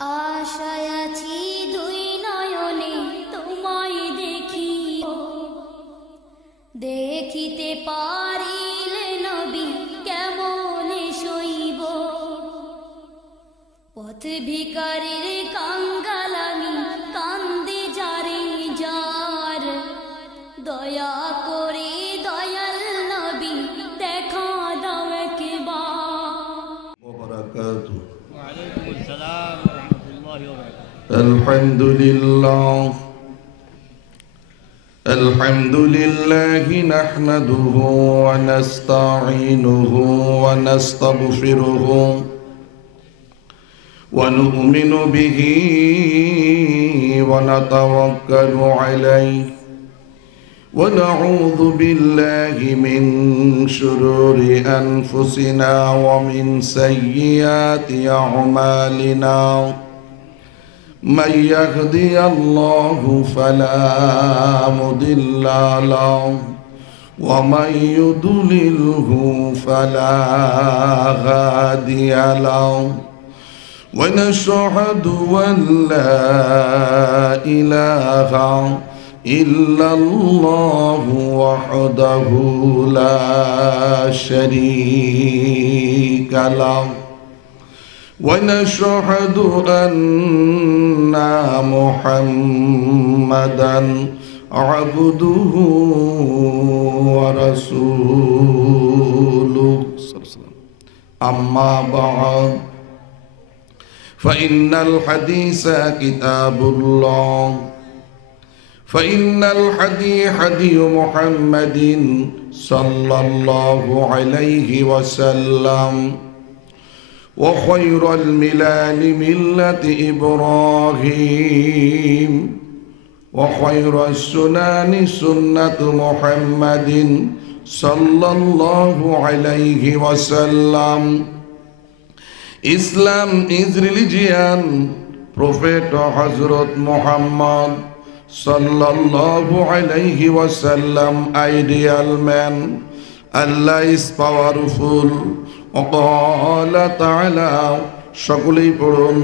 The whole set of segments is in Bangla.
আশায় আছি দুই নয়নে তোমায় দেখি, দেখিতে পারিলে নবী কেমনে সইব। পথ ভিখারির কাঙ্গাল আমি, কান্দে যারে যার, দয়া করে দয়াল নবী দেখা দাও একবার। ওয়াবারাকাতুহু। ওয়া আলাইকুম আসসালাম ওয়া রাহমাতুল্লাহি ওয়া বারাকাতুহু। আলহামদুলিল্লাহ আলহামদুলিল্লাহি নাহমাদুহু ওয়া নাস্তাঈনুহু ওয়া নাস্তাগফিরুহু ওয়া নু'মিনু বিহি ওয়া নাতাওয়াক্কালু আলাইহি ওয়া নাউযু বিল্লাহি মিন শুরুরি আনফুসিনা ওয়া মিন সাইয়্যাতি আ'মালিনা। من يهدي الله فلا مضل له ومن يضلله فلا هادي له ونشهد أن لا إله إلا الله وحده لا شريك له ونشهد أن محمدًا عبده ورسوله. أما بعد فإن الحديث كتاب الله، فإن الحدي حدي محمد صلى الله عليه وسلم، وخير الملال ملة إبراهيم، وخير السنن سنة محمد صلى الله عليه وسلم. Islam is religion, Prophet Hazrat Muhammad sallallahu alayhi wasallam ideal man. Allah is powerful. وقال تعالى সকলেই পড়ুন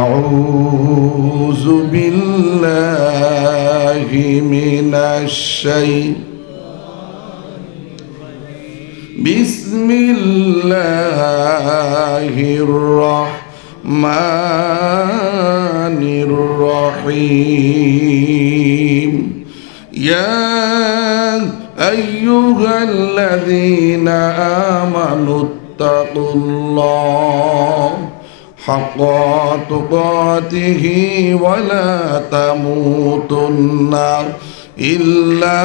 আউযু বিল্লাহি মিনাশ বিসমিল্লাহির রহমানির রহিম। ইয়া আইয়ুহাল্লাযীনা আমানু اتقوا الله حق تقاته ولا تموتن إلا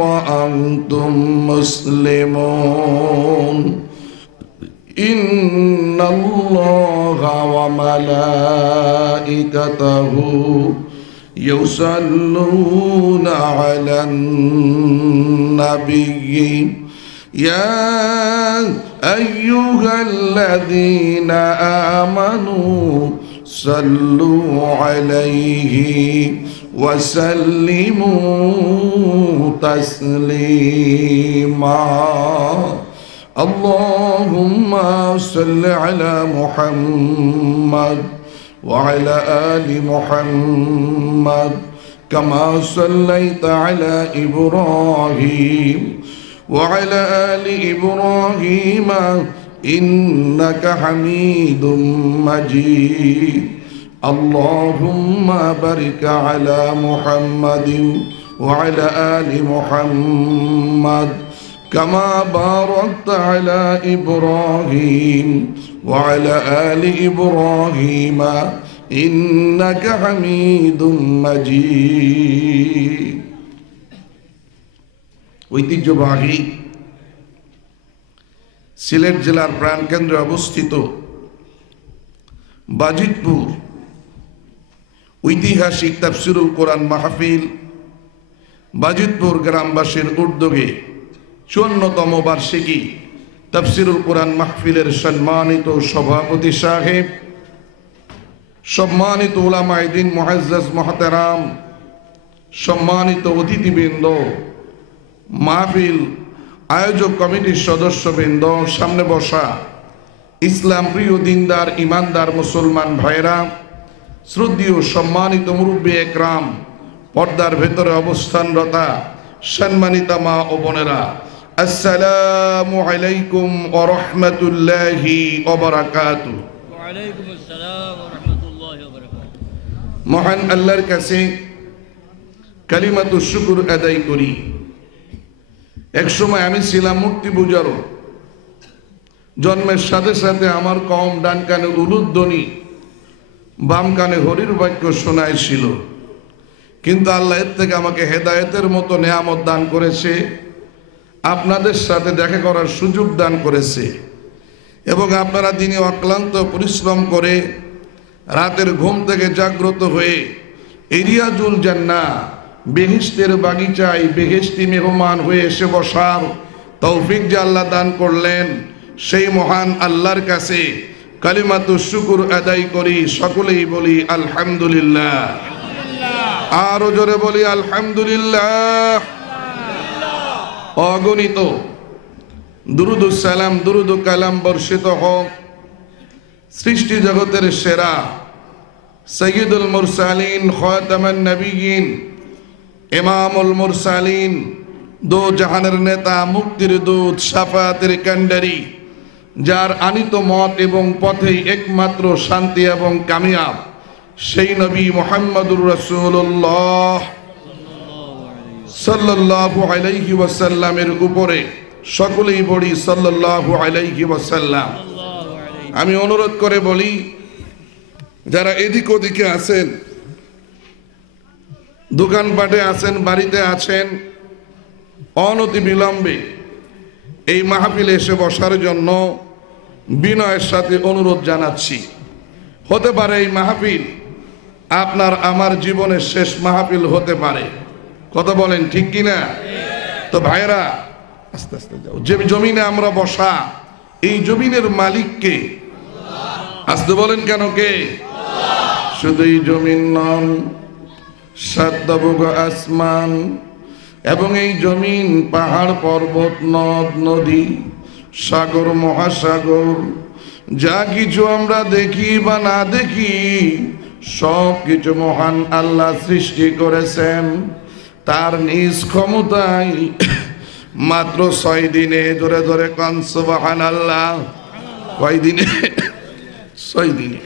وأنتم مسلمون. إن الله وملائكته يصلون على النبي يا أيها الذين آمنوا صلوا عليه وسلموا تسليما. اللهم صل على محمد وعلى آل محمد كما صليت على إبراهيم وعلى آل إبراهيم إنك حميد مجيد. اللهم بارك على محمد وعلى آل محمد كما باركت على إبراهيم وعلى آل إبراهيم إنك حميد مجيد. ঐতিহ্যবাহী সিলেট জেলার প্রাণকেন্দ্রে অবস্থিত বাজিতপুর ঐতিহাসিক তাফসিরুল কোরআন মাহফিল বাজিতপুর গ্রামবাসীর উদ্যোগে ৫৪তম বার্ষিকী তাফসিরুল কোরআন মাহফিলের সম্মানিত সভাপতি সাহেব, সম্মানিত উলামায়ে দ্বীন মুআজ্জাজ মুহতারাম, সম্মানিত অতিথিবৃন্দ, মাহফিল আয়োজক কমিটির সদস্যবৃন্দ, সামনে বসা ইসলাম প্রিয় দিনদার ইমানদার মুসলমান ভাইরা, শ্রদ্ধেয় সম্মানিত মুরব্বী একরাম, পর্দার ভেতরে অবস্থানরতা সম্মানিতা মা ও বোনেরা, আসসালামু আলাইকুম ওয়া রাহমাতুল্লাহি ওয়া বারাকাতুহু। ওয়া আলাইকুম আসসালাম ওয়া রাহমাতুল্লাহি ওয়া বারাকাতুহু। মহান আল্লাহর কাছে কালিমাতু শুকর আদায় করি। এক সময় আমি ছিলাম মূর্তি পূজারও। জন্মের সাথে সাথে আমার কম ডান কানে উলুধ্বনি, বাম কানে হরির বাক্য শোনাইছিল। কিন্তু আল্লাহ এর থেকে আমাকে হেদায়েতের মতো নেয়ামত দান করেছে, আপনাদের সাথে দেখা করার সুযোগ দান করেছে। এবং আপনারা দিনে অক্লান্ত পরিশ্রম করে রাতের ঘুম থেকে জাগ্রত হয়ে এরিয়াজুল জান্নাহ বেহেশতের বাগিচায় বেহেশতি মেহমান হয়ে এসে বসার তৌফিক যে আল্লাহ দান করলেন, সেই মহান আল্লাহর কাছে কালিমাতু শুকর আদায় করি। সকলেই বলি আলহামদুলিল্লাহ। আরো জোরে বলি আলহামদুলিল্লাহ। অগণিত দুরুদ সালাম, দুরুদ কালাম বর্ষিত হোক সৃষ্টি জগতের সেরা সাইয়্যিদুল মুরসালিন, খাতামুন নবিয়্যিন, ইমামুল মুরসালিন, দো জাহানের নেতা, মুক্তির দূত, শাফাতের কান্ডারি, যার আনিত মত এবং পথেই একমাত্র শান্তি এবং কামিয়াব, সেই নবী মুহাম্মদুর রাসূলুল্লাহ সাল্লাল্লাহু আলাইহি ওয়াসাল্লামের উপরে সকলেই বলি সাল্লাল্লাহু আলাইহি ওয়াসাল্লাম। আমি অনুরোধ করে বলি, যারা এদিক ওদিকে আছেন, দোকানপাটে আছেন, বাড়িতে আছেন, অনতি বিলম্বে এই মাহফিলে এসে বসার জন্য বিনয়ের সাথে অনুরোধ জানাচ্ছি। হতে পারে এই মাহফিল আপনার আমার জীবনের শেষ মাহফিল হতে পারে। কথা বলেন ঠিক কিনা? তো ভাইরা, আস্তে আস্তে যাও। যে জমিনে আমরা বসা, এই জমিনের মালিক কে? আস্তে বলেন কেন কে? শুধু এই জমিন নন, সাতবুগ আসমান এবং এই জমিন, পাহাড় পর্বত, নদ নদী, সাগর মহাসাগর, যা কিছু আমরা দেখি বা না দেখি, সব কিছু মহান আল্লাহ সৃষ্টি করেছেন তার নিজ ক্ষমতায়। মাত্র 6 দিনে, ধরে ধরে কান সুবহানাল্লাহ, কয় দিনে? 6 দিনে।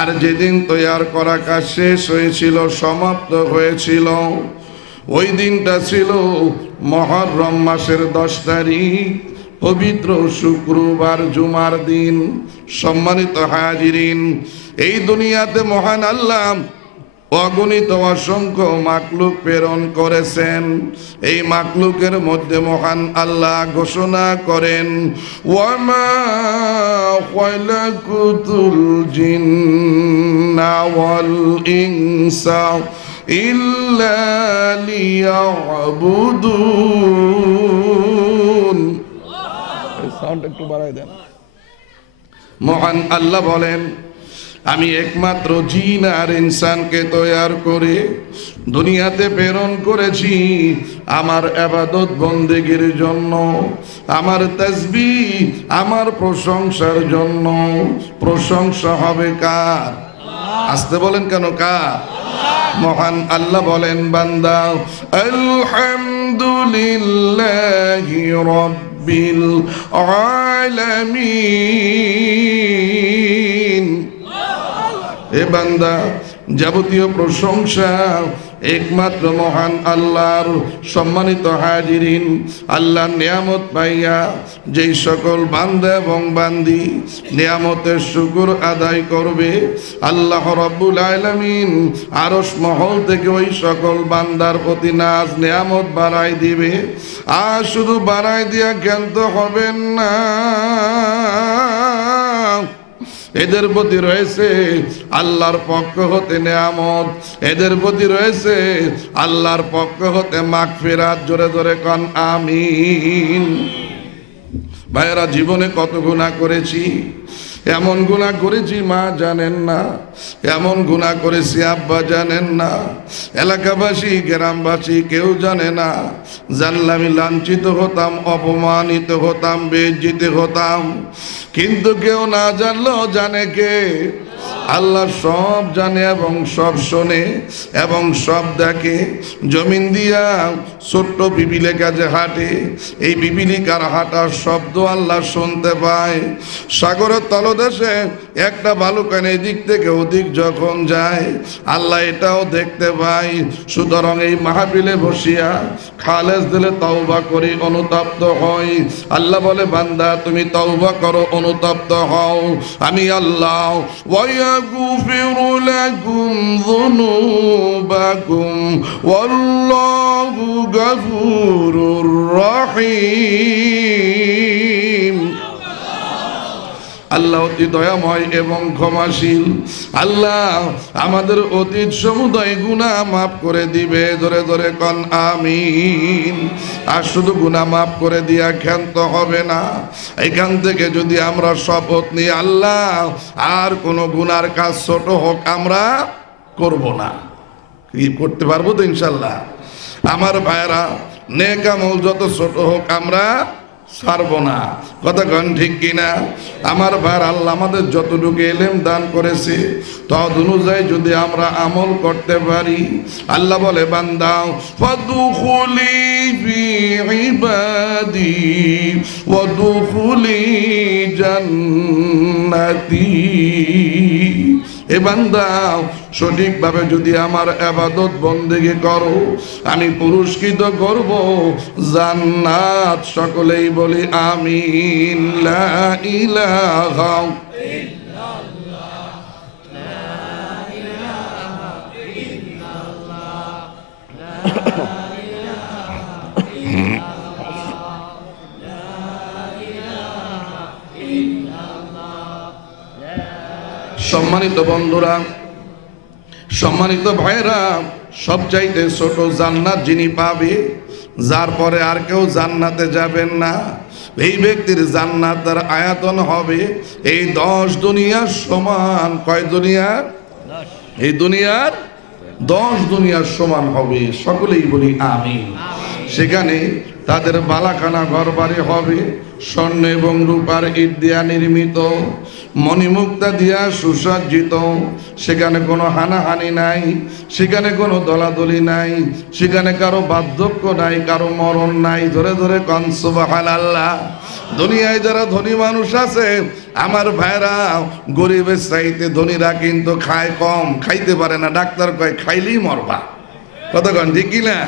আর যেদিন তৈয়ার করা কাজ শেষ হয়েছিল, সমাপ্ত হয়েছিল, ওই দিনটা ছিল মুহররম মাসের 10 তারিখ, পবিত্র শুক্রবার, জুমার দিন। সম্মানিত হাজিরিন, এই দুনিয়াতে মহান আল্লাহ অগণিত অসংখ্য মাকলুক প্রেরণ করেছেন। এই মাকলুকের মধ্যে মহান আল্লাহ ঘোষণা করেন, ওয়ামা খালাকুতুল জিন্না ওয়াল ইনসা ইল্লা লিয়াবুদুন। সাউন্ড একটু বাড়াই দেন। মহান আল্লাহ বলেন, আমি একমাত্র জিন আর ইনসানকে তৈয়ার করে দুনিয়াতে প্রেরণ করেছি আমার ইবাদত বন্দেগীর জন্য, আমার তাসবিহ, আমার প্রশংসার জন্য। প্রশংসা হবে কার? আসতে বলেন কেন কার? মহান আল্লাহ বলেন, বান্দা আলহামদুলিল্লাহি রাব্বিল আলামিন। এ বান্দা, যাবতীয় প্রশংসা একমাত্র মহান আল্লাহর। সম্মানিত হাজিরিন, আল্লাহর নিয়ামত পাইয়া যেই সকল বান্দা এবং বান্দি নিয়ামতের শুকর আদায় করবে, আল্লাহ রাব্বুল আলামিন আরশ মহল থেকে ওই সকল বান্দার প্রতি নাজ নিয়ামত বাড়াই দিবে। আর শুধু বাড়াই দিয়া জ্ঞান হবেন না, এদের প্রতি রয়েছে আল্লাহর পক্ষ হতে নেয়ামত, এদের প্রতি রয়েছে আল্লাহর পক্ষ হতে মাগফিরাত। জোরে জোরে কন আমিন। ভাইয়েরা, জীবনে কত গুনাহ করেছি, এমন গুনাহ করেছি মা জানেন না, এমন গুনাহ করেছি আব্বা জানেন না, এলাকাবাসী গ্রামবাসী কেউ জানে না। জানলে আমি লাঞ্ছিত হতাম, অপমানিত হতাম, বেইজ্জতি হতাম। কিন্তু কেউ না জানলেও জানে কে? আল্লাহ সব জানে এবং সব শোনে এবং সব দেখে। জমিন দিয়া ছোট্ট পিপিলিকা যে হাঁটে, এই পিপিলিকার হাঁটার শব্দ আল্লাহ শুনতে পায়। সাগরের তলদেশে একটা বালুকান এদিক থেকে ওদিক যখন যায়, আল্লাহ এটাও দেখতে পায়। সুতরাং এই মাহফিলে বসিয়া খালেস দিলে তওবা করি, অনুতপ্ত হই। আল্লাহ বলে, বান্দা তুমি তওবা করো, অনুতপ্ত হও, আমি আল্লাহ ওয়ায়াগফিরু লাকুম যুনুবাকুম ওয়াল্লাহু গফুরুর রহিম। আল্লাহ অতি দয়াময় এবং ক্ষমাশীল। আল্লাহ আমাদের অতীত সমুদয় গুনাহ মাফ করে দিবে। ধরে ধরে কন আমিন। আর শুধু গুনাহ মাফ করে দিয়া ক্ষান্ত হবে না, এখান থেকে যদি আমরা শপথ নিই আল্লাহ আর কোনো গুনার কাজ ছোট হোক আমরা করব না। কি করতে পারবো তো ইনশাল্লাহ? আমার ভাইরা, নেক আমল যত ছোট হোক আমরা ছাড়বো না। কথা কন ঠিক কিনা? আমার ভাইরা, আল্লাহ আমাদের যতটুকু ইলম দান করেছে তদ অনুযায়ী যদি আমরা আমল করতে পারি, আল্লাহ বলে, বান্দা ফাদখুলি ফি ইবাদি ওয়াদখুলি জান্নাতি। এ বান্দা, সঠিকভাবে যদি আমার ইবাদত বন্দেগী করো, আমি পুরস্কৃত করব জান্নাত। সকলেই বলি আমিন। লা ইলাহা ইল্লাল্লাহ, লা ইলাহা ইল্লাল্লাহ, লা ইলাহা ইল্লাল্লাহ, লা ইলাহা ইল্লাল্লাহ। সম্মানিত বন্ধুরা, সম্মানিত ভাইরা, সবচাইতে ছোট জান্নাত যিনি পাবে, যার পরে আর কেউ জান্নাতে যাবেন না, এই ব্যক্তির জান্নাতের আয়তন হবে এই 10 দুনিয়ার সমান। কয় দুনিয়া? এই দুনিয়ার 10 দুনিয়ার সমান হবে। সকলেই বলি আমিন। সেখানে তাদের বালাখানা ঘর বাড়ি হবে স্বর্ণ এবং রূপার ইট দিয়া নির্মিত, মণিমুক্তা দিয়া সুসজ্জিত। সেখানে কোনো হানাহানি নাই, সেখানে কোনো দলাদলি নাই, সেখানে কারো বার্ধক্য নাই, কারো মরণ নাই। ধরে ধরে কন সুবহানাল্লাহ। দুনিয়ায় যারা ধনী মানুষ আছে আমার ভাইরা, গরিবের চাইতে ধনীরা কিন্তু খায় কম, খাইতে পারে না। ডাক্তার কয় খাইলেই মরবা। কতক্ষণ ঠিক কিনা?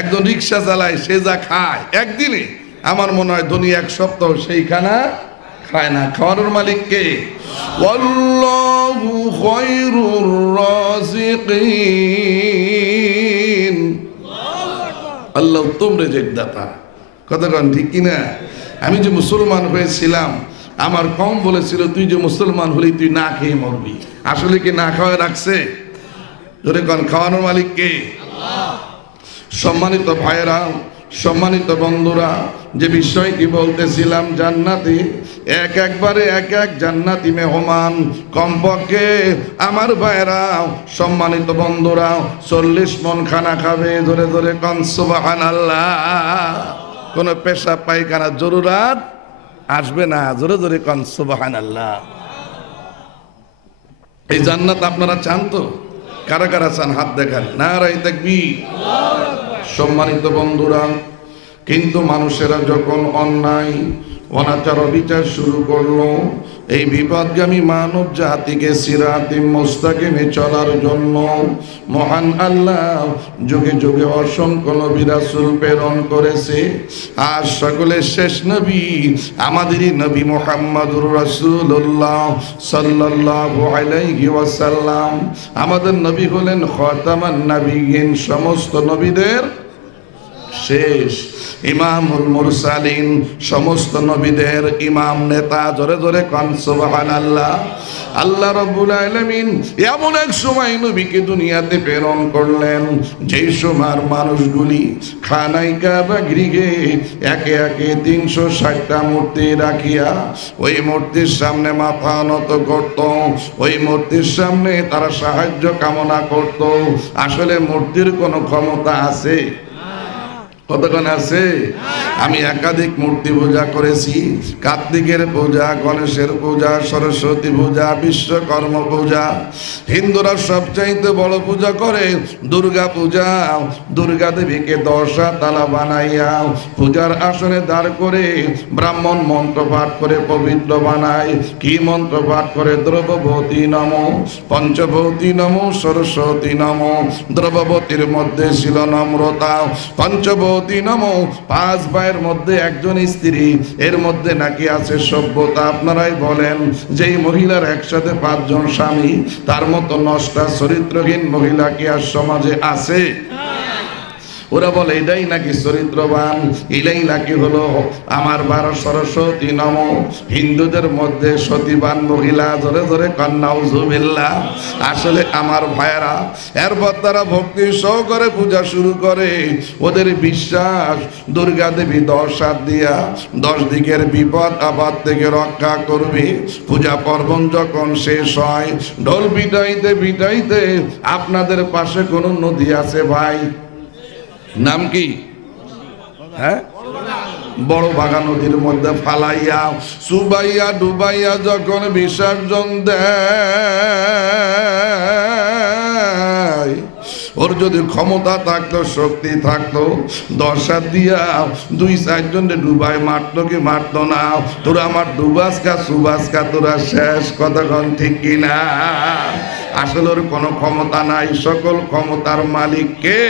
একজন রিক্সা চালায়, সে যা খায় একদিনে, আমার মনে হয় ধনী এক সপ্তাহ সেই খানা খায় না। খাওয়ানোর মালিক কে? আল্লাহু খায়রুর রাযিকিন। আল্লাহ উত্তম রিজিক দাতা। কতক্ষণ ঠিক কিনা? আমি যে মুসলমান হয়েছিলাম, আমার কম বলেছিল তুই যে মুসলমান হলি তুই না খেয়ে মরবি। আসলে কি না খাওয়া রাখছে? যদি কোন খাওয়ানোর মালিক কে? সম্মানিত ভাইয়েরা, সম্মানিত বন্ধুরা, যে বিষয়টি বলতেছিলাম, জান্নাতি একবারে এক জান্নাতি মেহমান কমপক্ষে আমার ভাইয়েরা, সম্মানিত বন্ধুরা, 40 মণ খানা খাবে। ধরে ধরে কন সুবহানাল্লাহ। কোনো পেশাব পায়খানা জরুরাত আসবে না। জোরে জোরে কন সুবহানাল্লাহ। এই জান্নাত আপনারা চান তো? কারা কারা চান হাত দেখান। নারায়ে তাকবীর। সম্মানিত বন্ধুরা, কিন্তু মানুষেরা যখন অন্যায় অনাচার বিচার শুরু করলো, এই বিপদগামী মানব জাতিকে সিরাতে মুস্তাকিমে চলার জন্য মহান আল্লাহ যুগে যুগে অসংখ্য নবী রাসূল প্রেরণ করেছে। আর সকলের শেষ নবী আমাদেরই নবী মুহাম্মদুর রাসূলুল্লাহ সাল্লাল্লাহু আলাইহি ওয়াসাল্লাম। আমাদের নবী হলেন খাতামান নবিয়্যিন, সমস্ত নবীদের শেষ, ইমামুল মুরসালিন, সমস্ত নবীদের ইমাম, নেতা। জোরে জোরে কন সুবহানাল্লাহ। আল্লাহ রাব্বুল আলামিন এমন এক সময় নবীকে দুনিয়াতে প্রেরণ করলেন, যেই সময়ের মানুষগুলি খানায় কাবা গৃহে একে একে 360টা মূর্তি রাখিয়া ওই মূর্তির সামনে মাথা নত করত, ওই মূর্তির সামনে তারা সাহায্য কামনা করত। আসলে মূর্তির কোনো ক্ষমতা আছে? কতক্ষণ আছে? আমি একাধিক মূর্তি পূজা করেছি, কার্তিকের পূজা, গণেশের পূজা, সরস্বতী পূজা, বিশ্বকর্মা পূজা। হিন্দুরা সবচাইতে বড় পূজা করে দুর্গা পূজা। দুর্গা দেবীকে 10 তালা বানাইয়া পূজার আসনে দাঁড় করে ব্রাহ্মণ মন্ত্র পাঠ করে পবিত্র বানায়। কি মন্ত্র পাঠ করে? দ্রব্যবতী নমঃ, পঞ্চবতী নমঃ, সরস্বতী নমঃ। দ্রব্যবতীর মধ্যে ছিল নম্রতা, পঞ্চবতী নমঃ 5 ভাইয়ের মধ্যে একজন স্ত্রী, এর মধ্যে নাকি আছে সভ্যতা। আপনারাই বলেন, যেই মহিলার একসাথে 5 জন স্বামী, তার মতো নষ্টা চরিত্রহীন মহিলা কি আর সমাজে আছে? ওরা বলে এটাই নাকি চরিত্রবান, এটাই নাকি হলো আমার 12 সরস্বতী নমঃ। হিন্দুদের মধ্যে সতীবান মহিলা, জোরে জোরে নাউজুবিল্লাহ। আসলে আমার ভাইয়েরা, এরপর তারা ভক্তি সহকারে পূজা শুরু করে। ওদের বিশ্বাস দুর্গা দেবী 10 হাত দিয়া 10 দিকের বিপদ আপদ থেকে রক্ষা করবে। পূজা পার্বণ যখন শেষ হয়, ঢোল পিটাইতে পিটাইতে আপনাদের পাশে কোন নদী আছে ভাই? নাম কি? হ্যাঁ, বড় বাগা নদীর মধ্যে ফালাইয়া সুবাইয়া ডুবাইয়া যখন বিসর্জন দেয়, ওর যদি ক্ষমতা থাকতো, শক্তি থাকতো, 10 হাত দিয়া 2-4 জনে ডুবাই মারতো কি মারতো না? তোরা আমার ডুবাসকা সুবাসকা তোরা শেষ। কতক্ষণ ঠিক কিনা? আসলে ওর কোনো ক্ষমতা নাই, সকল ক্ষমতার মালিক কে?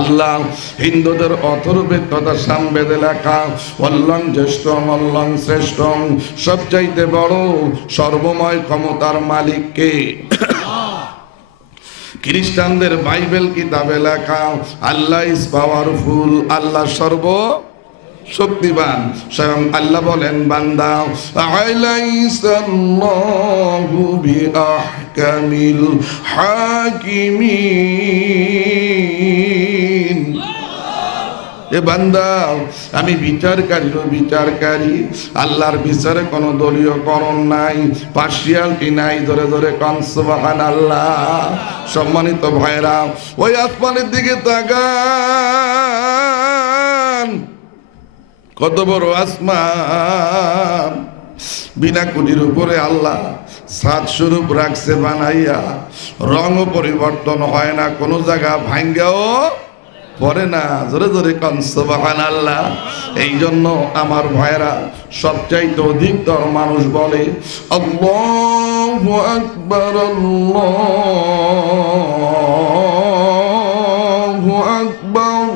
আল্লাহ। হিন্দুদের অথর্বেদ তথা সামবেদে লেখা অল্লং জ্যেষ্ঠং অল্লং শ্রেষ্ঠং, সবচাইতে বড় সর্বময় ক্ষমতার মালিক কে? খ্রিস্টানদের বাইবেল কিতাবে লেখা আল্লাহ ইজ পাওয়ারফুল, আল্লাহ সর্ব শক্তিবান। স্বয়ং আল্লাহ বলেন, বান্দা আলাইসাল্লাহু বিআহকামিল হাকিমিন। এ বান্দা, আমি বিচারকারীরও বিচারকারী। আল্লাহর বিচারে কোনো দলীয়করণ নাই, পার্সিয়ালিটি নাই। ধরে ধরে কান সুবহানাল্লাহ। সম্মানিত ভাইরা, ওই আসমানের দিকে তাকান, কত বড় আসমান! বিনা কুটির উপরে আল্লাহ ছাদ স্বরূপ রাখছে বানাইয়া। রঙও পরিবর্তন হয় না, কোনো জায়গা ভাঙ্গাও পরে না। জোরে জোরে কান সুবহানাল্লাহ। এই জন্য আমার ভাইরা, সবচাইতে অধিকতর মানুষ বলে আল্লাহু আকবার, আল্লাহু আকবার।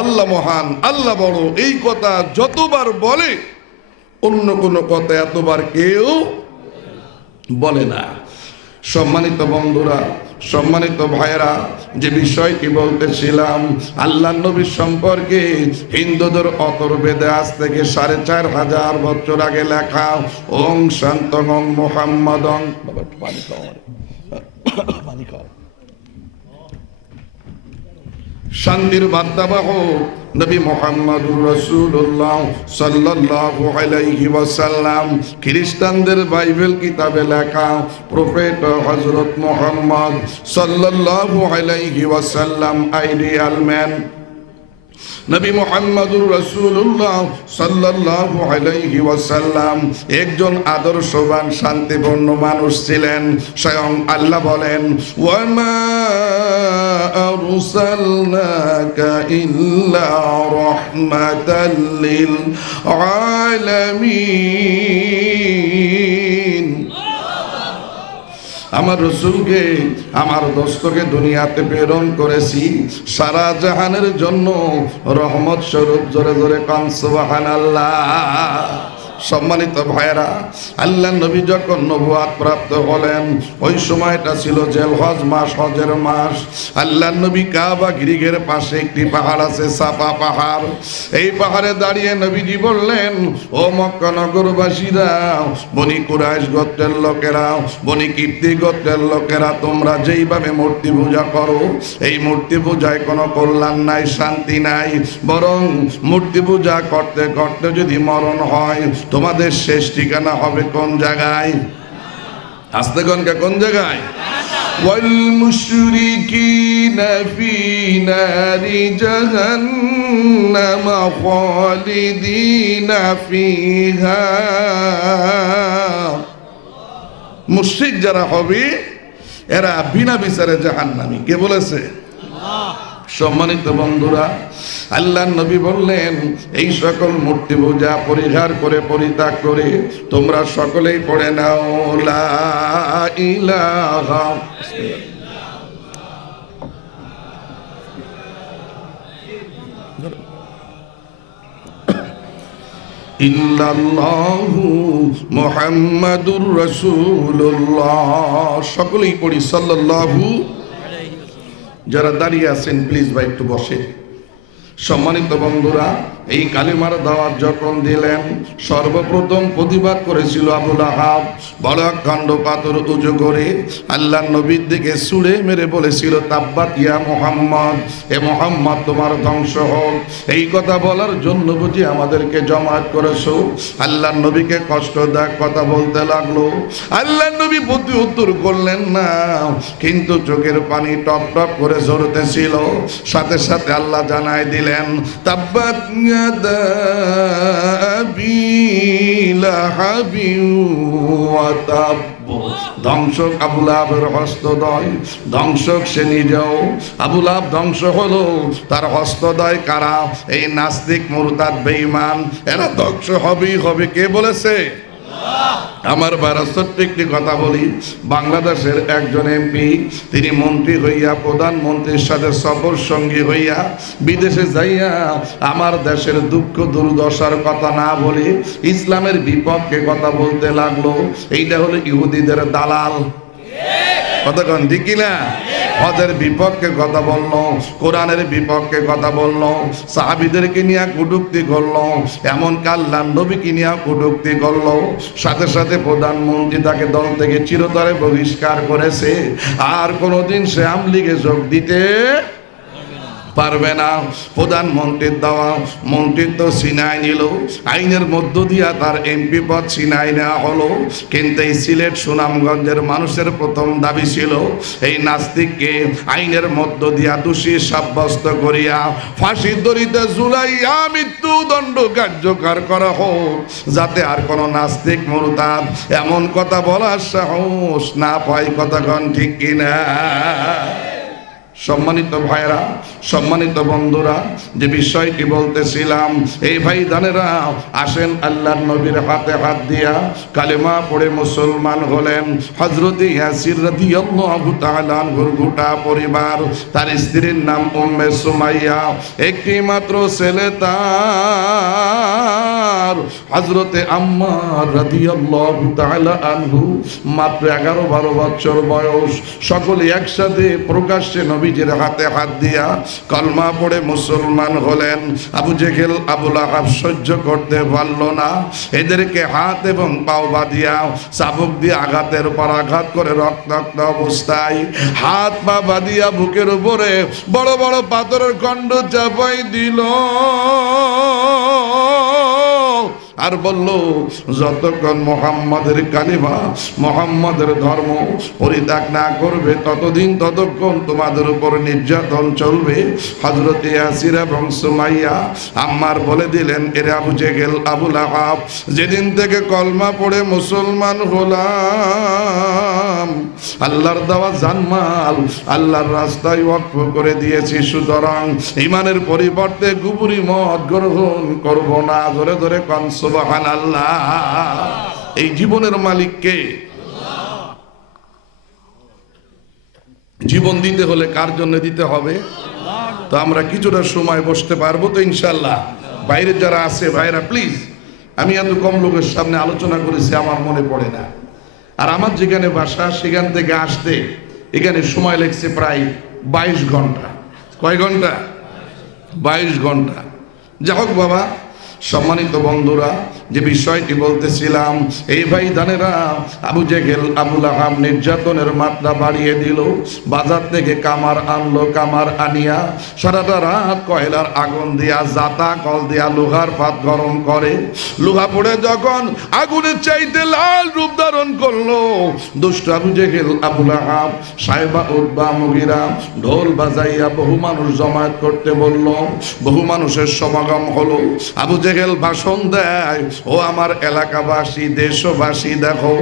আল্লাহ মহান, আল্লাহ বড়, এই কথা যতবার বলে অন্য কোনো কথা এতবার কেউ বলে না। সম্মানিত বন্ধুরা, সম্মানিত ভাইরা, যে বিষয়টি বলতেছিলাম আল্লাহ নবী সম্পর্কে, হিন্দুদের অথর্বেদে আজ থেকে 4500 বছর আগে লেখা ওং শান্তং মুহাম্মাদং। শান্তির বার্তাবাহক নবী মুহাম্মদুর রাসূলুল্লাহ সাল্লাল্লাহু আলাইহি ওয়াসাল্লাম। খ্রিস্টানদের বাইবেল কিতাবে লেখা প্রফেট হযরত মুহাম্মদ সাল্লাল্লাহু আলাইহি ওয়াসাল্লাম আইডিয়াল ম্যান। নবী মুহাম্মদুর রাসূলুল্লাহ সাল্লাল্লাহু আলাইহি ওয়াসাল্লাম একজন আদর্শবান শান্তিপূর্ণ মানুষ ছিলেন। স্বয়ং আল্লাহ বলেন, ওয়া মা আরসালনাকা ইল্লা রাহমাতাল লিল আলামিন। আমার রসুলকে, আমার দোস্তকে দুনিয়াতে প্রেরণ করেছি সারা জাহানের জন্য রহমত স্বরূপ। জোরে জোরে কান সুবহানাল্লাহ। সম্মানিত ভাইরা, আল্লাহ নবী যখন নবুয়াত প্রাপ্ত হলেন, ওই সময়টা ছিল জিলহজ মাস, হজের মাস। আল্লাহ নবী কাবা গৃহের পাশে একটি পাহাড় আছে, সাফা পাহাড়। এই পাহাড়ে দাঁড়িয়ে নবীজি বললেন, ও মক্কা নগরবাসীরা, বনি কুরাইশ গোত্রের লোকেরা, বনি কীর্তি গোত্রের লোকেরা, তোমরা যেইভাবে মূর্তি পূজা করো, এই মূর্তি পূজায় কোনো কল্যাণ নাই, শান্তি নাই। বরং মূর্তি পূজা করতে করতে যদি মরণ হয়, তোমাদের শেষ ঠিকানা হবে কোন জায়গায়? আস্তে গনকে কোন জায়গায়? والمشركين في نار جهنم خالدين فيها মুশরিক যারা হবে এরা বিনা বিচারে জাহান্নামী। কে বলেছে? সম্মানিত বন্ধুরা, আল্লাহর নবী বললেন এই সকল মূর্তি পূজা পরিহার করে পরিত্যাগ করে তোমরা সকলেই পড়ে নাও লা ইলাহা ইল্লাল্লাহু মুহাম্মাদুর রাসূলুল্লাহ। সকলেই পড়ি সাল্লাল্লাহু। যারা দাঁড়িয়ে আছেন প্লিজ ভাই একটু বসে। সম্মানিত বন্ধুরা, এই কালিমার দাওয়াত যখন দিলেন সর্বপ্রথম প্রতিবাদ করেছিল আবু লাহাব। বড় খণ্ড পাথর উঁচু করে আল্লাহর নবীর দিকে ছুঁড়ে মেরে বলেছিল তাব্বাত ইয়া মুহাম্মদ, এ মুহাম্মদ তোমার ধ্বংস হোক। এই কথা বলার জন্য বুঝি আমাদেরকে জমায়েত করেছো? আল্লাহর নবীকে কষ্টদায়ক কথা বলতে লাগলো। আল্লাহর নবী প্রতি উত্তর করলেন না, কিন্তু চোখের পানি টপ টপ করে ঝরতেছিল। সাথে সাথে আল্লাহ জানায় দিলেন তাব্বাত ইয়াদা আবি লাহাবিন ওয়া তাব। ধ্বংসক আবু লাহাবের হস্তদ্বয়, ধ্বংসক সে নিজেও। আবু লাহাব ধ্বংস হলো, তার হস্তদ্বয় কারা? এই নাস্তিক মুরতাদ বেঈমান, এরা ধ্বংস হবেই হবে। কে বলেছে? আমার ভাইরা ছোট্ট একটি কথা বলি। বাংলাদেশের একজন এমপি, তিনি মন্ত্রী হইয়া প্রধানমন্ত্রীর সাথে সফর সঙ্গী হইয়া বিদেশে যাইয়া আমার দেশের দুঃখ দুর্দশার কথা না বলে ইসলামের বিপক্ষে কথা বলতে লাগলো। এইটা হলো ইহুদিদের দালাল। কতক্ষণ ঠিক কিনা? হজের বিপক্ষে কথা বললো, কোরআনের বিপক্ষে কথা বললো, সাহাবীদেরকে নিয়ে কটূক্তি করলো, এমন আল্লাহর নবীকে নিয়ে কটূক্তি করলো। সাথে সাথে প্রধানমন্ত্রী তাকে দল থেকে চিরতরে বহিষ্কার করেছে। আর কোনোদিন সে আওয়ামী লীগে যোগ দিতে পারবে না। প্রধানমন্ত্রীর দেওয়া মন্ত্রিত্ব ছিনাই নিল, আইনের মধ্য দিয়া তার এমপি পদ ছিনাই নেওয়া হলো। কিন্তু এই সিলেট সুনামগঞ্জের মানুষের প্রথম দাবি ছিল এই নাস্তিককে আইনের মধ্য দিয়া দোষী সাব্যস্ত করিয়া ফাঁসি দড়িতে ঝুলাইয়া মৃত্যুদণ্ড কার্যকর করা হোক, যাতে আর কোনো নাস্তিক মুরতাদ এমন কথা বলার সাহস না পায়। কতক্ষণ ঠিক কিনা? সম্মানিত ভাইরা, সম্মানিত বন্ধুরা, যে বিষয়টি বলতেছিলাম, এই ভাই জানেরা আসেন আল্লাহর নবীর হাতে হাত দিয়া কালেমা পড়ে মুসলমান হলেন হযরত ইয়াসির রাদিয়াল্লাহু তাআলা আনহুর গোটা পরিবার। তার স্ত্রীর নাম উম্মে সুমাইয়া, একটি মাত্র ছেলে তার হযরতে আম্মার রাদিয়াল্লাহু তাআলা আনহু, মাত্র 11-12 বছর বয়স। সকলে একসাথে প্রকাশ্যে নবীজির হাতে হাত দিয়া কলমা পড়ে মুসলমান হলেন। আবু জেহেল আবু লাহাব সহ্য করতে পারল না, এদেরকে হাত এবং পাও বাঁধিয়া চাবুক দিয়ে আঘাতের পর আঘাত করে রক্তাক্ত অবস্থায় হাত পা বাঁধিয়া বুকের উপরে বড় বড় পাথরের খণ্ড চাপাই দিল। আর বলল যতক্ষণ মুহাম্মাদের কালিমা মুহাম্মাদের ধর্ম পরিত্যাগ না করবে ততক্ষণ তোমাদের উপর নির্যাতন চলবে। হযরত ইয়াসির এবং সুমাইয়া আম্মার বলে দিলেন, এরে আবু জেহেল আবু লাহাব, যেদিন থেকে কলমা পড়ে মুসলমান হলাম আল্লাহর দেওয়া জানমাল আল্লাহর রাস্তায় ওয়াকফ করে দিয়েছি, সুতরাং ঈমানের পরিবর্তে গুবরি মদ গ্রহণ করব না। ধরে ধরে কোন সুবহানাল্লাহ। এই জীবনের মালিক কে? জীবন দিতে হলে কার জন্য দিতে হবে? তো আমরা কিছুটা সময় বসতে পারবো তো ইনশাআল্লাহ? বাইরে যারা আছে ভাইরা প্লিজ, আমি এত কম লোকের সামনে আলোচনা করেছি আমার মনে পড়ে না। আর আমার যেখানে বাসা সেখান থেকে আসতে এখানে সময় লেগেছে প্রায় 22 ঘন্টা। কয় ঘন্টা? 22 ঘন্টা। যাই হোক বাবা, সম্মানিত বন্ধুরা, যে বিষয়টি বলতেছিলাম, এই ভাই জানেরা, আবু জেহেল আবু লাহাব নির্যাতনের মাত্রা বাড়িয়ে দিল। বাজার থেকে কামার আনলো, কামার আনিয়া সারাটা রাত কয়লার আগুন দিয়া, জাতা কল দিয়া লোহার পাত গরম করে। লোহা পড়ে যখন আগুনের চাইতে লাল রূপ ধারণ করলো, দুষ্ট আবু জেহেল আবু লাহাব সাহেবা উতবা মুগিরা ঢোল বাজাইয়া বহু মানুষ জমায়েত করতে বলল। বহু মানুষের সমাগম হলো। আবু জেহেল ভাষণ দেয়, ও আমার এলাকাবাসী, দেশবাসী, দেখো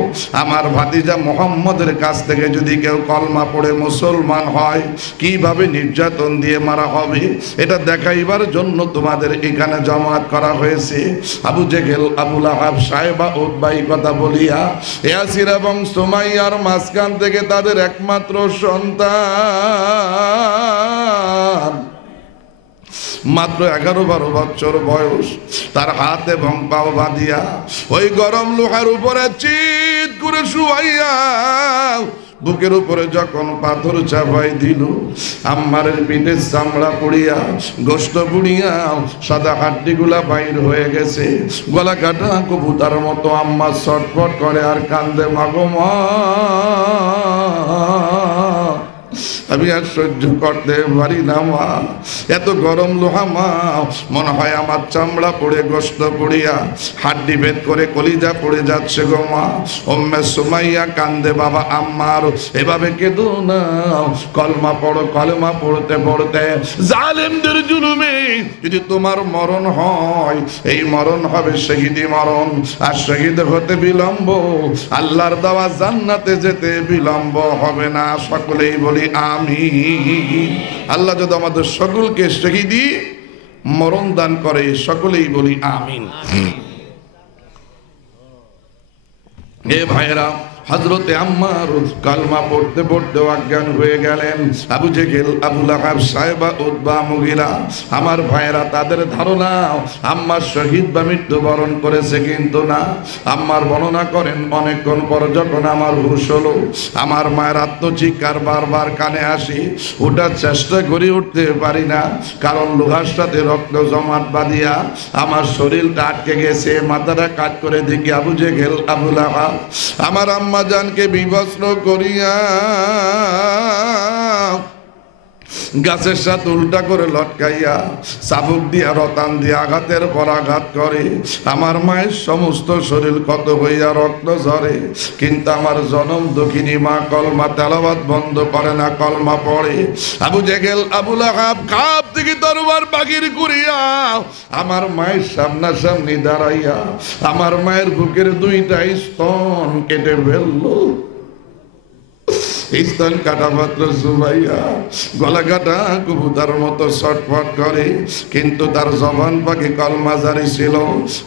আমার ভাতিজা মোহাম্মদের কাছ থেকে যদি কেউ কলমা পড়ে মুসলমান হয়, কিভাবে নির্যাতন দিয়ে মারা হবে, এটা দেখাইবার জন্য তোমাদের এখানে জমায়েত করা হয়েছে। আবু জেহেল আবু লাহাব সাহেবা উতবা কথা বলিয়া ইয়াসির এবং সুমাইয়ার মাঝখান থেকে তাদের একমাত্র সন্তান, মাত্র 11-12 বছর বয়স, তার হাত এবং পাও বাঁধিয়া ওই গরম লোহার উপরে চিৎ করে শুয়াইয়া বুকের উপরে যখন পাথর চাপাই দিল, আম্মারের পিঠের চামড়া পুড়িয়া, গোস্ত পুড়িয়া, সাদা হাড্ডিগুলা বাইর হয়ে গেছে। গলা কাটা কবুতার মতো আম্মা ছটফট করে আর কান্দে, মাগো মা, আমি আর সহ্য করতে পারি না মা, এত গরম লোহা মা, মনে হয় আমার চামড়া পড়ে, গোস্ত পড়িয়া, হাড্ডি ভেদ করে কলিজা পড়ে যাচ্ছে গো মা। উম্মে সুমাইয়া কান্দে, বাবা আম্মার এভাবে কেঁদো না, কলমা পড়ো। কলমা পড়তে পড়তে, জালেমদের জুলুমে যদি তোমার মরণ হয়, এই মরণ হবে শহীদি মরণ, আর শহীদ হতে বিলম্ব, আল্লাহর দেওয়া জান্নাতে যেতে বিলম্ব হবে না। সকলেই বলি আমিন। আল্লাহ যদি আমাদের সকলকে শহীদি মরণ দান করে, সকলেই বলি আমিন। এ ভাইরা, হযরতে আম্মার কালমা পড়তে পড়তে অজ্ঞান হয়ে গেলেন। আবু জেহেল আবু লাহাব সাহেবা উতবা মুগিরা, আমার ভাইরা, তাদের ধারণা আম্মার শহীদ বা মৃত্যুবরণ করেছে, কিন্তু না। আম্মার বর্ণনা করেন, অনেকক্ষণ পর যখন আমার হুঁশ হলো, আমার মায়ের আত্মচিৎকার বারবার কানে আসে, ওঠার চেষ্টা করে উঠতে পারি না, কারণ লোহার সাথে রক্ত জমাট বাঁধিয়া আমার শরীরটা আটকে গেছে। মাথাটা কাট করে দেখি আবু জেহেল আবু লাহাব আমার আম্মা জানকে বিবস্ত্র করিয়া গাছের সাথে উল্টা করে লটকাইয়া চাবুক দিয়া, রতান দিয়া আঘাতের পর আঘাত করে। আমার মায়ের সমস্ত শরীর ক্ষত হইয়া রক্ত ঝরে, কিন্তু আমার জনম দক্ষিণী মা কলমা তেলাওয়াত বন্ধ করে না, কলমা পড়ে। আবু জেহেল আবু লাহাব কাপ থেকে তরবার বাগির করিয়া আমার মায়ের সামনাসামনি দাঁড়াইয়া আমার মায়ের বুকের 2টা স্তন কেটে ফেললো। স্তন কাটা মাত্র সুমাইয়া গলা কাটা কবুতার মতো ছটফট করে, কিন্তু তার জবান পাখি কলমা জারি ছিল।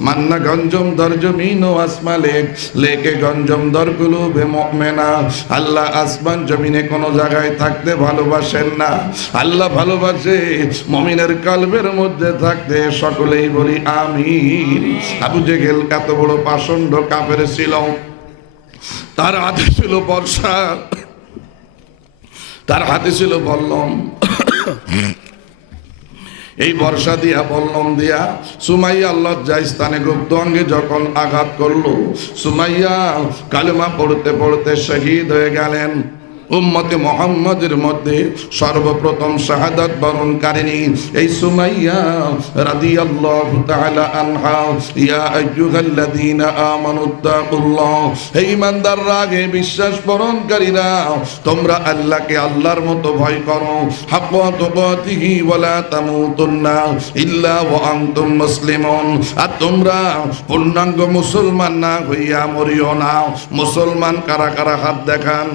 মান্না গঞ্জম দর জমিন ও আসমা লেক, লেকে গঞ্জম দর কুলুবে মুমিনা। আল্লাহ আসমান জমিনে কোনো জায়গায় থাকতে ভালোবাসেন না, আল্লাহ ভালোবাসে মুমিনের কলবের মধ্যে থাকতে। সকলেই বলি আমিন। আবু জেহেল এত বড় পাষণ্ড কাফের ছিল, তার হাতে ছিল বর্ষা, তার হাতে ছিল বল্লম। এই বর্ষা দিয়া, বল্লম দিয়া সুমাইয়া লজ্জায় স্থানে গুপ্ত অঙ্গে যখন আঘাত করলো, সুমাইয়া কালেমা পড়তে পড়তে শহীদ হয়ে গেলেন। উম্মতে মুহাম্মাদের মধ্যে সর্বপ্রথম শাহাদাত বরণকারিণী এই সুমাইয়া রাদিয়াল্লাহু তাআলা আনহা। ইয়া আইয়ুহাল্লাযীনা আমানুত্তাকুল্লাহ, হে ঈমানদাররা, হে বিশ্বাস বরণকারীরা, তোমরা আল্লাহকে আল্লাহর মতো ভয় করো। হাক্কা তুকাতিহি ওয়া লা তামুতুন্না ইল্লা ওয়া আনতুম মুসলিমুন, আর তোমরা পূর্ণাঙ্গ মুসলমান না হইয়া মরিও না। মুসলমান কারা কারা হাত দেখান?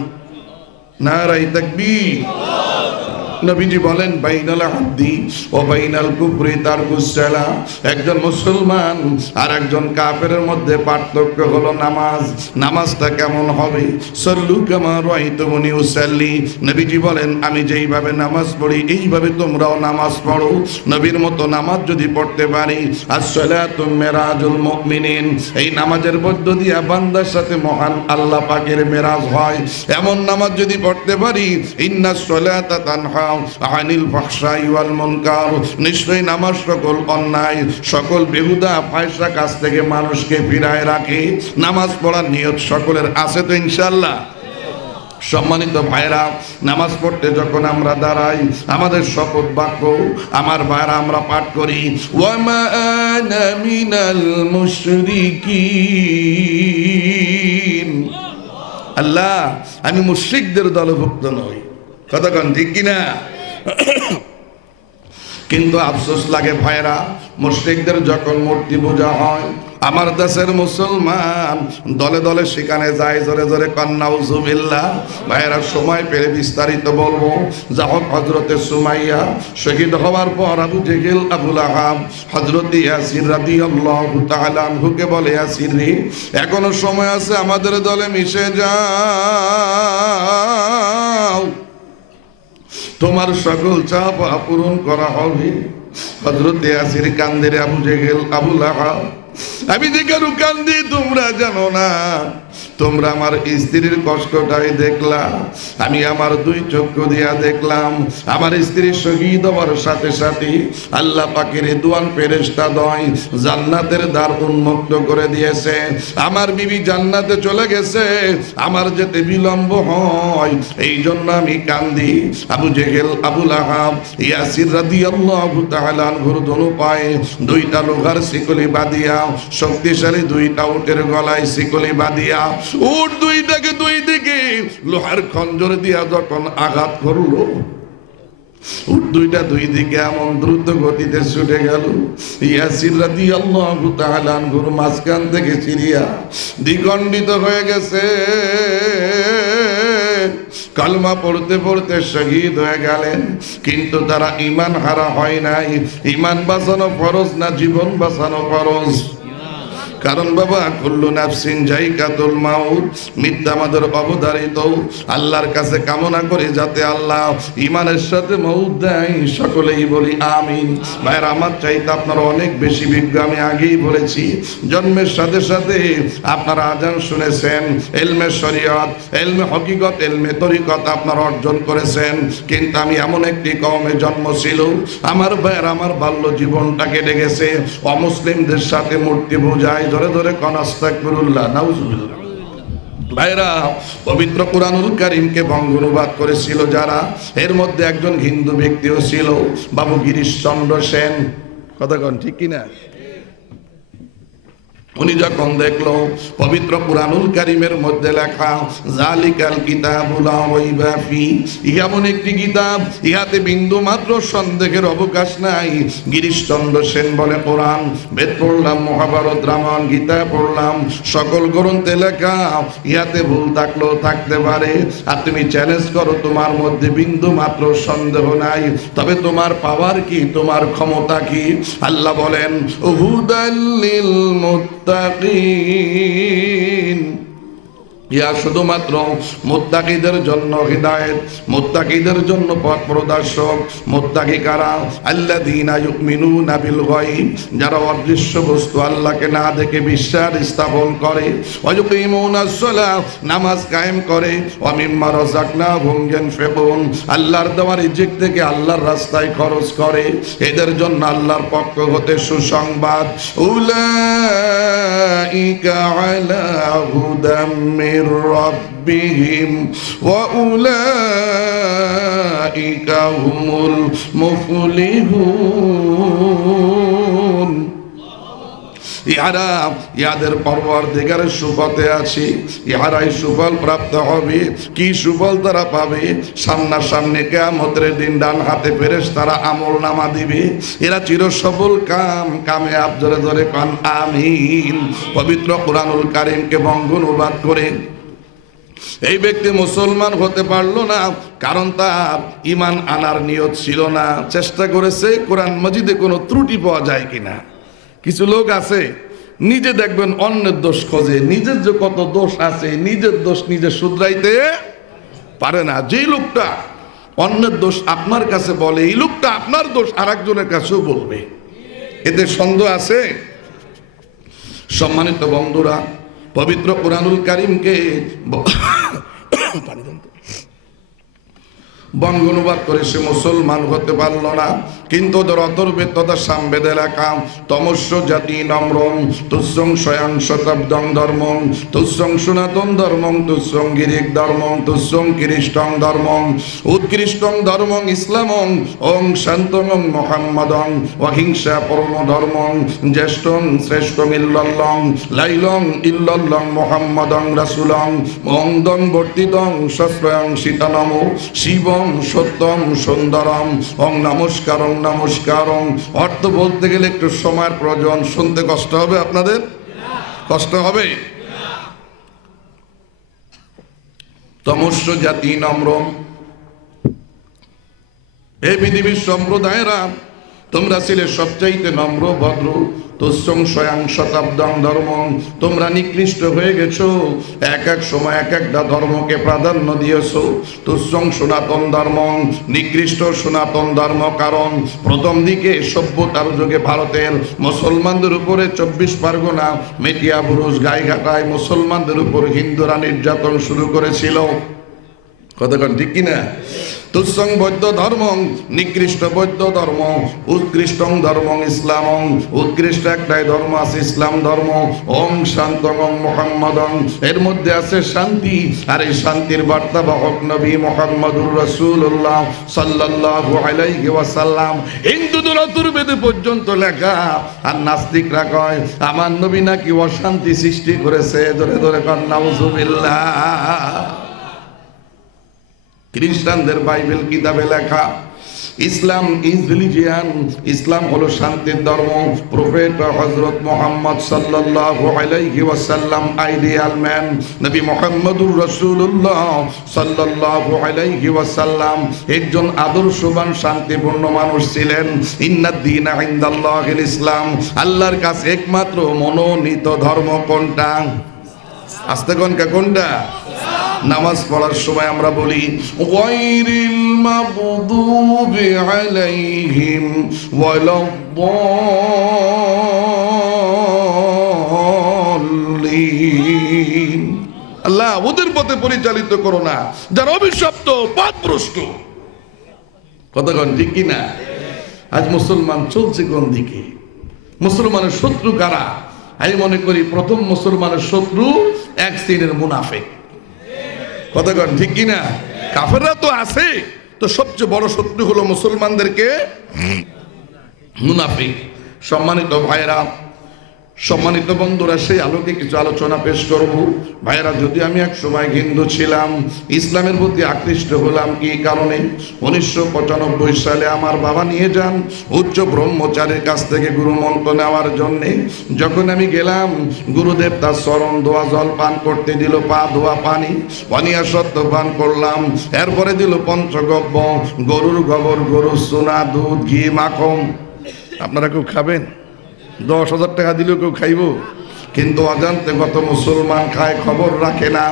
নারায়ে তাকবীর। নবীজি বলেন, বাইনাল আবদি ও বাইনাল কুফরি তারকুস সালাহ। একজন মুসলমান আর একজন কাফেরের মধ্যে পার্থক্য হলো নামাজ। নামাজটা কেমন হবে? সল্লু কামা রাআইতুমুনি উসাল্লি। নবীজি বলেন, আমি যেইভাবে নামাজ পড়ি এইভাবে তোমরাও নামাজ পড়ো। নবীর মতো নামাজ যদি পড়তে পারি, আস-সালাতু মিরাজুল মুমিনিন, এই নামাজের মধ্য দিয়ে বান্দার সাথে মহান আল্লাহ পাকের মেরাজ হয়। এমন নামাজ যদি পড়তে পারি, ইন্নাস সালাতা তানহা আনিল ফাহশাই ওয়াল মুনকার, নিশ্চয়ই নামাজ সকল অন্যায় সকল বেহুদা ফায়সা কাজ থেকে মানুষকে ফিরায় রাখে। নামাজ পড়ার নিয়ত সকলের আছে তো ইনশাআল্লাহ? সম্মানিত ভাইরা, নামাজ পড়তে যখন আমরা দাঁড়াই আমাদের শপথ বাক্য আমার ভাইরা আমরা পাঠ করি, ওয়া মা আনা মিনাল মুশরিকিন। আল্লাহ, আমি মুশরিকদের দলভুক্ত নই। কতক্ষণ ঠিক কিনা? কিন্তু আফসোস লাগে ভাইরা, মুশরিকদের যখন মূর্তি পূজা হয় আমার দেশের মুসলমান দলে দলে সেখানে যায়, জোরে জোরে নাউজুবিল্লাহ। ভাইরা, সময় পেলে বিস্তারিত বলবো। যা হোক, হযরতে সুমাইয়া শহীদ হওয়ার পর আবু জেহেল, আবু লাহাব হযরত ইয়াসির রাদিয়াল্লাহু তাআলা আনহুকে বলে, ইয়াসির রে, এখনো সময় আছে, আমাদের দলে মিশে যাও, তোমার সকল চাপ পূরণ করা হবে। হযরত ইয়াসির কান্দে, রে আবু জেহেল, আবু লাহাব, আমি যে কারু কান্দি তোমরা জানো না। তোমরা আমার স্ত্রীর কষ্টটাই দেখলা, আমি আমার দুই চক্ষু দিয়া দেখলাম। আমার স্ত্রী শহীদ হওয়ার সাথে সাথে আল্লাহ পাকের রিদওয়ান ফেরেশতা দয় জান্নাতের দ্বার উন্মুক্ত করে দিয়েছে। আমার বিবি জান্নাতে চলে গেছে, আমার যেতে বিলম্ব হয়, এই জন্য আমি কান্দি। আবু জেহেল, আবু লাহাব ইয়াসির রাদিয়াল্লাহু তাআলা আনহুর দোনো পায়ে দুইটা লোহার শিকলি বাঁধিয়া, শক্তিশালী দুইটা উটের গলায় শিকলি বাঁধিয়া, উট দুইটাকে দুই দিকে লোহার খঞ্জর দিয়া যখন আঘাত করলো, উট দুইটা দুই দিকে এমন দ্রুত গতিতে ছুটে গেল, ইয়াসির রাদিয়াল্লাহু তাআলা আনহুর মাঝখান থেকে চিরিয়া দ্বিখণ্ডিত হয়ে গেছে। কালমা পড়তে পড়তে শহীদ হয়ে গেলেন, কিন্তু তারা ঈমান হারা হয় নাই। ঈমান বাঁচানো ফরজ না জীবন বাঁচানো ফরজ? কারণ বাবা, কুল্লু নাফসিন যায়িকাতুল মাউত, মৃত্যু আমাদের অবধারিত। আল্লাহর কাছে কামনা করে যাতে আল্লাহ ঈমানের সাথে মউত দেয়, সকলেই বলি আমিন। ভাইরা, আমার চাইতে আপনারা অনেক বেশি বিজ্ঞ, আমি আগেই বলেছি। জন্মের সাথে সাথে আপনারা আজান শুনেছেন, ইলমে শরীয়ত, ইলমে হকিকত, ইলমে তরিকত আপনারা অর্জন করেছেন। কিন্তু আমি এমন একটি কওমে জন্ম ছিল, আমার ভাইয়ের আমার বাল্য জীবনটা কেটে গেছে অমুসলিমদের সাথে মূর্তি পূজায়। ধরে ধরে কোন আস্তাগফিরুল্লাহ, নাউজুবিল্লাহ। ভাইরা, পবিত্র কুরআনুল কারীমকে বঙ্গ অনুবাদ করেছিল যারা, এর মধ্যে একজন হিন্দু ব্যক্তিও ছিল, বাবু গিরিশচন্দ্র সেন। কথা কোন ঠিক কিনা? উনি যখন দেখলো পবিত্র কুরআনুল কারীমের মধ্যে লেখা জালিকাল কিতাবুল লা রাইবা ফি, এমন একটি কিতাব ইহাতে বিন্দু মাত্র সন্দেহের অবকাশ নাই। গিরিশচন্দ্র সেন বলে, কোরআন বেদ পড়লাম, মহাভারত, রামায়ণ, গীতা পড়লাম, সকল গ্রন্থে লেখা, ইহাতে ভুল থাকলেও থাকতে পারে। আর তুমি চ্যালেঞ্জ করো, তোমার মধ্যে বিন্দু মাত্র সন্দেহ নাই, তবে তোমার পাওয়ার কি, তোমার ক্ষমতা কি? আল্লাহ বলেন, হুদাল্লিল মুত্তাকিন, ইয়া শুধুমাত্র মুত্তাকিদের জন্য হিদায়েত, মুত্তাকিদের জন্য পথ প্রদর্শক। মুত্তাকি কারা? আল্লাযীনা ইউমিনুনা বিল গায়ব, যারা অদৃশ্য বস্তু আল্লাহকে না দেখে বিশ্বাস স্থাপন করে। ওয়া ইউকিমুনাস সালাহ, নামাজ কায়েম করে। ওয়া মিম্মা রাযাকনাহুম ইউনফিকুন, আল্লাহর দেওয়া রিজিক থেকে আল্লাহর রাস্তায় খরচ করে। এদের জন্য আল্লাহর পক্ষ হতে সুসংবাদ, উলাইকা আলা হুদাম মির রাব্বিহিম ওয়া উলাইকা হুমুল মুফলিহুন। ইহারা ইয়াদের পরওয়ারদিগারের সুফতে আছে, ইহারাই সুফল প্রাপ্ত হবে। কি সুফল তারা পাবে? সামনাসামনি কিয়ামতের দিন ডান হাতে ফেরেশতারা আমল নামা দিবে। এরা চির সফল কামেয়াব। জোরে জোরে কান আমিন। পবিত্র কুরআনুল কারীমকে বঙ্গ অনুবাদ করে এই ব্যক্তি মুসলমান হতে পারলো না, কারণ তার ঈমান আনার নিয়ত ছিল না। চেষ্টা করেছে কোরআন মাজিদে কোনো ত্রুটি পাওয়া যায় কিনা। কিছু লোক আছে, নিজে দেখবেন অন্যের দোষ খোঁজে, নিজের যে কত দোষ আছে নিজের দোষ নিজে শুধরাইতে পারে না। যেই লোকটা অন্যের দোষ আপনার কাছে বলে, এই লোকটা আপনার দোষ আরেকজনের কাছেও বলবে, এতে সন্দেহ আছে? সম্মানিত বন্ধুরা, পবিত্র কুরআনুল কারীমকে বঙ্গ অনুবাদ করে সে মুসলমান হতে পারল না, কিন্তু ওদের অতর্বেদ তথা সামবেদে লেখা তমস্য জাতি নম্রং তুস্যং স্বয়ং শতাব্দং ধর্মং তুস্যং সনাতন ধর্মং তুস্যং গিরিক ধর্মং তুস্যং খ্রিস্টং ধর্মং উৎকৃষ্টং ধর্মং ইসলামং ওং শান্তং মোহাম্মদং অহিংসা পরম ধর্মং জ্যেষ্ঠং শ্রেষ্ঠং ইল্লাল্লাহ লাইলং ইল্লাল্লাহ মোহাম্মদং রাসূলং মংদং বর্তিতং সস্বয়ং সীতানম শিবং সত্যম সুন্দরম ওং নমস্কারং নমস্কারং। অর্থ বলতে গেলে একটু সময়ের প্রয়োজন, শুনতে কষ্ট হবে আপনাদের? কষ্ট হবে? তমস্য জাতি নম্রম, হে পৃথিবীর সম্প্রদায়েরা তোমরা ছিলে সবচাইতে নম্র ভদ্র। তুস্যং স্বয়ং শতাব্দং ধর্মং, তোমরা নিকৃষ্ট হয়ে গেছো, এক এক সময় এক একটা ধর্মকে প্রাধান্য দিয়েছো। তুস্যং সনাতন ধর্মং, নিকৃষ্ট সনাতন ধর্ম, কারণ প্রথম দিকে সভ্যতার যুগে ভারতের মুসলমানদের উপরে 24 পরগনা মেটিয়া বুরুজ গাইঘাটায় মুসলমানদের উপর হিন্দুরা নির্যাতন শুরু করেছিল। কতক্ষণ ঠিক কিনা? তুচ্ছং বৌদ্ধ ধর্মং, নিকৃষ্ট বৌদ্ধ ধর্ম, উৎকৃষ্টং ধর্মং ইসলামং, উৎকৃষ্ট একটাই ধর্ম আছে ইসলাম ধর্ম। ওং শান্তং মুহাম্মাদং, এর মধ্যে আছে শান্তি, আর এই শান্তির বার্তা বাহক নবী মুহাম্মদুর রাসূলুল্লাহ সাল্লাল্লাহু আলাইহি ওয়াসাল্লাম। হিন্দুদের অতুর্বেদে পর্যন্ত লেখা, আর নাস্তিকরা কয় আমার নবী নাকি অশান্তি সৃষ্টি করেছে। ধরে ধরে কন নাউযুবিল্লাহ। খ্রিস্টানদের বাইবেল কিতাবে লেখা ইসলাম ইজ রিলিজিয়ান, ইসলাম হলো শান্তির ধর্ম। প্রফেট হযরত মুহাম্মদ সাল্লাল্লাহু আলাইহি ওয়াসাল্লাম আইডিয়াল ম্যান, নবী মুহাম্মদুর রাসূলুল্লাহ সাল্লাল্লাহু আলাইহি ওয়াসাল্লাম একজন আদর্শবান শান্তিপূর্ণ মানুষ ছিলেন। ইন্নাদ দীনা ইনদাল্লাহিল ইসলাম, আল্লাহর কাছে একমাত্র মনোনীত ধর্ম কোনটা? আস্তে কোনটা? কোনটা? নামাজ পড়ার সময় আমরা বলি গায়রিল মাগদুবি আলাইহিম ওয়ালাদ-দাল্লিন। আল্লাহ ওদের পথে পরিচালিত করো না যারা অভিশপ্ত পথভ্রষ্ট। কতক্ষণ ঠিক কিনা? আজ মুসলমান চলছে কোন দিকে? মুসলমানের শত্রু কারা? আমি মনে করি প্রথম মুসলমানের শত্রু এক শ্রেণীর মুনাফিক। কতক্ষণ ঠিক কিনা? কাফেররা তো আছে, তো সবচেয়ে বড় শত্রু হলো মুসলমানদেরকে মুনাফিক। সম্মানিত ভাইরা, সম্মানিত বন্ধুরা, সেই আলোকে কিছু আলোচনা পেশ করব। ভাইরা, যদি আমি এক সময় হিন্দু ছিলাম, ইসলামের প্রতি আকৃষ্ট হলাম কি কারণে? 1995 সালে আমার বাবা নিয়ে যান উচ্চ ব্রহ্মচারীর কাছ থেকে গুরু মন্ত্র নেওয়ার জন্যে। যখন আমি গেলাম, গুরুদেব তার চরণ ধোয়া জল পান করতে দিল, পা ধোয়া পানি, পানীয় সত্য পান করলাম। এরপরে দিল পঞ্চগব্য, গরুর গোবর, গরুর সোনা, দুধ, ঘি, মাখন। আপনারা কেউ খাবেন? 10,000 টাকা দিলেও কেউ খাইব? কিন্তু অজান্তে কত মুসলমান খায়, খবর রাখে না।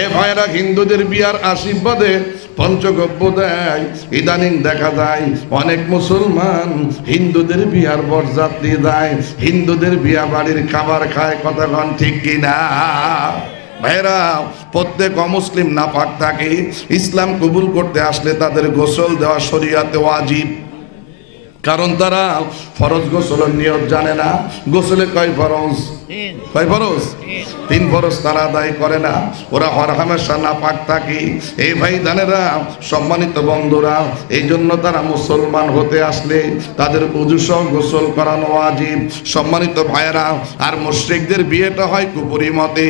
এ ভাইরা, হিন্দুদের বিয়ার আশীর্বাদে পঞ্চগব্য দেয়। ইদানিং দেখা যায় অনেক মুসলমান হিন্দুদের বিয়ার বরযাত্রী যায়, হিন্দুদের বিয়া বাড়ির খাবার খায়। কতক্ষণ ঠিক কিনা? ভাইরা, প্রত্যেক অমুসলিম নাপাক থাকে। ইসলাম কবুল করতে আসলে তাদের গোসল দেওয়া শরীয়তে ওয়াজিব, কারণ তারা ফরজ গোসলের নিয়ত জানে না। গোসলে কয় ফরজ? কয় ফরজ? 3 ফরজ তারা আদায় করে না। ওরা হর হামেশা নাপাক থাকে। এই ভাই জানেরা, সম্মানিত বন্ধুরা, এই জন্য তারা মুসলমান হতে আসলে তাদের ওযু সহ গোসল করানো ওয়াজিব। সম্মানিত ভাইয়েরা, আর মুশরিকদের বিয়েটা হয় কুপুরি মতে,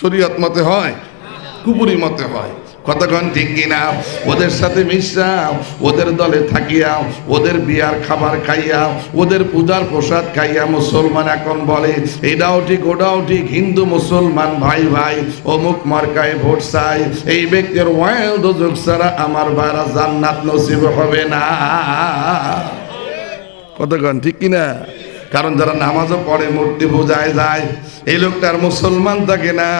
শরীয়ত মতে হয়? কুপুরি মতে হয়। কতক্ষণ ঠিক কিনা? ওদের সাথে মিশা, ওদের দলে থাকিয়া, ওদের বিয়ার খাবার খাইয়া, ওদের পূজার প্রসাদ খাইয়া মুসলমান এখন বলে এটাও ঠিক ওটাও ঠিক, হিন্দু মুসলমান ভাই ভাই, অমুক মার্কায় ভোট চাই। এই ব্যক্তির ওয়াইল দোজক ছাড়া আমার ভাইরা জান্নাত নসিব হবে না। কতক্ষণ ঠিক কিনা? কারণ যারা নামাজও পড়ে, মূর্তি পূজায় যায়, এই লোকটার মুসলমান থাকে না,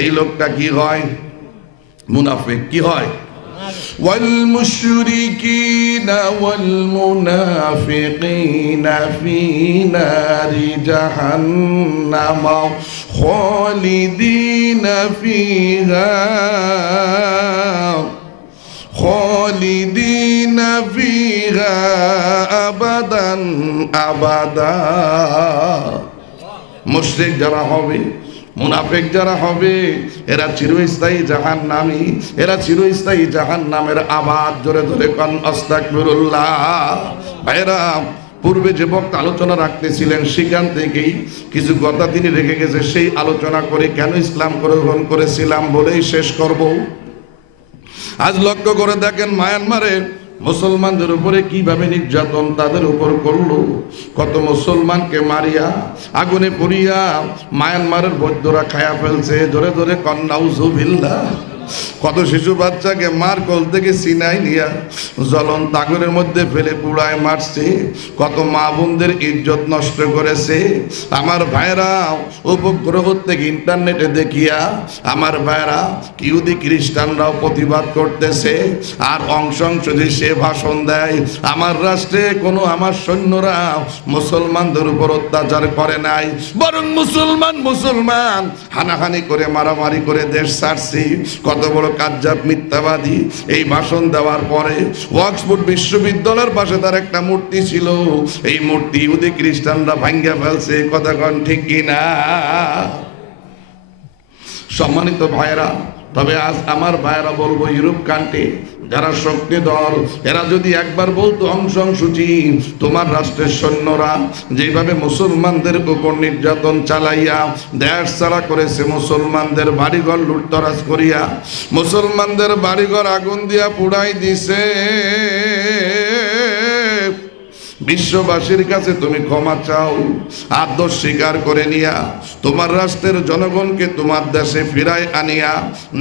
এই লোকটা কি হয়? মুনাফিক। কি হয়? ওয়াল মুশরিকিনা ওয়াল মুনাফিকিনা ফি নারি জাহান্নাম খালিদিনা ফিহা আবাদা। মুশরিক যারা হবে, মুনাফিক যারা হবে, এরা চিরস্থায়ী জাহান্নামী, এরা চিরস্থায়ী জাহান্নামের আবাদ। জোরে জোরে কোন আস্তাগফিরুল্লাহ। ভাইরা, পূর্বে যে বক্তা আলোচনা রাখতেছিলেন সেখান থেকেই কিছু কথা তিনি রেখে গেছে, সেই আলোচনা করে কেন ইসলাম গ্রহণ করেছিলাম বলেই শেষ করব। আজ লক্ষ্য করে দেখেন মায়ানমারের মুসলমানদের উপরে কিভাবে নির্যাতন তাদের উপর করলো। কত মুসলমানকে মারিয়া আগুনে পুড়িয়া মায়ানমারের বৈদ্যরা খায়া ফেলছে। ধরে ধরে কন্নাউজুবিল্লাহ। কত শিশু বাচ্চাকে মার কোল থেকে সিনাই নিয়া জ্বলন্ত আগুনের মধ্যে ফেলে পুড়ায় মারছে। কত মা বোনদের ইজ্জত নষ্ট করেছে। আমার ভাইরা উপগ্রহ থেকে ইন্টারনেটে দেখিয়া আমার ভাইরা ইহুদি খ্রিস্টানরাও প্রতিবাদ করতেছে। আর অংশ অংশ যে সে ভাষণ দেয়, আমার রাষ্ট্রে কোনো আমার সৈন্যরা মুসলমানদের উপর অত্যাচার করে নাই, বরং মুসলমান হানাহানি করে মারামারি করে দেশ ছাড়ছি। কত বড় কাজ্জাব মিথ্যাবাদী। এই ভাষণ দেওয়ার পরে অক্সফোর্ড বিশ্ববিদ্যালয়ের পাশে তার একটা মূর্তি ছিল, এই মূর্তি ইহুদি খ্রিস্টানরা ভাঙ্গা ফেলছে। কথা কন ঠিক কিনা? সম্মানিত ভাইরা, তবে আজ আমার ভাইরা বলবো, ইউরোপ কান্ট্রি যারা শক্তিধর, এরা যদি একবার বলতো অংশ অংশটি তোমার রাষ্ট্রের সৈন্যরা যেভাবে মুসলমানদের উপর নির্যাতন চালাইয়া দেশ ছাড়া করেছে, মুসলমানদের বাড়িঘর লুটতরাজ করিয়া মুসলমানদের বাড়িঘর আগুন দিয়া পুড়াই দিছে, বিশ্ববাসীর কাছে তুমি ক্ষমা চাও, আদর্শ স্বীকার করে নিয়া তোমার রাষ্ট্রের জনগণকে তোমার দেশে ফিরায় আনিয়া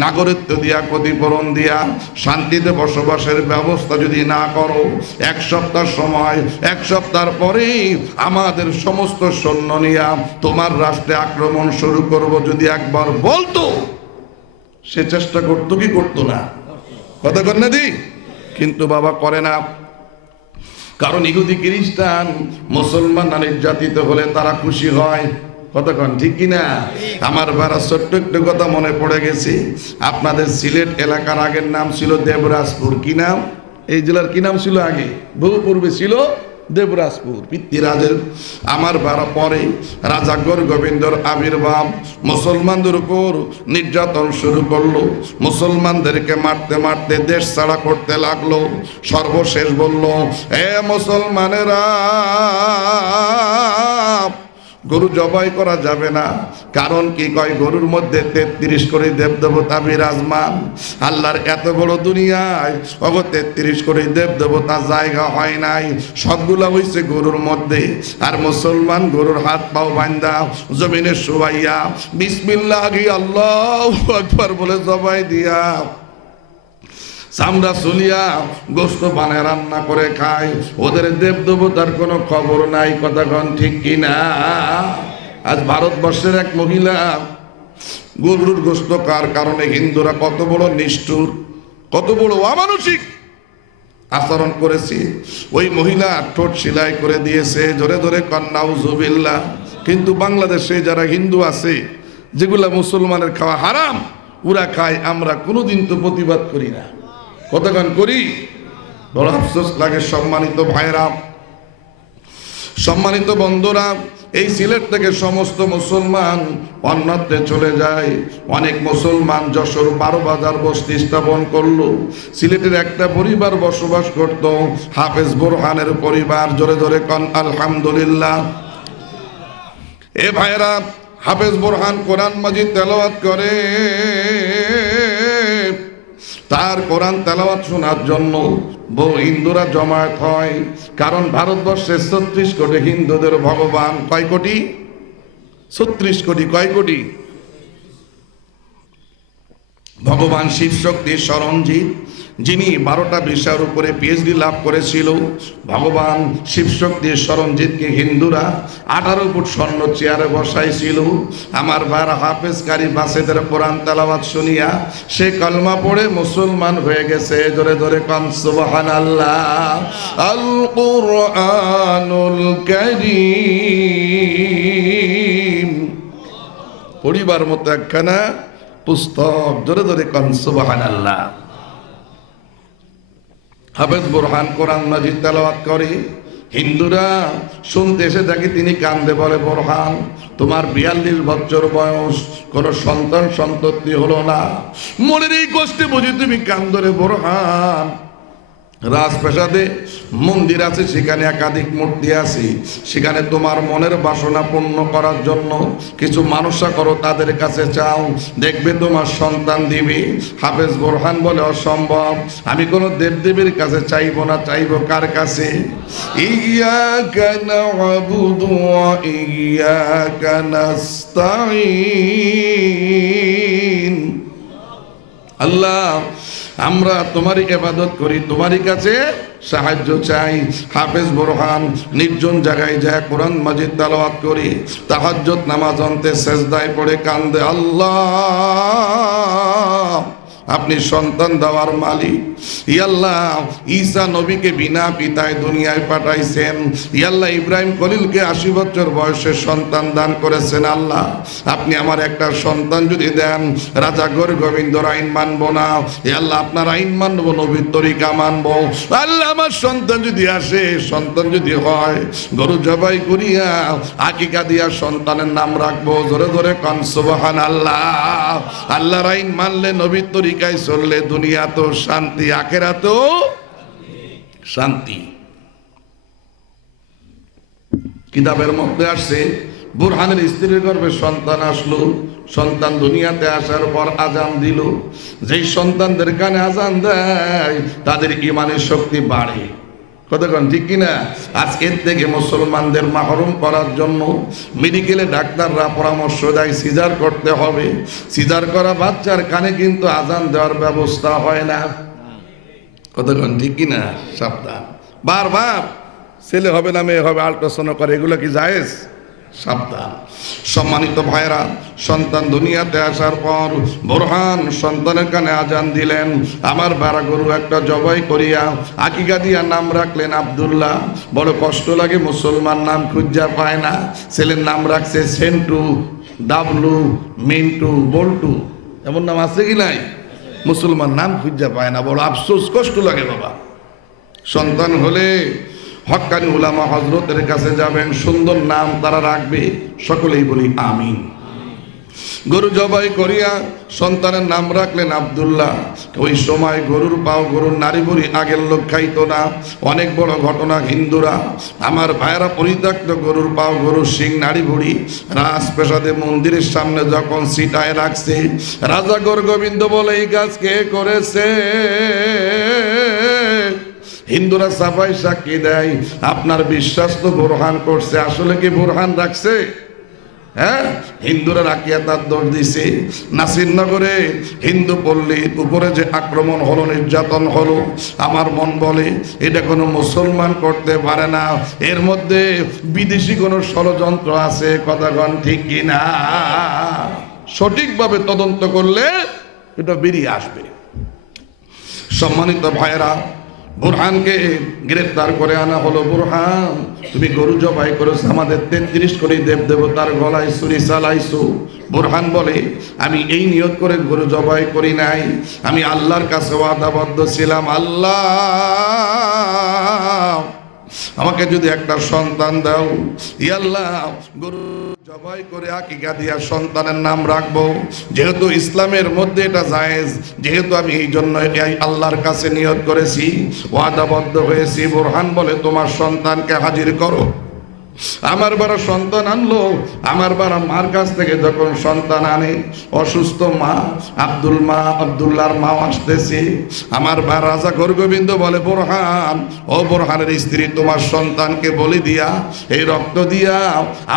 নাগরিকত্ব দিয়া ক্ষতিপূরণ দিয়া শান্তিতে বসবাসের ব্যবস্থা যদি না করো, এক সপ্তাহ সময়, এক সপ্তাহ পরেই আমাদের সমস্ত সৈন্য নিয়া তোমার রাষ্ট্রে আক্রমণ শুরু করব যদি একবার বলতো, সে চেষ্টা করতো কি করতো না? কথা কর না দি? কিন্তু বাবা করে না। কারণ ইহুদি খ্রিস্টান মুসলমান নির্যাতিত হলে তারা খুশি হয়। কতক্ষণ ঠিক কিনা? আমার বারা ছোট্ট একটু কথা মনে পড়ে গেছে। আপনাদের সিলেট এলাকার আগের নাম ছিল দেবরাজপুর। কি নাম? এই জেলার কি নাম ছিল আগে? বহু পূর্বে ছিল দেবরাজপুর। পৃথ্বীরাজের আমার বারা পরে রাজা গোবিন্দর আবির্ভাব, মুসলমানদের উপর নির্যাতন শুরু করলো, মুসলমানদেরকে মারতে মারতে দেশ ছাড়া করতে লাগলো। সর্বশেষ বলল, এ মুসলমানেরা, গরু জবাই করা যাবে না। কারণ কি কয়? গরুর মধ্যে 33 কোটি দেবদেবতা বিরাজমান। আল্লাহর এত বড় দুনিয়ায় 33 কোটি দেবদেবতা জায়গা হয় নাই, সবগুলা হইছে গরুর মধ্যে। আর মুসলমান গরুর হাত পাও বান্দা জমিনে শুয়াইয়া বিসমিল্লাহি আল্লাহু আকবার বলে জবাই দিয়া চামড়া চুলিয়া গোস্ত বানায় রান্না করে খায়। ওদের দেবদেবতার কোনো খবর নাই। কথাক্ষণ ঠিক কিনা? আজ ভারতবর্ষের এক মহিলা গরুর গোস্ত খাওয়ার কারণে হিন্দুরা কত বড় নিষ্ঠুর, কত বড় অমানুষিক আচরণ করেছে। ওই মহিলা ঠোঁট সেলাই করে দিয়েছে। জোরে জোরে কন্নাউজুবিল্লাহ। কিন্তু বাংলাদেশে যারা হিন্দু আছে, যেগুলা মুসলমানের খাওয়া হারাম, ওরা খায়, আমরা কোনোদিন তো প্রতিবাদ করি না। কতক্ষণ করি? বড় আফসোস লাগে। সম্মানিত ভাইরা, সম্মানিত বন্ধুরা, এই সিলেট থেকে সমস্ত মুসলমান অন্যত্রে চলে যায়। অনেক মুসলমান যশোর 12 বাজার বস্তি স্থাপন করলো। সিলেটের একটা পরিবার বসবাস করত, হাফেজ বোরহানের পরিবার। জোরে জোরে কন আলহামদুলিল্লাহ। এ ভাইরা, হাফেজ বোরহান কোরআন মাজিদ তেলাওয়াত করে। তার কোরআন তেলাওয়াত শোনার জন্য বহু হিন্দুরা জমায়েত হয়। কারণ ভারতবর্ষে 36 কোটি হিন্দুদের ভগবান কয় কোটি? 36 কোটি। কয় কোটি? ভগবান শিব শক্তি সরঞ্জিত, যিনি 12টা বিষয়ের উপরে পিএইচডি লাভ করেছিল, ভগবান শিব শক্তি সরঞ্জিতকে হিন্দুরা 18 ফুট স্বর্ণ চেয়ারে বসাইছিল। আমার ভাইরা, হাফেজ কারি বাসেদের কোরআন তেলাওয়াত শুনিয়া সে কলমা পড়ে মুসলমান হয়ে গেছে। জোরে জোরে কান সুবহানাল্লাহ। আল কুরআনুল কারীম পড়িবার মতো একখানা পুস্তক। জোরে জোরে কান সুবহানাল্লাহ। হাফেজ বোরহান কোরআন মাজিদ তেলাওয়াত করে। হিন্দুরা শুনতে এসে দেখি তিনি কান্দে, বলে বোরহান তোমার 42 বছর বয়স, কোন সন্তান সন্ততি হলো না, মনের এই কষ্টে বুঝি তুমি কান্দরে বোরহান। রাজপ্রাসাদে মন্দির আছে, সেখানে একাধিক মূর্তি আছে, সেখানে তোমার মনের বাসনা পূর্ণ করার জন্য কিছু মানুষা করো, তাদের কাছে চাও, দেখবে তোমার সন্তান দিবে। হাফেজ বোরহান বলে অসম্ভব, আমি কোনো দেবদেবীর কাছে চাইবো না, চাইবো কার কাছে? ইয়াকা না'বুদু ওয়া ইয়াকা নাস্তাঈন। আল্লাহ আমরা তোমারই ইবাদত করি, তোমারই কাছে সাহায্য চাই। হাফেজ বোরহান নির্জন জায়গায় যায় কোরআন মাজিদ তেলাওয়াত করে, তাহাজ্জুদ নামাজ অন্তে সেজদায় পড়ে কান্দে, আল্লাহ আপনি সন্তান দেওয়ার মালিক। ইয়াল্লাহ ঈসা নবীকে বিনা পিতায় দুনিয়ায় পাঠাইছেন, ইয়াল্লাহ ইব্রাহিম খলিলকে 80 বছর বয়সে সন্তান দান করেছেন। আল্লাহ আপনি আমার একটা সন্তান যদি দেন, রাজা গর গোবিন্দর আইন মানবো না, ইয়াল্লাহ আপনার আইন মানবো, নবীর তরিকা মানবো। আল্লাহ আমার সন্তান যদি আসে, সন্তান যদি হয়, গরু জবাই করিয়া আকিকা দিয়া সন্তানের নাম রাখবো। জোরে জোরে কান সুবহানাল্লাহ। আল্লাহর আইন মানলে, নবীর তরিকা চললে দুনিয়া তো শান্তি, আখেরাতেও শান্তি। কিতাবের মধ্যে আসছে বুরহানের স্ত্রীর গর্ভে সন্তান আসলো, সন্তান দুনিয়াতে আসার পর আজান দিল। যেই সন্তানদের কানে আজান দেয় তাদের ইমানের শক্তি বাড়ে। কতক্ষণ ঠিক কিনা? আজকের থেকে মুসলমানদের মাহরুম করার জন্য মেডিকেলে ডাক্তাররা পরামর্শ দেয় সিজার করতে হবে। সিজার করা বাচ্চার কানে কিন্তু আজান দেওয়ার ব্যবস্থা হয় না। কতক্ষণ ঠিক কিনা? সাবধান। বারবার ছেলে হবে না মেয়ে হবে আল্ট্রাসাউন্ড করে, এগুলো কি জায়েজ? সাবধান। সম্মানিত ভাইরা, সন্তান দুনিয়াতে আসার পর বোরহান সন্তানের কানে আজান দিলেন। আমার বাড়া গরু একটা জবাই করিয়া আকিকা দিয়া নাম রাখলেন আব্দুল্লাহ। বড় কষ্ট লাগে, মুসলমান নাম খুঁজা পায় না। ছেলের নাম রাখছে সেন্টু, ডাবলু, মিন্টু, বল্টু, এমন নাম আছে কি নাই? মুসলমান নাম খুঁজা পায় না, বড় আফসোস, কষ্ট লাগে বাবা। সন্তান হলে হক্কানি উলামা হযরতের কাছে যাবেন, সুন্দর নাম তারা রাখবে, সকলেই বলি আমিন। গরু জবাই করিয়া সন্তানের নাম রাখলেন আব্দুল্লাহ। ওই সময় গরুর পাও, গরুর নাড়ি বুড়ি আগের লোক খাইতো না। অনেক বড় ঘটনা, হিন্দুরা আমার ভাইয়েরা পরিত্যক্ত গরুর পাও, গরুর শিং, নাড়ি বুড়ি রাজপ্রাসাদে মন্দিরের সামনে যখন সিটায় রাখছে, রাজা গর গোবিন্দ বলে এই কাজ কে করেছে? হিন্দুরা সাফাই সাক্ষী দেয়, আপনার বিশ্বাস তো বোরহান করছে। আসলে কি বোরহান রাখছে? হ্যাঁ, হিন্দুরা রাখিয়া তার দোষ দিছে। নাসিরনগরে হিন্দু পল্লীর উপরে যে আক্রমণ হলো, নির্যাতন হলো, আমার মন বলে এটা কোনো মুসলমান করতে পারে না, এর মধ্যে বিদেশি কোনো ষড়যন্ত্র আছে। কথাগণ ঠিক কিনা? সঠিকভাবে তদন্ত করলে এটা বেরিয়ে আসবে। সম্মানিত ভাইয়েরা, বুরহানকে গ্রেফতার করে আনা হলো। বুরহান, তুমি গরু জবাই করেছো, আমাদের 33 কোটি দেব দেবতার গলায় ছুরি চালাইছো। বুরহান বলে আমি এই নিয়ত করে গরু জবাই করি নাই, আমি আল্লাহর কাছে ওয়াদাবদ্ধ ছিলাম, আল্লাহ আমাকে যদি একটা সন্তান দাও, ইয়া আল্লাহ গরু জবাই করে আকিকা দিয়া সন্তানের নাম রাখবো। যেহেতু ইসলামের মধ্যে এটা জায়েজ, যেহেতু আমি এই জন্য আল্লাহর কাছে নিয়ত করেছি, ওয়াদাবদ্ধ হয়েছি। বুরহান বলে তোমার সন্তানকে হাজির করো। আমার বারা সন্তান আনলো। আমার বারা মার কাছ থেকে যখন সন্তান আনে, অসুস্থ মা, আব্দুল্লাহর মা আসতেছে। আমার বা রাজা গরগোবিন্দ বলে বুরহান, ও বুরহানের স্ত্রী, তোমার সন্তানকে বলি দিয়া এই রক্ত দিয়া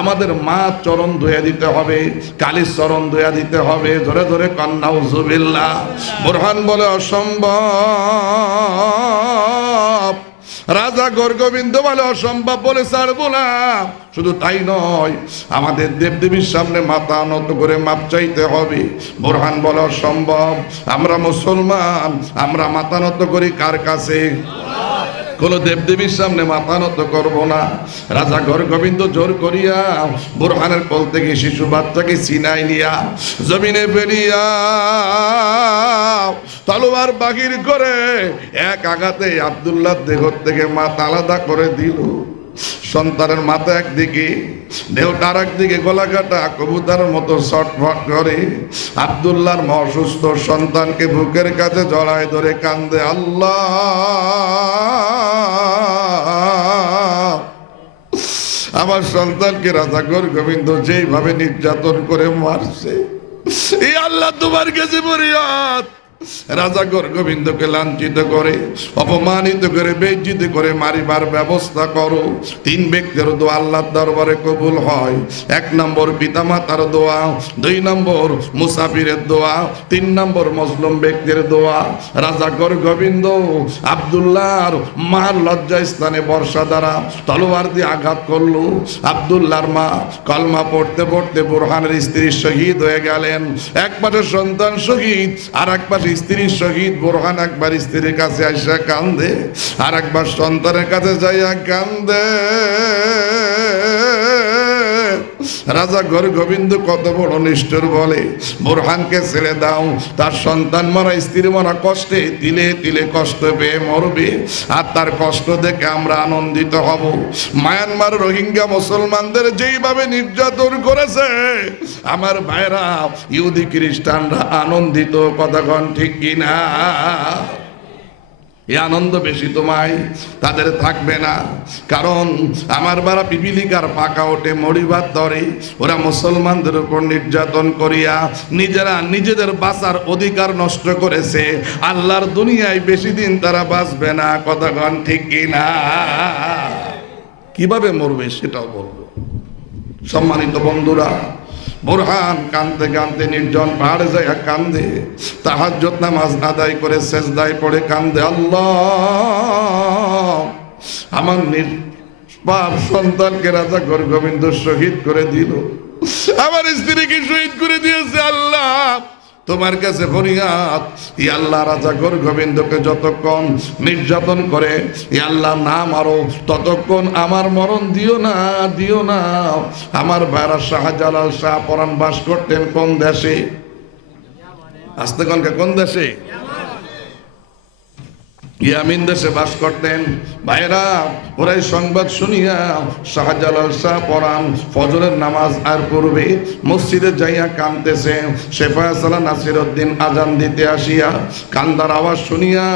আমাদের মা চরণ ধুয়ে দিতে হবে, কালির চরণ ধুয়ে দিতে হবে। ধরে ধরে কন্যা উযুবিল্লাহ। বুরহান বলে অসম্ভব। রাজা গরগোবিন্দ বলে অসম্ভব, বলে ছাড়বো না। শুধু তাই নয়, আমাদের দেবদেবীর সামনে মাথা নত করে মাপ চাইতে হবে। বুরহান বলে অসম্ভব। আমরা মুসলমান, আমরা মাথা নত করি কার কাছে? কোন দেবদেবীর সামনে মাথা নত করবো না। রাজা গরগোবিন্দ জোর করিয়া বুরহানের কোল থেকে শিশু বাচ্চাকে ছিনাই নিয়া জমিনে ফেলিয়া তলোয়ার বাহির করে এক আঘাতে আব্দুল্লাহর দেহ থেকে মাথা আলাদা করে দিল। সন্তানের মাথা একদিকে, দেহটা আর একদিকে, গলা কাটা কবুতরের মতো ছটফট করে। আব্দুল্লাহর মা অসুস্থ, সন্তানকে বুকের কাছে জড়ায় ধরে কান্দে, আল্লাহ আমার সন্তানকে রাজাগর গোবিন্দ যেইভাবে নির্যাতন করে মারছে, এই আল্লাহ তোমার কাছে ফরিয়াদ, রাজাগর গোবিন্দকে লাঞ্ছিত করে, অপমানিত করে, বেইজ্জত করে মারিবার ব্যবস্থা করো। 3 ব্যক্তির দোয়া আল্লাহর দরবারে কবুল হয়। 1 নম্বর পিতামাতার দোয়া, 2 নম্বর মুসাফিরের দোয়া, 3 নম্বর মজলুম ব্যক্তির দোয়া। রাজাগর গোবিন্দ আব্দুল্লাহর মার লজ্জা স্থানে বর্ষা দ্বারা তলোয়ার দিয়ে আঘাত করলো। আব্দুল্লাহর মা কলমা পড়তে পড়তে বুরহানের স্ত্রী শহীদ হয়ে গেলেন। এক পাশে সন্তান শহীদ, আর এক পাশে স্ত্রী শহীদ। বুরহান একবার স্ত্রীর কাছে আইসা কান্দে, আর একবার সন্তানের কাছে যাইয়া কান্দে। রাজা গর গোবিন্দ কত বড় নিষ্ঠুর বলে, বুরহানকে ছেড়ে দাও, তার সন্তান মরা, স্ত্রী মরা কষ্টে তিলে তিলে কষ্ট পেয়ে মরবে, আর তার কষ্ট দেখে আমরা আনন্দিত হব। মায়ানমার রোহিঙ্গা মুসলমানদের যেইভাবে নির্যাতন করেছে, আমার ভাইরা ইহুদি খ্রিস্টানরা আনন্দিত, কথাগণ ঠিক কিনা? এই আনন্দ বেশি তোমায় তাদের থাকবে না, কারণ আমার বারা পিপিলিকার পাকা ওঠে মরিবার ধরে। ওরা মুসলমানদের উপর নির্যাতন করিয়া নিজেরা নিজেদের বাঁচার অধিকার নষ্ট করেছে। আল্লাহর দুনিয়ায় বেশি দিন তারা বাঁচবে না, কথাগণ ঠিক কিনা? কিভাবে মরবে সেটাও বলবো। সম্মানিত বন্ধুরা, বুরহান কাঁদতে কাঁদতে নির্জন পাহাড়ে যায় কান্দে, তাহাজ্জুদ নামাজ আদায় করে সেজদায় পড়ে কান্দে, আল্লাহ আমার নিষ্পাপ সন্তানকে রাজা গর গোবিন্দ শহীদ করে দিল, আমার স্ত্রীকে শহীদ করে দিয়েছে। আল্লাহ তোমার কাছে ফরিয়াদ, ইয়া আল্লাহ রাজা গর গোবিন্দকে যতক্ষণ নির্যাতন করে ইয়া আল্লাহ না মারো, ততক্ষণ আমার মরণ দিও না, দিও না। আমার ভাইরা শাহজালাল শাহ পরাণ বাস করতেন কোন দেশে? আস্তে কনকে কোন দেশে? ইয়ামিন দেশে বাস করতেন। ভাইরা ওরাই সংবাদ শুনিয়া শাহজালাল শাহ পরাণ ফজরের নামাজ আর পড়বে মসজিদে যাইয়া কাঁদতেছে। শেফায়াসালা নাসিরউদ্দিন আজান দিতে আসিয়া কান্দার আওয়াজ শুনিয়া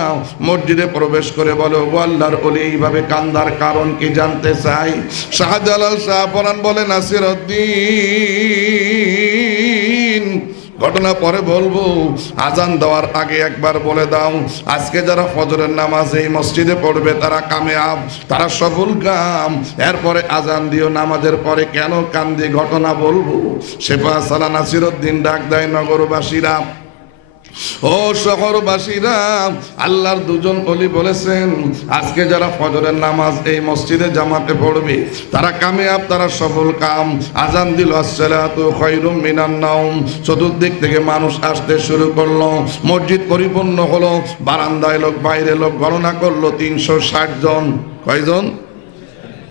মসজিদে প্রবেশ করে বলে, ও আল্লাহর ওলি এইভাবে কান্দার কারণ কি জানতে চাই। শাহজালাল শাহ পরাণ বলে, নাসিরউদ্দিন ঘটনা পরে বলবো, আজান দেওয়ার আগে একবার বলে দাও, আজকে যারা ফজরের নামাজ এই মসজিদে পড়বে তারা কামিয়াব, তারা সফল কাম। এরপরে আজান দিও, নামাজের পরে কেন কান্দি ঘটনা বলবো। শেফায়াসালা নাসিরউদ্দিন ডাক দেয়, নগরবাসীরা, ও শহরবাসীরা, আল্লাহর দুজন ওলি বলেছেন আজকে যারা ফজরের নামাজ এই মসজিদে জামাতে পড়বে তারা কামিয়াব, তারা সফল কাম। আজান দিল, আসসালাতু খায়রুম মিনান নাওম। চতুর্দিক থেকে মানুষ আসতে শুরু করলো, মসজিদ পরিপূর্ণ হলো, বারান্দায় লোক, বাইরে লোক, গণনা করলো 360 জন। কয়জন?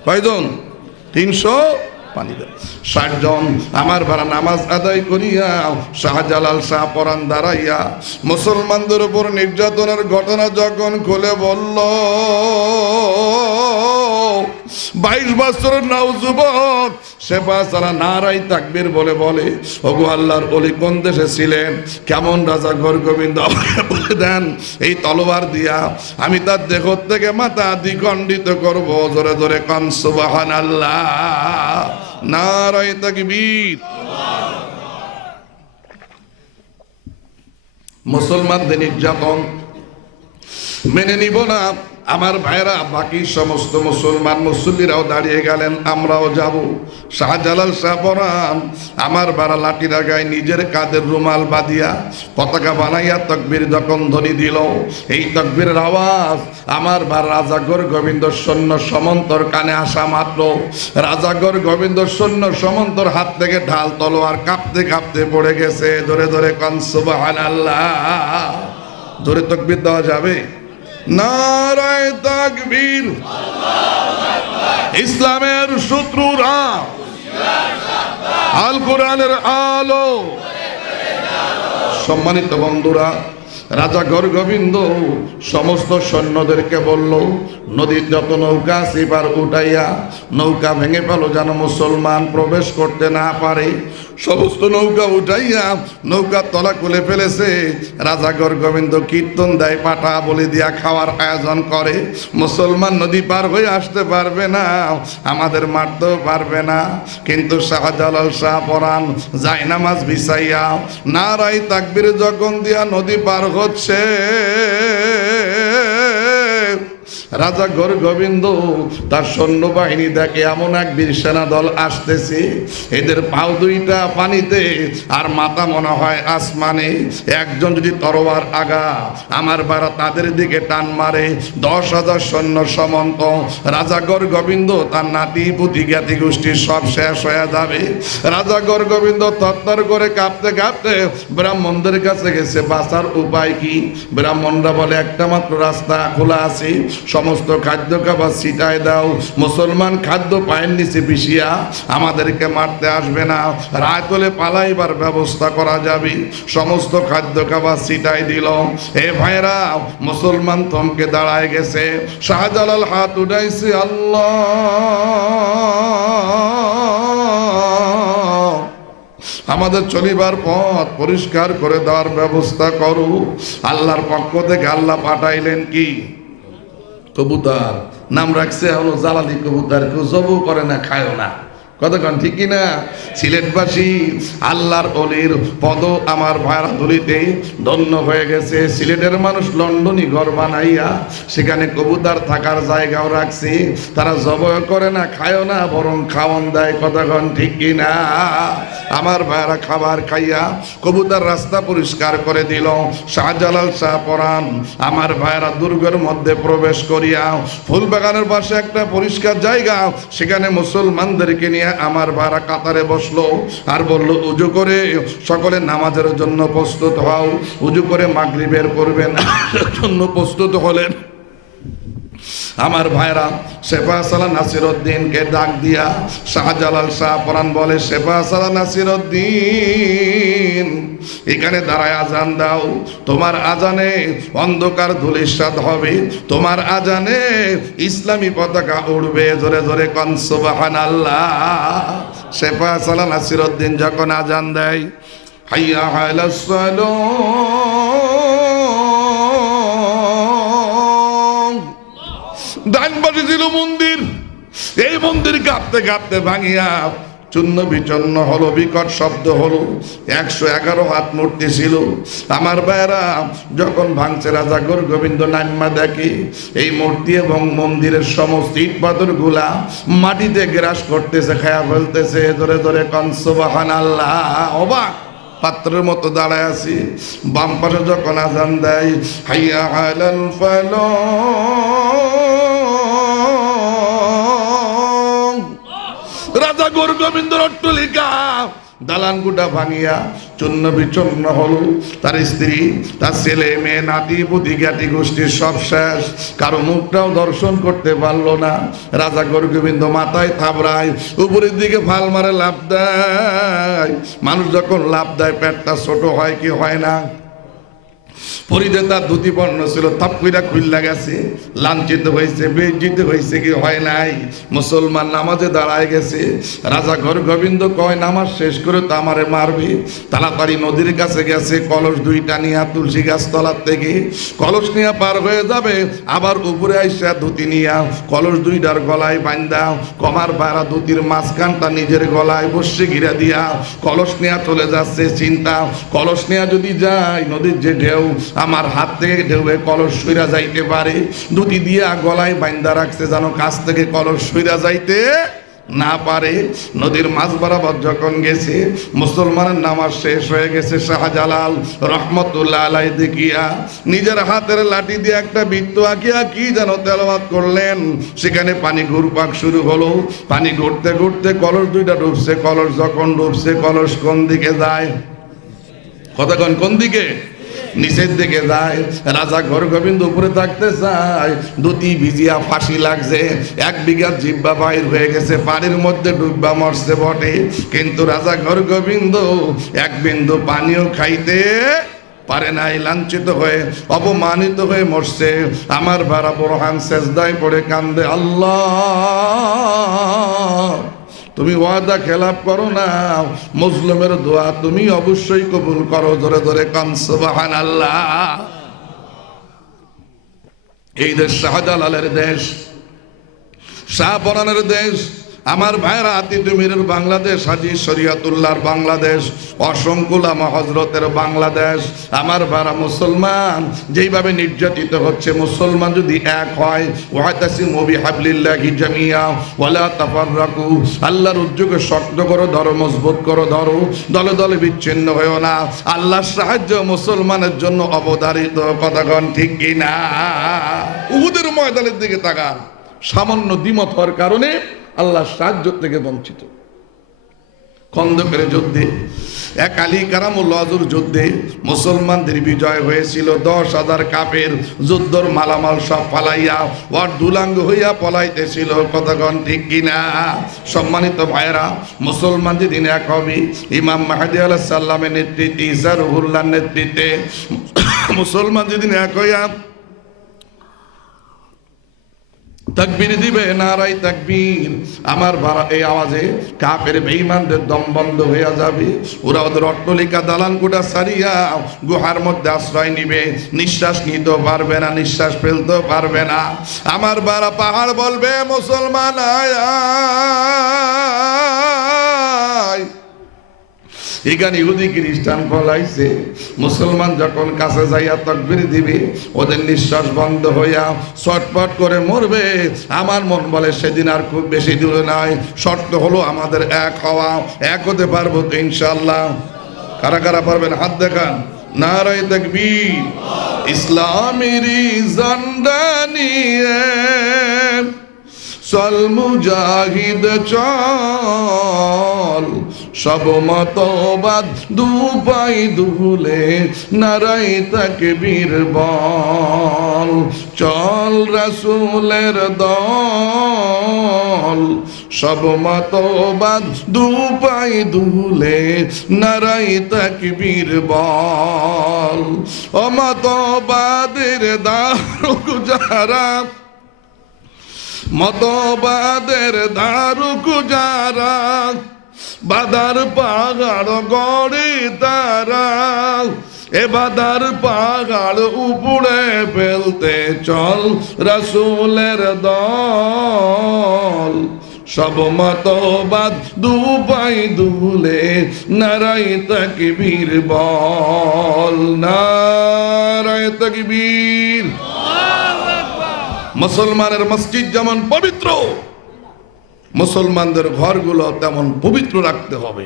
কয়জন? 360 জন। আমার ভাড়া নামাজ আদায় করিয়া শাহজালাল শাহ পরাণ দাঁড়াইয়া মুসলমানদের উপর নির্যাতনের ঘটনা যখন খুলে বলল, 22 বছরের নাও যুবক শেফায়াসালা নারাই তাকবীর বলে বলে, ওগো আল্লাহর ওলি কোন দেশে ছিলেন, কেমন রাজা গর গোবিন্দ আমাকে বলে দেন, এই তলোয়ার দিয়া আমি তার দেহ থেকে মাথা দ্বিখণ্ডিত করব। জোরে জোরে কান সুবহানাল্লাহ, নারাই তাকবীর। মুসলমানদের নির্যাতন মেনে নিব না। আমার ভাইরা, বাকি সমস্ত মুসলমান মুসল্লিরাও দাঁড়িয়ে গেলেন, আমরাও যাব। শাহজালাল শাহ পরাণ আমার বাড়া লাঠির আগায় নিজের কাঁধের রুমাল বাঁধিয়া পতাকা বানাইয়া তকবীর যখন ধ্বনি দিল, এই তকবীরের আওয়াজ আমার বার রাজাগর গোবিন্দ সৈন্য সমন্তর কানে আসা মাত্র রাজাগর গোবিন্দ সৈন্য সমন্তর হাত থেকে ঢাল তলোয়ার কাঁপতে কাঁপতে পড়ে গেছে। ধরে ধরে কান সুবহানাল্লাহ। ধরে তকবীর দেওয়া যাবে? নারায়ে তাকবীর। ইসলামের শত্রুরা আল কোরআনের আলো। সম্মানিত বন্ধুরা, রাজা গোবিন্দ সমস্ত সৈন্যদেরকে বলল, নদীর যত নৌকা আছে এবার উঠাইয়া নৌকা ভেঙে ফেলো, যেন মুসলমান প্রবেশ করতে না পারে। সমস্ত নৌকা উঠাইয়া নৌকার তলা খুলে ফেলেছে। রাজা গোবিন্দ কীর্তন দেয়, পাঠা বলি দিয়া খাওয়ার আয়োজন করে। মুসলমান নদী পার হয়ে আসতে পারবে না, আমাদের মারতেও পারবে না। কিন্তু শাহজালাল শাহ পরাণ যায় নামাজ বিছাইয়া নারাই তাকবীর যখন দিয়া নদী পার হচ্ছে, রাজা গোবিন্দ তার সৈন্যবাহিনী দেখে এমন এক বীর সেনা দল আসতেছে, এদের পাও দুইটা পানিতে আর মাথা মনে হয় আসমানে। একজন যদি তরোয়ার আগা আমার বারা তাদের দিকে টান মারে, 10,000 সৈন্য সমন্ত। রাজা গোবিন্দ তার নাতি পুতি জ্ঞাতি গোষ্ঠী সব শেষ হয়ে যাবে। রাজা গোবিন্দ তত্তর করে কাঁপতে কাঁপতে ব্রাহ্মণদের কাছে গেছে, বাঁচার উপায় কি? ব্রাহ্মণরা বলে, একটা মাত্র রাস্তা খোলা আছে, সমস্ত খাদ্য খাবার ছিটায় দাও। মুসলমান খাদ্য পায়ের নিচে পিষিয়া আমাদেরকে মারতে আসবে না, রায় তোলে পালাইবার ব্যবস্থা করা যাবে। সমস্ত খাদ্য খাবার ছিটাই দিল। এ ভাইরা, মুসলমান থমকে দাঁড়ায় গেছে। শাহজালাল হাত উঠাইছে, আল্লাহ আমাদের চলিবার পথ পরিষ্কার করে দেওয়ার ব্যবস্থা করো। আল্লাহর পক্ষ থেকে আল্লাহ পাঠাইলেন কি? কবুতর। নাম রাখছে হলো জালালি কবুতর। কেউ জবও করে না, খায়ও না। কতক্ষণ ঠিক কিনা? সিলেটবাসী আল্লাহর অলির পদ আমার ভাড়া ধরিতে ধন্য হয়ে গেছে। সিলেটের মানুষ লন্ডনী ঘর বানাইয়া সেখানে কবুতর থাকার জায়গাও রাখছে। তারা জবও করে না, খায়ও না, বরং খাওয়ান দেয়। কতক্ষণ ঠিক কিনা? আমার ভাইরা খাবার খাইয়া কবুতর রাস্তা পরিষ্কার করে দিল। শাহজালাল শাহ পরাণ আমার ভাইরা দুর্গের মধ্যে প্রবেশ করিয়া ফুল বাগানের পাশে একটা পরিষ্কার জায়গা, সেখানে মুসলমানদেরকে নিয়ে আমার ভাইরা কাতারে বসলো আর বলল, উজু করে সকলে নামাজের জন্য প্রস্তুত হও। উজু করে মাগরিবের করবেন জন্য প্রস্তুত হলেন। আমার ভাইরা শেফা সালা নাসিরউদ্দিনকে ডাক দিয়া শাহজালাল শাহ পরাণ বলে, শেফা সালা নাসিরউদ্দিন, এখানে দাঁড়ায় আজান দাও। তোমার আজানে অন্ধকার ধূলিসাৎ হবে, তোমার আজানে ইসলামী পতাকা উড়বে। জোরে জোরে কোন সুবহানাল্লাহ। শেফা সালা নাসিরউদ্দিন যখন আজান দেয়, হাইয়া আলাস সালাম, ডান পাশে ছিল মন্দির। এই মন্দির কাঁপতে কাঁপতে ভাঙিয়া চূর্ণ বিচন্ন হলো, বিকট শব্দ হলো। 111 হাত মূর্তি ছিল। আমার ভাইরা যখন ভাঙছে, রাজা গোবিন্দ নাইম্মা দেখে এই মূর্তি এবং মন্দিরের সমস্ত ইট পাথর গুলা মাটিতে গ্রাস করতেছে, খায়া ফেলতেছে। ধরে ধরে কোন সুবহানাল্লাহ। অবাক পাত্রের মতো দাঁড়ায় আছি। বাম পাশে যখন আজান দেয়, হাইয়া আলাল ফালাহ, রাজা গোবিন্দর অট্টালিকা দালান গুটা ভাঙিয়া চূর্ণ বিচূর্ণ হলো। তার স্ত্রী, তার ছেলে মেয়ে, নাতি পুতি জ্ঞাতি গোষ্ঠী সব শেষ। কারো মুখটাও দর্শন করতে পারলো না। রাজা গোবিন্দ মাথায় থাবড়ায়, উপরের দিকে ফাল মারে, লাফ দেয়। মানুষ যখন লাফ দেয় পেটটা ছোট হয় কি হয় না? পরিধে তার ধুতি পণ্য ছিল, থাপ্পইরা খুইল্লা গেছে। লাঞ্ছিত হয়েছে, বেইজ্জত হয়েছে কি হয় নাই? মুসলমান নামাজে দাঁড়ায় গেছে। রাজা গোবিন্দ কয়, নামাজ শেষ করে তো আমারে মারবে। তাড়াতাড়ি নদীর কাছে গেছে, কলস দুইটা নিয়া তুলসী গাছ তলার থেকে কলস নিয়ে পার হয়ে যাবে। আবার উপরে আইসা ধুতি নিয়া কলস দুইটার গলায় বান্ধা, কমার ভাড়া ধুতির মাঝখানটা নিজের গলায় বসে ঘিরা দিয়া কলস নিয়ে চলে যাচ্ছে। চিন্তা, কলস নিয়ে যদি যায়, নদীর যে ঢেউ আমার হাত থেকে ঢেউয়ে কলস সইরা যাইতে পারে। ধুতি দিয়া গলায় বান্ধা রাখছে যেন কাছ থেকে কলস সইরা যাইতে না পারে। নদীর মাঝ বরাবর যখন গেছে, মুসলমানের নামাজ শেষ হয়ে গেছে। শাহজালাল রহমতুল্লাহ আলাই দেখিয়া নিজের হাতের লাঠি দিয়ে একটা বৃত্ত আঁকিয়া কি যেন তেলাওয়াত করলেন। সেখানে পানি ঘুরপাক শুরু হলো। পানি ঘুরতে ঘুরতে কলস দুইটা ডুবছে। কলস যখন ডুবছে, কলস কোন দিকে যায়? কতক্ষণ কোন দিকে? নিচের দিকে যায়। রাজা গোবিন্দ উপরে থাকতে চায়, ধুতি ভিজিয়া ফাঁসি লাগছে। 1 বিঘা জিব্বা বাইর হয়ে গেছে, পানির মধ্যে ডুববা মরছে বটে। কিন্তু রাজা গোবিন্দ 1 বিন্দু পানিও খাইতে পারে নাই, লাঞ্ছিত হয়ে অপমানিত হয়ে মরছে। আমার ভাড়া বোরহান সেজদায় পড়ে কান্দে, আল্লাহ তুমি ওয়াদা খেলাপ করো না, মুসলিমের দোয়া তুমি অবশ্যই কবুল করো। ধরে ধরে কান সুবহানাল্লাহ। এই দেশ শাহজালালের দেশ, শাহপরানের দেশ। আমার ভাইরা, আতিতুমিরের বাংলাদেশ, হাজী শরিয়াতুল্লাহর বাংলাদেশ, অসংকুলা মহজরতের বাংলাদেশ। আমার ভাইরা, মুসলমান যেইভাবে নির্যাতিত হচ্ছে, মুসলমান যদি এক হয়, ওয়াতাসিমু বিহাবলিল্লাহি জামিয়া ওয়ালা তাফাররাকু, আল্লাহর উদ্যোগে শক্ত করো, ধরো, মজবুত করো, ধরো, দলে দলে বিচ্ছিন্ন হয়েও না। আল্লাহর সাহায্য মুসলমানের জন্য অবধারিত। কথাগণ ঠিক কিনা? উহুদের ময়দানের দিকে তাকান, সামান্য দ্বিমত হওয়ার কারণে আল্লাহ সাহায্য থেকে বঞ্চিত। খন্দকের যুদ্ধে, এক আলী কারামুল্লাহুর যুদ্ধে মুসলমানদের বিজয় হয়েছিল। 10,000 কাফের যুদ্ধর মালামাল সব পালাইয়া ওর দুলাঙ্গ হইয়া পলাইতেছিল। কথাগণ ঠিক কিনা? সম্মানিত ভাইয়েরা, মুসলমান যেদিন এক হবে, ইমাম মাহদী আলাইহিস সালামের নেতৃত্বে, ঈসা রুহুল্লাহর নেতৃত্বে মুসলমান যেদিন এক হইয়া তাকবীর দিবে, নারাই তাকবীর, আমার ভাড়া এই আওয়াজে কাফের বেঈমানদের দম বন্ধ হয়ে যাবে। ওরা ওদের অট্টালিকা দালান কোঠা সারিয়া গুহার মধ্যে আশ্রয় নিবে, নিঃশ্বাস নিতে পারবে না, নিঃশ্বাস ফেলতে পারবে না। আমার ভাড়া পাহাড় বলবে, মুসলমান আয় আয়। এখানে ইহুদি খ্রিস্টান পলাইছে। মুসলমান যখন কাছে যাইয়া তাকবীর দিবে, ওদের নিঃশ্বাস বন্ধ হইয়া ছটফট করে মরবে। আমার মন বলে সেদিন আর খুব বেশি দূরে নাই। শর্ত হলো আমাদের এক হওয়া। এক হতে পারবো তো ইনশাআল্লাহ? কারা কারা পারবেন হাত দেখান। নারায়ে তাকবীর। ইসলামের ঝান্ডা নিয়ে চল মুজাহিদ চল, সব মতবাদ দুপাই দুলে, নারায়ে তাকবীর বল। চল রাসূলের দল, সব মতবাদ দুপাই দুলে, নারায়ে তাকবীর বল। ও মতবাদের দারুক যারা, মতবাদের দারুক যারা, বাদার পাহাড় গড়ে তারা, এ বাদার পাহাড় উপড়ে ফেলতে চল রাসূলের দল। সব মতবাদ দুপাই দুলে, নারায়ে তাকবীর বল, নারায়ে তাকবীর। মুসলমানের মসজিদ যেমন পবিত্র, মুসলমানদের ঘরগুলো তেমন পবিত্র রাখতে হবে।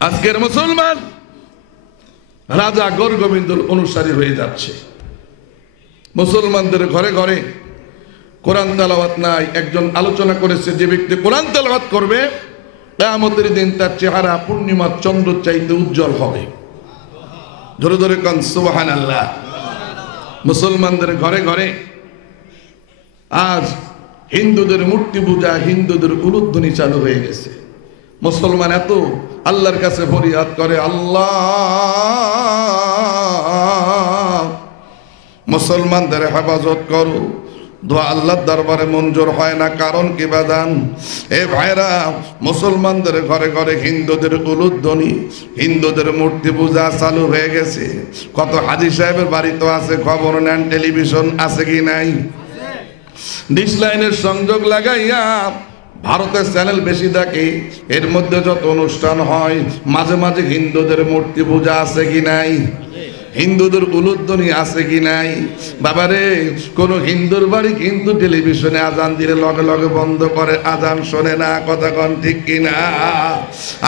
আজকের মুসলমান রাজা গৌরগোবিন্দর অনুসারী হয়ে যাচ্ছে। মুসলমানদের ঘরে ঘরে কোরআন তেলাওয়াত নাই। একজন আলোচনা করেছে, যে ব্যক্তি কোরআন তেলাওয়াত করবে, কিয়ামতের দিন তার চেহারা পূর্ণিমার চন্দ্র চাইতে উজ্জ্বল হবে। ধরে ধরে কান সুবহানাল্লাহ। মুসলমানদের ঘরে ঘরে আজ হিন্দুদের মূর্তি পূজা, হিন্দুদের উলুধ্বনি চালু হয়ে গেছে। মুসলমান এত আল্লাহর কাছে ফরিয়াদ করে, আল্লাহ মুসলমানদের হেফাজত করো। দোয়া আল্লাহর দরবারে মঞ্জুর হয় না, কারণ কি বাদান? এ ভাইরা, মুসলমানদের ঘরে ঘরে হিন্দুদের উলুধ্বনি, হিন্দুদের মূর্তি পূজা চালু হয়ে গেছে। কত হাজী সাহেবের বাড়ি তো আছে, খবর নেন, টেলিভিশন আছে কি নাই? ডিশ লাইনের সংযোগ লাগাইয়া ভারতের চ্যানেল বেশি দেখে, এর মধ্যে যত অনুষ্ঠান হয় মাঝে মাঝে হিন্দুদের মূর্তি পূজা আছে কি নাই? হিন্দুদের উলুধ্বনি আছে কি নাই? বাবারে, কোন হিন্দুর বাড়ি কিন্তু টেলিভিশনে আজান দিলে লগে লগে বন্ধ করে, আজান শোনে না। কথা কন ঠিক কিনা?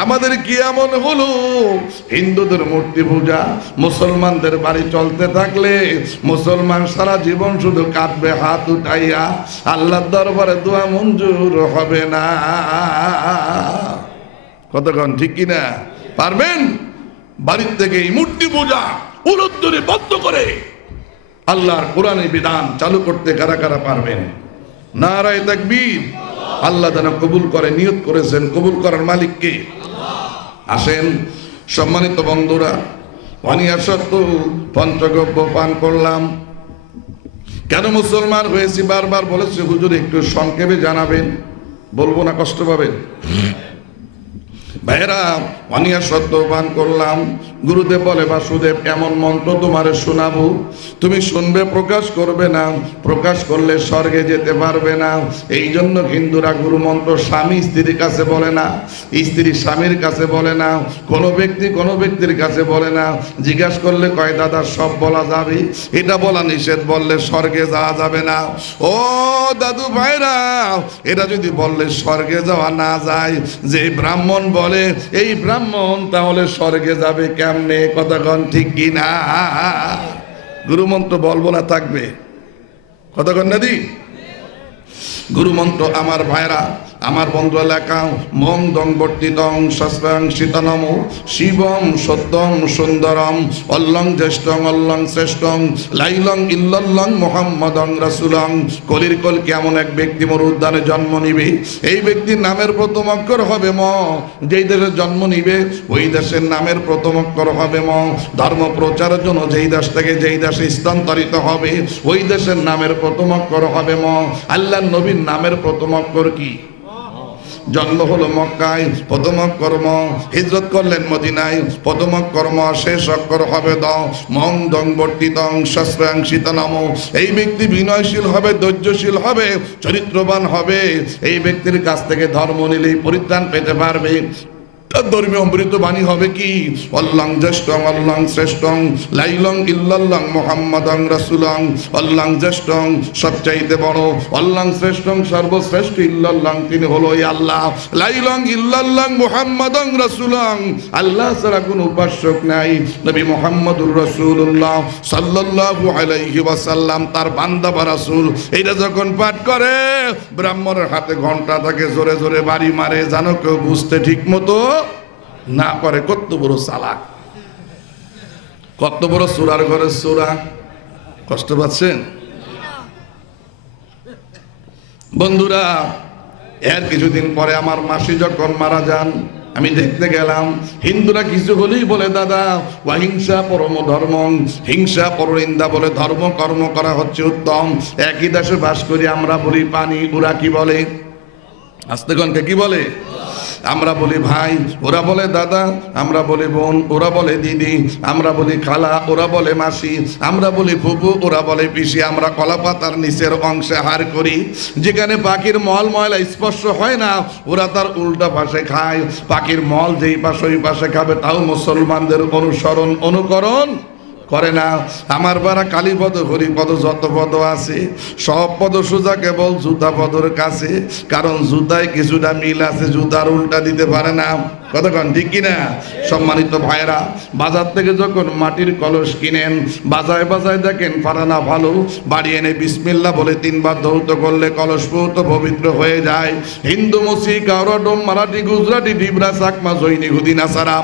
আমাদের কি এমন হলো? হিন্দুদের মূর্তি পূজা মুসলমানদের বাড়ি চলতে থাকলে মুসলমান সারা জীবন শুধু কাঁদবে হাত উঠাইয়া, আল্লাহর দরবারে দোয়া মঞ্জুর হবে না। কথা কন ঠিক কিনা? পারবেন বাড়ির থেকে এই মূর্তি পূজা উলুধ্বনি বন্ধ করে আল্লাহর কোরআনের বিধান চালু করতে কারা কারা পারবেন? নারায়ে তাকবীর। আল্লাহ যেন কবুল করে, নিয়ত করেছেন, কবুল করার মালিক কে? আসেন সম্মানিত বন্ধুরা, অনিয়া সত্ত্বেও পঞ্চগব্য পান করলাম। কেন মুসলমান হয়েছি বারবার বলেছি, হুজুর একটু সংক্ষেপে জানাবেন। বলবো না, কষ্ট পাবেন ভাইয়েরা। অনিয়া সত্ত্বেও পান করলাম। গুরুদেব বলে, বাসুদেব এমন মন্ত্র তোমারে শোনাবো, তুমি শুনবে, প্রকাশ করবে না, প্রকাশ করলে স্বর্গে যেতে পারবে না। এই জন্য হিন্দুরা গুরু মন্ত্র স্বামী স্ত্রীর কাছে বলে না, স্ত্রী স্বামীর কাছে বলে না, কোনো ব্যক্তি কোনো ব্যক্তির কাছে বলে না। জিজ্ঞাসা করলে কয় দাদা সব বলা যাবে, এটা বলা নিষেধ, বললে স্বর্গে যাওয়া যাবে না। ও দাদু ভাইরা, এটা যদি বললে স্বর্গে যাওয়া না যায়, যে ব্রাহ্মণ বলে এই ব্রাহ্মণ তাহলে স্বর্গে যাবে কেমনে? কতক্ষণ ঠিক কিনা? গুরুমন্ত্র বলবো না, থাকবে কতক্ষণ না দি গুরুমন্ত্র। আমার ভাইরা, আমার বন্ধু এলাকা, মং দং বর্তিতং শস্ত্রং শীতনম শিবম সত্যং সুন্দরম অল্লং জ্যেষ্ঠং অল্লং শ্রেষ্ঠং লাইলং ইল্লল্লং মুহাম্মদং রাসূলং। কলির কল কেমন এক ব্যক্তি মোর উদ্যানে জন্ম নিবে, এই ব্যক্তির নামের প্রথম অক্ষর হবে ম। যেই দেশে জন্ম নিবে ওই দেশের নামের প্রথম অক্ষর হবে ম। ধর্ম প্রচারের জন্য যেই দেশ থেকে যেই দেশে স্থানান্তরিত হবে ওই দেশের নামের প্রথম অক্ষর হবে ম। আল্লাহর নবীর নামের প্রথম অক্ষর কি? জন্ম হলো মক্কায়, প্রথম অক্ষর ম। হিজরত করলেন মদিনায়, প্রথম অক্ষর ম, শেষ অক্ষর হবে দ। মং দং বর্তিতং শস্ত্রাং শীতনম। এই ব্যক্তি বিনয়শীল হবে, ধৈর্যশীল হবে, চরিত্রবান হবে। এই ব্যক্তির কাছ থেকে ধর্ম নিলেই পরিত্রাণ পেতে পারবে। ধর্মীয় অমৃত বাণী হবে কি? অল্লং জ্যেষ্ঠং অল্লং শ্রেষ্ঠং লাইলং ইল্লাল্লাহ মুহাম্মাদাং রাসূলং। অল্লং জ্যেষ্ঠং সবচাইতে বড়, অল্লং শ্রেষ্ঠং সর্বশ্রেষ্ঠ, ইল্লাল্লাহ তিনি হলো এই আল্লাহ, লাইলং ইল্লাল্লাহ মুহাম্মাদাং রাসূলং। আল্লাহ ছাড়া কোনো উপাস্যক নাই। নবী মুহাম্মদুর রাসূলুল্লাহ সাল্লাল্লাহু আলাইহি ওয়াসাল্লাম তার বান্দা বা রাসূল। এইটা যখন পাঠ করে ব্রাহ্মণের হাতে ঘন্টা থাকে, জোরে জোরে বাড়ি মারে, জানো কেউ বুঝতে ঠিক মতো না করে। কত বড় চালাক, কত বড় সুরার ঘরের সুরা। কষ্ট পাচ্ছেন বন্ধুরা? এর কিছুদিন পরে আমার মাসি যখন মারা যান, আমি দেখতে গেলাম। হিন্দুরা কিছু হলেই বলে দাদা অহিংসা পরম ধর্ম, হিংসা পরনিন্দা বলে, ধর্ম কর্ম করা হচ্ছে উত্তম। একই দেশে বাস করি, আমরা বলি পানি, ওরা কি বলে? আস্তেগণকে কি বলে? আমরা বলি ভাই, ওরা বলে দাদা। আমরা বলি বোন, ওরা বলে দিদি। আমরা বলি খালা, ওরা বলে মাসি। আমরা বলি ফুপু, ওরা বলে পিসি। আমরা কলা পাতার নিচের অংশে হার করি। যেখানে পাখির মল ময়লা স্পর্শ হয় না, ওরা তার উল্টা পাশে খায়। পাখির মল যেই পাশে ওই পাশে খাবে, তাও মুসলমানদের অনুসরণ অনুকরণ করে না। আমার বারা কালীপদ হরিপদ যত পদ আছে সব পদ সোজা কেবল জুতা পদর কাছে, কারণ জুতায় কিছুটা মিল আছে, জুতার উল্টা দিতে পারে না। কতক্ষণ ঠিক কিনা? সম্মানিত ভাইরা, বাজার থেকে যখন মাটির কলস কিনেন, বাজায় বাজায় দেখেন ফারানা ভালো, বাড়ি এনে বিসমিল্লাহ বলে 3 বার ধৌত করলে কলস পৌত পবিত্র হয়ে যায়। হিন্দু, মুসলিম, কাউরা, ডোম, মারাঠি, গুজরাটি, ডিবরা, চাকমা, জৈনি, হুদিনা সারা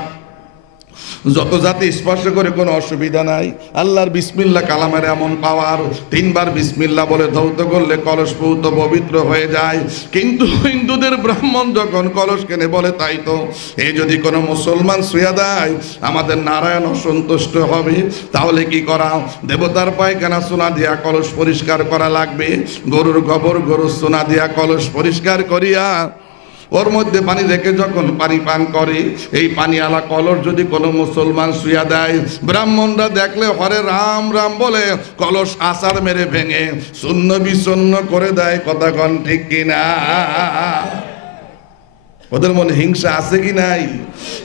যত জাতি স্পর্শ করে কোনো অসুবিধা নাই। আল্লাহর বিসমিল্লাহ কালামের এমন পাওয়ার, 3 বার বিসমিল্লাহ বলে ধৌত করলে কলস পৌত পবিত্র হয়ে যায়। কিন্তু হিন্দুদের ব্রাহ্মণ যখন কলস কেনে বলে তাই তো, এই যদি কোনো মুসলমান শুয়ে দেয় আমাদের নারায়ণ অসন্তুষ্ট হবে। তাহলে কি করা? দেবতার পায়খানা সোনা দিয়া কলস পরিষ্কার করা লাগবে। গরুর গোবর, গরুর সোনা দিয়া কলস পরিষ্কার করিয়া ওর মধ্যে পানি রেখে যখন পানি পান করে, এই পানি আলা কলস যদি কোনো মুসলমান শুয়া দেয়, ব্রাহ্মণরা দেখলে হরে রাম রাম বলে কলস আছাড় মেরে ভেঙে শূন্য বিশূন্য করে দেয়। কথাক্ষণ ঠিক কিনা? ওদের মনে হিংসা আছে কি নাই?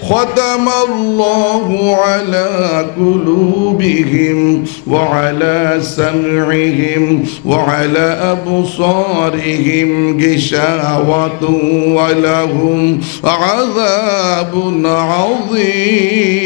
খতামাল্লাহু আলা কুলুবিহিম ওয়া আলা সামঈহিম ওয়া আলা আবসারিহিম গিশাওয়াতু ওয়া লাহুম আযাবুন আযীম।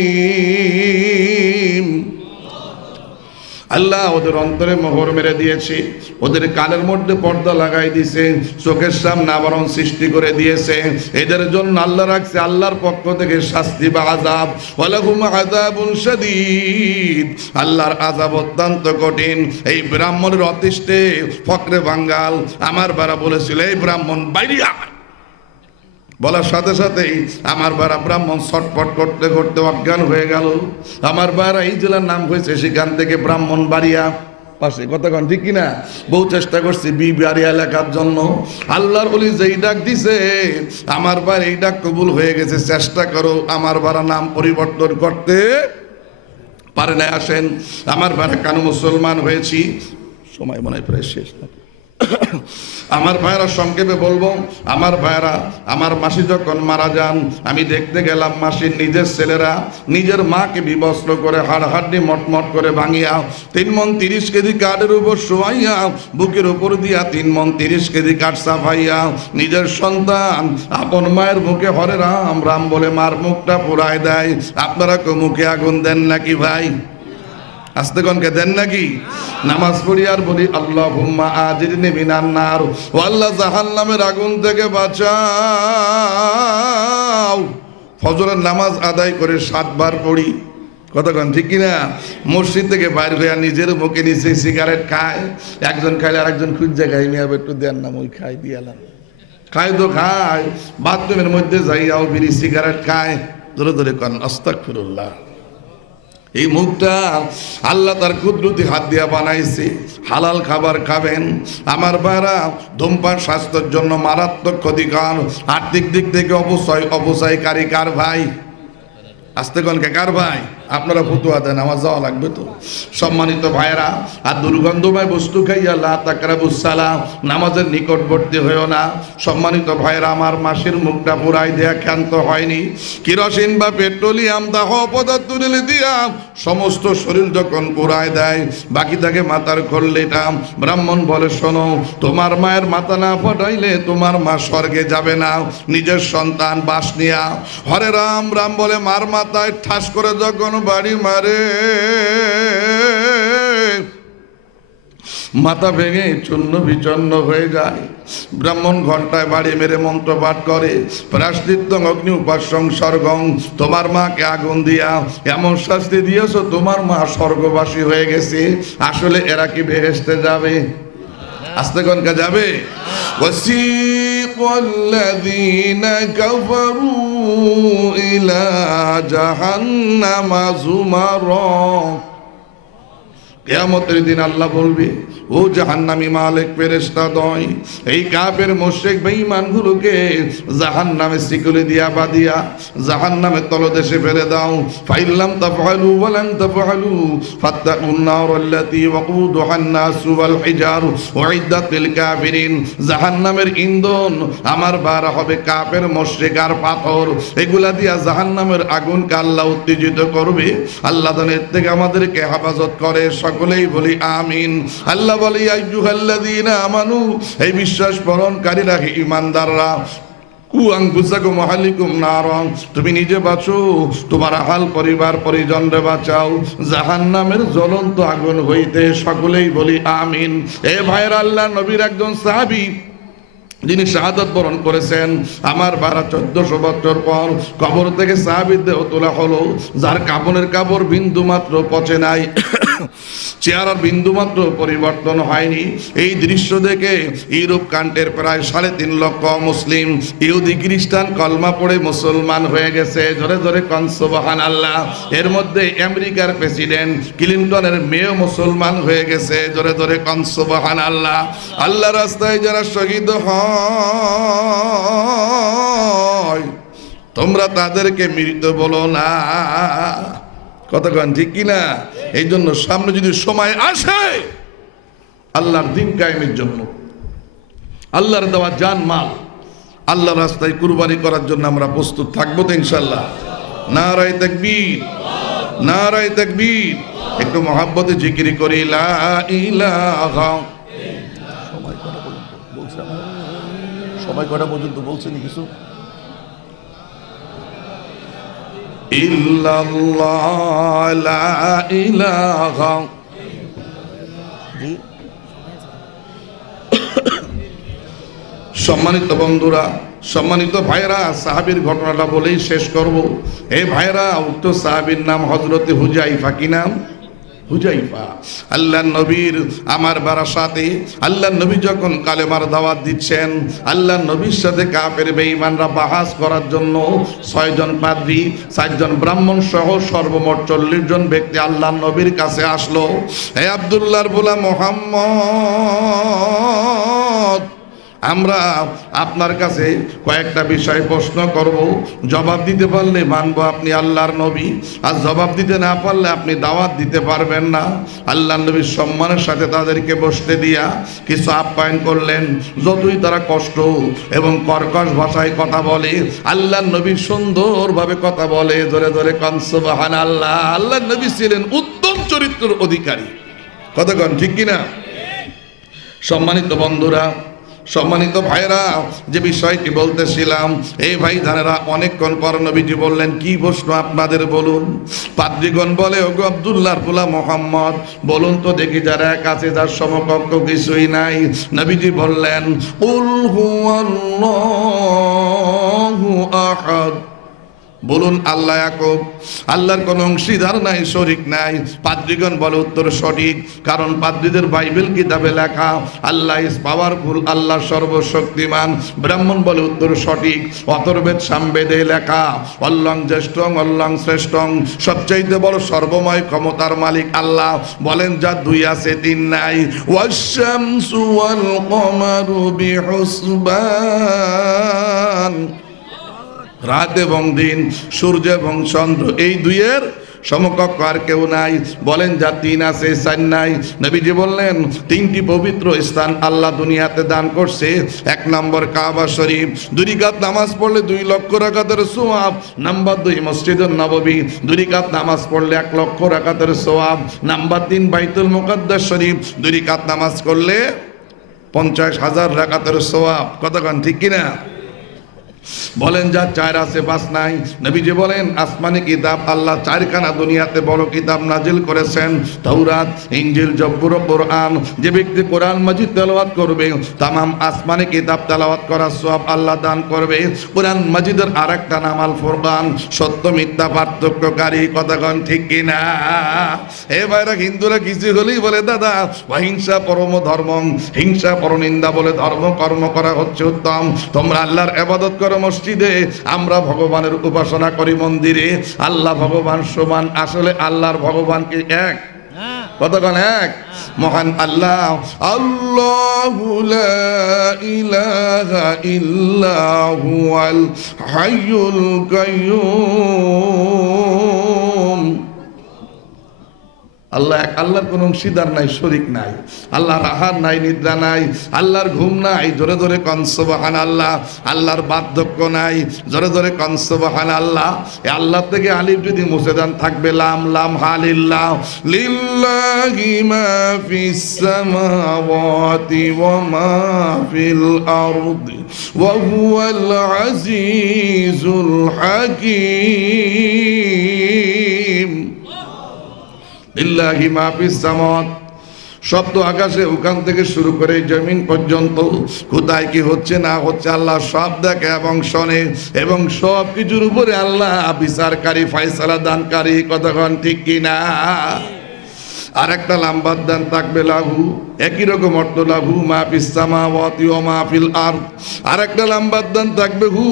আল্লাহ ওদের অন্তরে মোহর মেরে দিয়েছে, ওদের কানের মধ্যে পর্দা লাগাই দিয়েছে, চোখের সামনে আবরণ সৃষ্টি করে দিয়েছে। এদের জন্য আল্লাহ রাখছে আল্লাহর পক্ষ থেকে শাস্তি বা আযাব। ওয়ালাহুম আযাবুন শাদীদ, আল্লাহর আযাব অত্যন্ত কঠিন। এই ব্রাহ্মণের অতিষ্ঠে ফকরে বাঙ্গাল আমার বারা বলেছিল, এই ব্রাহ্মণ বাইরে আয়, বলার সাথে সাথেই আমার বারা ব্রাহ্মণ ছটপট করতে করতে অজ্ঞান হয়ে গেল। আমার বারা এই জেলার নাম হয়েছে সেখান থেকে ব্রাহ্মণবাড়িয়া পাশে, কতক্ষণ ঠিক কিনা? বহু চেষ্টা করছি বিবাড়িয়া এলাকার জন্য। আল্লাহর বলি যেই ডাক দিছে আমার বার এই ডাক কবুল হয়ে গেছে। চেষ্টা করো আমার বারা নাম পরিবর্তন করতে পারে না। আসেন আমার বারা কেন মুসলমান হয়েছি, সময় মনে হয় প্রায় শেষ না। আমার ভাইরা সংক্ষেপে বলবো, আমার ভাইরা আমার মাসি যখন মারা যান আমি দেখতে গেলাম মাসির নিজের ছেলেরা নিজের মাকে বিবস্ত্র করে হাড়হাড্ডি মটমট করে ভাঙিয়া 3 মণ 30 কেজি কাঠের উপর শোয়াইয়া বুকের উপর দিয়া 3 মণ 30 কেজি কাঠ চাপাইয়া নিজের সন্তান আপন মায়ের মুখে হরে রাম রাম বলে মার মুখটা পুরাই দেয়। আপনারা কেউ মুখে আগুন দেন নাকি ভাই? আস্তে কনকে দেন নাকি? নামাজ পড়ি আর বলি আল্লাহুম্মা আজিরনি মিনান নার, ও আল্লাহ জাহান্নামের আগুন থেকে বাঁচাও। ফজরের নামাজ আদায় করে 7 বার পড়ি, কতক্ষণ ঠিক কিনা? মসজিদ থেকে বাইর হইয়া নিজের মুখে নিচে সিগারেট খায়, একজন খাইলে আরেকজন খুঁজে খাই, মিয়া একটু দেন না, ওই খাই দিয়ালাম, খায় তো খায়। বাথরুমের মধ্যে যাইয়াও বিড়ি সিগারেট খায়, ধরে ধরে কন আস্তাগফিরুল্লাহ। এই মুখটা আল্লাহ তার কুদরতি হাত দিয়া বানাইছে। হালাল খাবার খাবেন আমার ভাইরা। ধূমপান স্বাস্থ্যের জন্য মারাত্মক ক্ষতিকর। আর্থিক দিক থেকে অপচয়কারী কার ভাই? আস্তে কনকে কার ভাই? আপনারা ফতুয়া দেন, আমার যাওয়া লাগবে তো। সম্মানিত ভাইরা, আর দুর্গন্ধময় বস্তু খাইয়া লা তাকরাবুস সালাম, নামাজের নিকটবর্তী হইও না। সম্মানিত ভাইরা, আমার মাসির মুখটা পুরাই দেয়া ক্ষান্ত হয়নি। কেরোসিন বা পেট্রোলিয়াম দাহ পদার্থ ঢেলে দিয়া সমস্ত শরীর যখন পুরাই দেয় বাকি থাকে মাথার খল্লিটা। ব্রাহ্মণ বলে শোনো, তোমার মায়ের মাথা না ফাটাইলে তোমার মা স্বর্গে যাবে না। নিজের সন্তান বাস নিয়া হরে রাম রাম বলে মার মাথায় ঠাস করে যখন বাড়ি মারে, মাথা ভেঙে চূর্ণ বিচন্ন হয়ে যায়। ব্রাহ্মণ ঘন্টায় বাড়ি মেরে মন্ত্র পাঠ করে, প্রায়শ্চিত্ত অগ্নি উপাস্যং স্বর্গং, তোমার মাকে আগুন দিয়া এমন শাস্তি দিয়েছ তোমার মা স্বর্গবাসী হয়ে গেছে। আসলে এরা কি বেহেশতে যাবে? আস্তে কনকা যাবে? ওয়াসিকাল্লাযীনা কাফারু ইলা জাহান্নামা যুমারা, কিয়ামতের দিন আল্লাহ বলবে, ও জাহান্নামী মালিক ফেরেশতা দয়, এই কাফের মুশরিক বেঈমানগুলোকে জাহান্নামে শিকলে দিয়া বাঁধিয়া জাহান্নামের তলদেশে ফেলে দাও। ফাইল্লাম তাফআলু ওয়া লান তাফআলু ফাত্তাকুন নার আল্লাতী ওয়াকুদুহান নাস ওয়াল হিজার উইদ্দাত লিল কাফিরিন। জাহান্নামের ইন্ধন আমার বার হবে কাফের মুশরিক আর পাথর, এগুলা দিয়া জাহান্নামের আগুনকে আল্লাহ উত্তেজিত করবে। আল্লাহ তাআলা থেকে আমাদেরকে হেফাজত করে, সকলেই বলি আমিন। আল্লাহ বলে আইয়ুহাল্লাযীনা আমানু, এই বিশ্বাস পালনকারীরা, ঈমানদাররা, কু আনফুসাকুম ওয়া আহলিকুম নারান, তুমি নিজে বাঁচো, তোমার আহাল পরিবার পরিজনরে বাঁচাও জাহান্নামের জ্বলন্ত আগুন হইতে। সকলেই বলি আমিন। এ ভাইরা, আল্লাহ নবীর একজন সাহাবী যিনি শাহাদাত বরণ করেছেন, আমার 1400 বছর পর কবর থেকে সাহাবীর দেহ তোলা হলো, যার কাপনের কাপড় বিন্দু মাত্র পচে নাই, চেহারার বিন্দু মাত্র পরিবর্তন হয়নি। এই দৃশ্য দেখে ইউরোপ কান্ট্রির প্রায় 3.5 লক্ষ মুসলিম, ইহুদি খ্রিস্টান কলমা পড়ে মুসলমান হয়ে গেছে। জোরে জোরে কন সুবহানাল্লাহ। এর মধ্যে আমেরিকার প্রেসিডেন্ট ক্লিনটনের মেয়ে মুসলমান হয়ে গেছে। জোরে জোরে কন সুবহানাল্লাহ। আল্লাহ রাস্তায় যারা শহীদ হয় তোমরা তাদেরকে মৃত বলো না, কতক্ষণ ঠিক কিনা? এই জন্য সামনে যদি সময় আসে আল্লাহর দ্বীন কায়েমের জন্য, আল্লাহর দেওয়া জান মাল আল্লাহ রাস্তায় কুরবানি করার জন্য আমরা প্রস্তুত থাকবো তো ইনশাআল্লাহ। নারায়ে তাকবীর, নারায়ে তাকবীর। একটু মহব্বতে জিকির করি লা ইলাহা। সবাই কটা পর্যন্ত বলছেন কিছু? ইল্লাল্লাহ লা ইলাহা। সম্মানিত বন্ধুরা, সম্মানিত ভাইরা, সাহাবীর ঘটনাটা বলেই শেষ করব। এই ভাইরা, উক্ত সাহাবীর নাম হযরতে হুযায়ফা। কি নাম? হুজাইফা। আল্লাহ নবীর আমার বারাসাতে আল্লাহ নবী যখন কালেমার দাওয়াত দিচ্ছেন, আল্লাহ নবীর সাথে কাফের বেঈমানরা বাহাস করার জন্য 6 জন পাদ্রী 4 জন ব্রাহ্মণ সহ সর্বমোট 40 জন ব্যক্তি আল্লাহ নবীর কাছে আসলো। হে আব্দুল্লাহর বোলা মুহাম্মদ, আমরা আপনার কাছে কয়েকটা বিষয় প্রশ্ন করব, জবাব দিতে পারলে মানব আপনি আল্লাহর নবী, আর জবাব দিতে না পারলে আপনি দাওয়াত দিতে পারবেন না। আল্লাহর নবীর সম্মানের সাথে তাদেরকে বসতে দিয়া কিছু আপ্যায়ন করলেন। যতই তারা কষ্ট এবং কর্কশ ভাষায় কথা বলে, আল্লাহর নবী সুন্দরভাবে কথা বলে, ধরে ধরে কান সুবহানাল্লাহ। আল্লাহর নবী ছিলেন উত্তম চরিত্রের অধিকারী। কতক্ষণ ঠিক কিনা? সম্মানিত বন্ধুরা, সম্মানিত ভাইরা, যে বিষয়টি বলতেছিলাম, এই ভাই ধানেরা অনেকক্ষণ পর নবীজি বললেন, কি প্রশ্ন আপনাদের বলুন। পাদ্রীগণ বলে, ওগো আব্দুল্লাহর পোলা মুহাম্মদ, বলুন তো দেখি যারা এক আছে, যার সমকক্ষ কিছুই নাই। নবীজি বললেন, কুল হুয়াল্লাহু আহাদ, বলুন আল্লাহ একক, আল্লাহর কোনো অংশীদার নাই, শরীক নাই। পাদ্রীগণ বলে উত্তর সঠিক, কারণ পাদ্রীদের বাইবেল কিতাবে লেখা আল্লাহ ইজ পাওয়ারফুল, আল্লাহ সর্বশক্তিমান। ব্রাহ্মণ বলে উত্তর সঠিক, অথর্বেদ সামবেদে লেখা অল্লং জ্যেষ্ঠং অল্লং শ্রেষ্ঠং, সবচাইতে বড় সর্বময় ক্ষমতার মালিক আল্লাহ। বলেন যা 2 আছে 3 নাই। ওয়াশ-শামসু ওয়াল কমারু বিহুসবান, রাত এবং দিন, সূর্য এবং চন্দ্র, এই 2-এর সমকক্ষ আর কেউ নাই। বলেন যা 3 আছে 4 নাই। নবীজি বললেন, 3টি পবিত্র স্থান আল্লাহ দুনিয়াতে দান করছে। 1 নম্বর কাবা শরীফ, 2 রাকাত নামাজ পড়লে 2 লক্ষ রাকাতের সওয়াব। নাম্বার 2 মসজিদুন নববী, 2 রাকাত নামাজ পড়লে 1 লক্ষ রাকাতের সওয়াব। নাম্বার 3 বাইতুল মুকাদ্দাস শরীফ, 2 রাকাত নামাজ করলে 50,000 রাকাতের সওয়াব। কতক্ষণ ঠিক কিনা? বলেন যা 4 আছে 5 নাই। নবীজি বলেন, আসমানি কিতাব আল্লাহ 4খানা দুনিয়াতে বড় কিতাব নাজিল করেছেন, তাওরাত, ইনজিল, জব্বুর, কোরআন। যে ব্যক্তি কোরআন মাজিদ তেলাওয়াত করবে, तमाम আসমানি কিতাব তেলাওয়াত করার সওয়াব আল্লাহ দান করবে। কোরআন মাজিদের আরেকটা নাম আল ফুরকান, সত্য মিথ্যা পার্থক্যকারী। কতক্ষণ ঠিক কিনা? এ ভাইরা, হিন্দুরা কিছু হলেই বলে দাদা অহিংসা পরম ধর্মং, হিংসা পরনিন্দা বলে ধর্ম কর্ম করা হচ্ছে উত্তম। তোমরা আল্লাহর ইবাদত করো মসজিদে, আমরা ভগবানের উপাসনা করি মন্দিরে। আল্লাহ ভগবান সমান, আসলে আল্লাহর ভগবান কি এক? কতক্ষণ এক? মহান আল্লাহ, আল্লাহু লা ইলাহা ইল্লা হুয়াল হাইয়ুল কাইয়্যুম। আল্লাহ এক, আল্লাহর কোনো অংশীদার নাই, শরীক নাই। আল্লাহর আহার নাই, নিদ্রা নাই, আল্লাহর ঘুম নাই। জোরে জোরে কান সুবহানাল্লাহ। আল্লাহর বার্ধক্য নাই, জোরে জোরে কান সুবহানাল্লাহ। এই আল্লাহ থেকে আলিফ যদি মুছে দেন থাকবে লাম, লাম হালিল্লাহ। লিল্লাহি মা ফিস সামাওয়াতি ওয়া মা ফিল আরদি ওয়া হুয়াল আজিজুল হাকীম। লিল্লাহি মা ফিস সামাওয়াত, শব্দ আকাশে ওখান থেকে শুরু করে জমিন পর্যন্ত কোথায় কি হচ্ছে না হচ্ছে আল্লাহ সব দেখে এবং শোনে, এবং সব কিছুর উপরে আল্লাহ বিচারকারী, ফয়সালা দানকারী। কতক্ষণ ঠিক কিনা? আর একটা লাম্বার দান থাকবে লাহু, একই রকম অর্থ লাহু মা ফিস সামাওয়াতি ওয়া মা ফিল আরদ। আর একটা লাম্বার দান থাকবে হু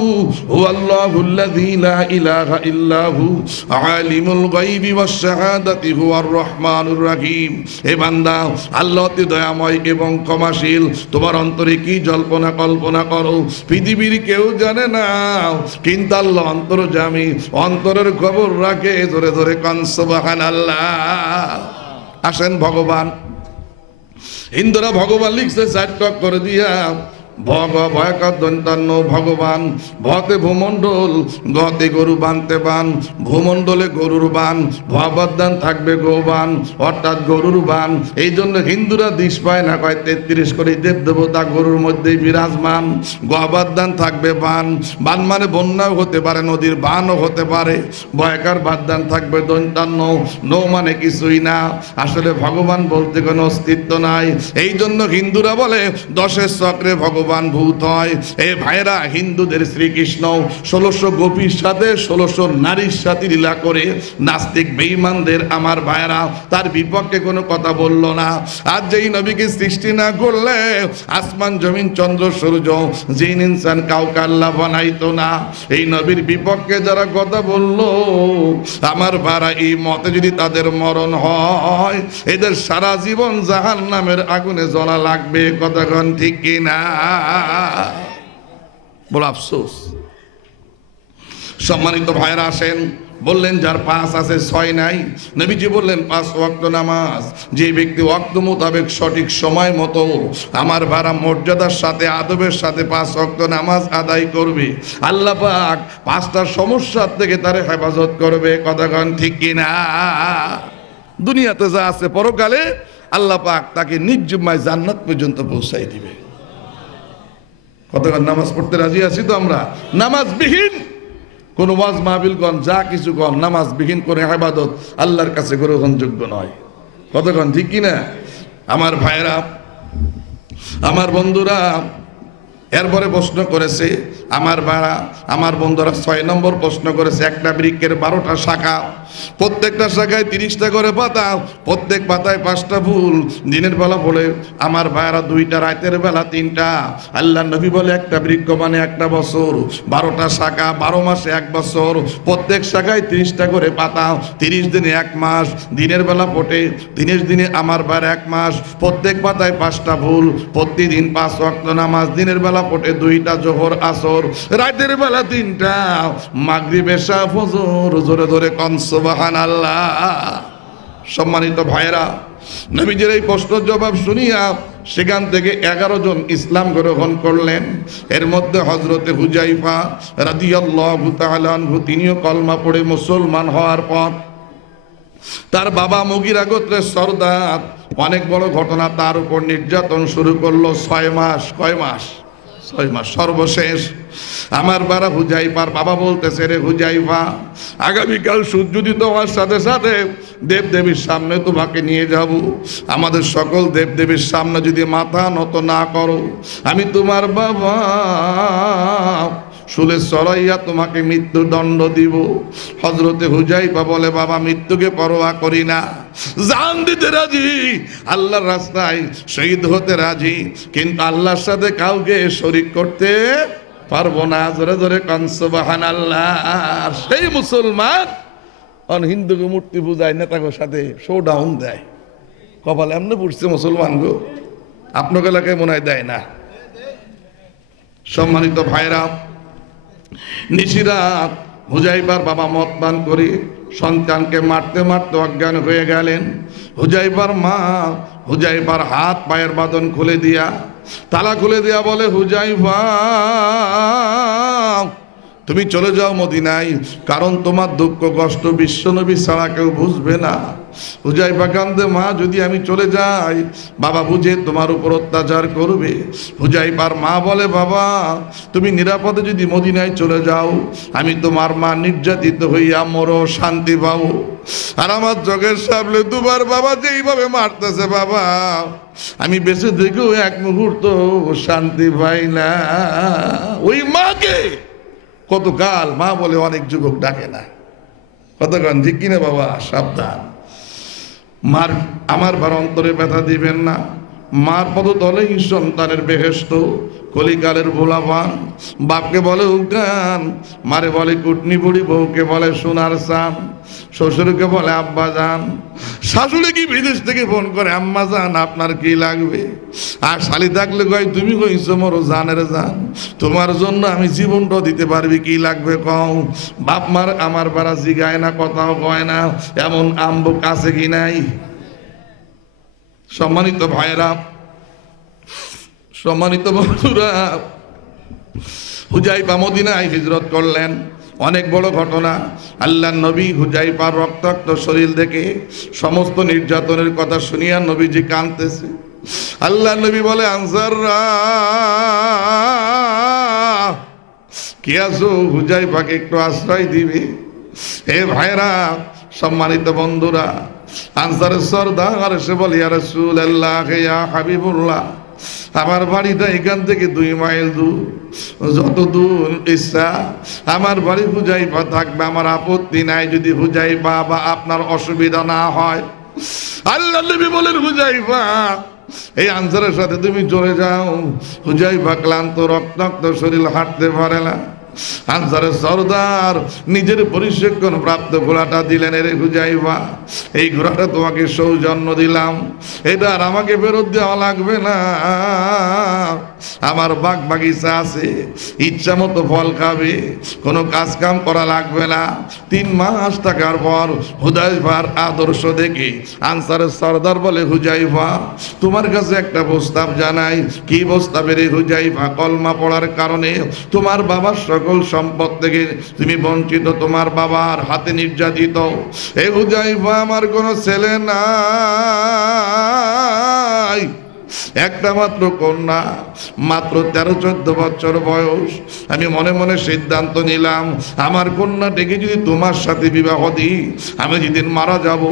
হুয়াল্লাহুল্লাযী লা ইলাহা ইল্লা হু আলিমুল গায়বি ওয়াশ শাহাদাতি হুয়ার রহমানুর রহিম। হে বান্দা, আল্লাহ অতি দয়াময় এবং ক্ষমাশীল। তোমার অন্তরে কি জল্পনা কল্পনা করো পৃথিবীর কেউ জানে না, কিন্তু আল্লাহ অন্তর্যামী, অন্তরের খবর রাখে। ধরে ধরে কান সুবহানাল্লাহ। আসেন ভগবান, হিন্দুরা ভগবান লিখছে 4 টক করে দিয়া, ভগ ভয়কার দন্তান্ন ভগবান, ভতে ভূমণ্ডল, গতে গরু বানতে বান, ভূমণ্ডলে গরুর বান, ভবাদান থাকবে গোবান, অর্থাৎ গরুর বান। এই জন্য হিন্দুরা দিশ পায় না, কয় 33 কোটি দেব দেবতা গরুর মধ্যেই বিরাজমান। গবাদান থাকবে বান, বান মানে বন্যাও হতে পারে, নদীর বানও হতে পারে। ভয়কার বাদদান থাকবে দন্তান্ন, নৌ মানে কিছুই না, আসলে ভগবান বলতে কোনো অস্তিত্ব নাই। এই জন্য হিন্দুরা বলে 10 চক্রে ভগবান ভগবান ভূত হয়। এ ভাইরা, হিন্দুদের শ্রীকৃষ্ণ 1600 গোপীর সাথে 1600 নারীর সাথে লীলা করে নাস্তিক বেঈমানদের আমার ভাইরা তার বিপক্ষে কোনো কথা বলল না। আর যেই নবীকে সৃষ্টি না করলে আসমান জমিন চন্দ্র সূর্য জিন ইনসান কাউকে আল্লাহ বানাইতো না, এই নবীর বিপক্ষে যারা কথা বলল আমার ভাইরা, এই মতে যদি তাদের মরণ হয় এদের সারা জীবন জাহান্নামের আগুনে জ্বলা লাগবে। কথাগণ ঠিক কিনা? বড় আফসোস। সম্মানিত ভাইরা আসেন, বললেন যার 5 আছে 6 নাই। নবীজি বললেন 5 ওয়াক্ত নামাজ যে ব্যক্তি ওয়াক্ত মোতাবেক সঠিক সময় মতো আমার ভাড়া মর্যাদার সাথে আদবের সাথে 5 ওয়াক্ত নামাজ আদায় করবে, আল্লাহ পাক 5টা সমস্যার থেকে তার হেফাজত করবে। কথাগণ ঠিক কিনা? দুনিয়াতে যা আছে পরকালে আল্লাহ পাক তাকে নিজ জিম্মায় জান্নাত পর্যন্ত পৌঁছাই দিবে। কতক্ষণ নামাজ পড়তে রাজি আছি তো আমরা? নামাজবিহীন কোন ওয়াজ মাহফিল কন যা কিছু কন, নামাজবিহীন করে ইবাদত আল্লাহর কাছে গ্রহণযোগ্য নয়। কতক্ষণ ঠিক কিনা? আমার ভাইরা, আমার বন্ধুরা, এরপরে প্রশ্ন করেছে আমার ভাইরা, আমার বন্ধুরা 6 নম্বর প্রশ্ন করেছে একটা বৃক্ষের 12টা শাখা, প্রত্যেকটা শাখায় 30টা করে পাতা, প্রত্যেক পাতায় 5টা ফুল, দিনের বেলা বলে আমার ভাইরা 2টা, রাতের বেলা 3টা। আল্লাহ নবী বলে একটা বৃক্ষ মানে একটা বছর, 12টা শাখা 12 মাসে 1 বছর, প্রত্যেক শাখায় 30টা করে পাতা, 30 দিনে 1 মাস, দিনের বেলা ফোটে 30 দিনে আমার ভাইরা 1 মাস, প্রত্যেক পাতায় 5টা ফুল, প্রতিদিন 5 ওয়াক্ত নামাজ, দিনের বেলা ফোটে 2টা জোহর আসর, রাতের বেলা 3টা, মাগরিব এশা ফজর। জোরে জোরে কোন সুবহানাল্লাহ। সম্মানিত ভাইরা, নবীজির এই প্রশ্নের জবাব শুনিয়া সেখান থেকে 11 জন ইসলাম গ্রহণ করলেন। এর মধ্যে হযরতে হুযায়ফা রাদিয়াল্লাহু তাআলা আনহু তিনিও কলমা পড়ে মুসলমান হওয়ার পর তার বাবা মুগিরা গোত্রের সরদার অনেক বড় ঘটনা, তার উপর নির্যাতন শুরু করলো 6 মাস। কয় মাস? 6 মাস। সর্বশেষ আমার বাবা হুযায়ফার বাবা বলতেছে, রে হুযায়ফা, আগামীকাল সূর্য উদিত হওয়ার সাথে সাথে দেবদেবীর সামনে তোমাকে নিয়ে যাব। আমাদের সকল দেবদেবীর সামনে যদি মাথা নত না করো, আমি তোমার বাবা শুলে চড়াইয়া তোমাকে মৃত্যুদণ্ড দিব। হযরতে হুযায়ফা বলে, বাবা মৃত্যুকে পরোয়া করি না, জান দিতে রাজি, আল্লাহর রাস্তায় শহীদ হতে রাজি, কিন্তু আল্লাহর সাথে কাউকে শরীক করতে পারবো না। জোরে জোরে কোন সুবহানাল্লাহ। সেই মুসলমান অন হিন্দুকে মূর্তি পূজায় নেতাদের সাথে শোডাউন দেয়। কপালে এমনি পড়ছে মুসলমান গো, আপনাকে এলাকায় মনে হয় দেয় না। সম্মানিত ভাইরা, নিশিরাত হুযায়ফার বাবা মদ পান করে সন্তানকে মারতে মারতে অজ্ঞান হয়ে গেলেন। হুযায়ফার মা হুযায়ফার হাত পায়ের বাঁধন খুলে দিয়া, তালা খুলে দিয়া বলে, হুযায়ফা তুমি চলে যাও মদিনায়, কারণ তোমার দুঃখ কষ্ট বিশ্বনবী ছাড়া কেউ বুঝবে না। হুযায়ফা কান্দে, মা যদি আমি চলে যাই বাবা বুঝে তোমার উপর অত্যাচার করবে। হুযায়ফার মা বলে, বাবা তুমি নিরাপদে যদি মদিনায় চলে যাও, আমি তোমার মা নির্যাতিত হইয়া মরো শান্তি পাবো। আর আমার চোখের সামনে দুবার বাবা যেইভাবে মারতেছে, বাবা আমি বেঁচে থেকেও 1 মুহূর্ত শান্তি পাই না। ওই মাকে কতকাল মা বলে অনেক যুবক ডাকে না। কতক্ষণ ঠিক কিনা বাবা? সাবধান, মার আমার বার অন্তরে ব্যথা দিবেন না। মার পদতলেই সন্তানের বেহেশত। কলিকালের ভোলাপান বাপকে বলে উগান, মারে বলে কুটনি বুড়ি, বউকে বলে সোনার চান, শ্বশুরকে বলে আব্বা যান, শাশুড়ি কি বিদেশ থেকে ফোন করে আম্মা যান আপনার কি লাগবে, আর শালি থাকলে কয় তুমি কইছো মোর জানের জান, তোমার জন্য আমি জীবনটা দিতে পারবি, কি লাগবে কও। বাপ মার আমার বাড়া জিগায় না, কথাও কয় না, এমন আম্বু কাছে কি নাই? সম্মানিত ভাইরা, সম্মানিত বন্ধুরা, হুযায়ফা মদিনায় হিজরত করলেন। অনেক বড় ঘটনা। আল্লাহর নবী হুযায়ফার রক্তাক্ত শরীর দেখে সমস্ত নির্যাতনের কথা শুনিয়া নবীজি কাঁদতেছে। আল্লাহর নবী বলে, আনসাররা কে আছো, হুযায়ফাকে একটু আশ্রয় দিবে। হে ভাইরা, সম্মানিত বন্ধুরা, আনসারের সরদার এসে বলে, ইয়া রাসূলুল্লাহ, ইয়া হাবিবুল্লাহ, আমার বাড়িটা এখান থেকে 2 মাইল দূর, যত দূর ইচ্ছা আমার বাড়ি হুজাইফা থাকবে, আমার আপত্তি নাই যদি হুজাইফা বা আপনার অসুবিধা না হয়। আল্লাহ নবী বলেন হুজাইফা এই আনসারের সাথে তুমি চলে যাও। হুজাইফা ক্লান্ত রক্তাক্ত শরীর হাঁটতে পারে না। আনসারের সরদার নিজের পরিশিক্ষণ প্রাপ্ত ঘোড়াটা দিলেন, এরে হুজাইফা এই ঘোড়াটা তোমাকে সৌজন্য দিলাম, এটা আর আমাকে ফেরত দেওয়া লাগবে না, আমার বাগ বাগিচা আছে, ইচ্ছা মতো ফল খাবে, কোনো কাজ কাম করা লাগবে না। 3 মাস থাকার পর হুজাইফার আদর্শ দেখে আনসারের সরদার বলে হুজাইফা তোমার কাছে একটা প্রস্তাব জানাই। কি প্রস্তাবের? হুজাইফা কলমা পড়ার কারণে তোমার বাবার সকল সম্পদ থেকে তুমি বঞ্চিত, তোমার বাবার হাতে নির্যাতিত। এ হুজাইফা আমার কোনো ছেলে নাই, একটা মাত্র কন্যা, মাত্র 13-14 বছর বয়স। আমি মনে মনে সিদ্ধান্ত নিলাম আমার কন্যাটিকে যদি তোমার সাথে বিবাহ দিই, আমি যেদিন মারা যাব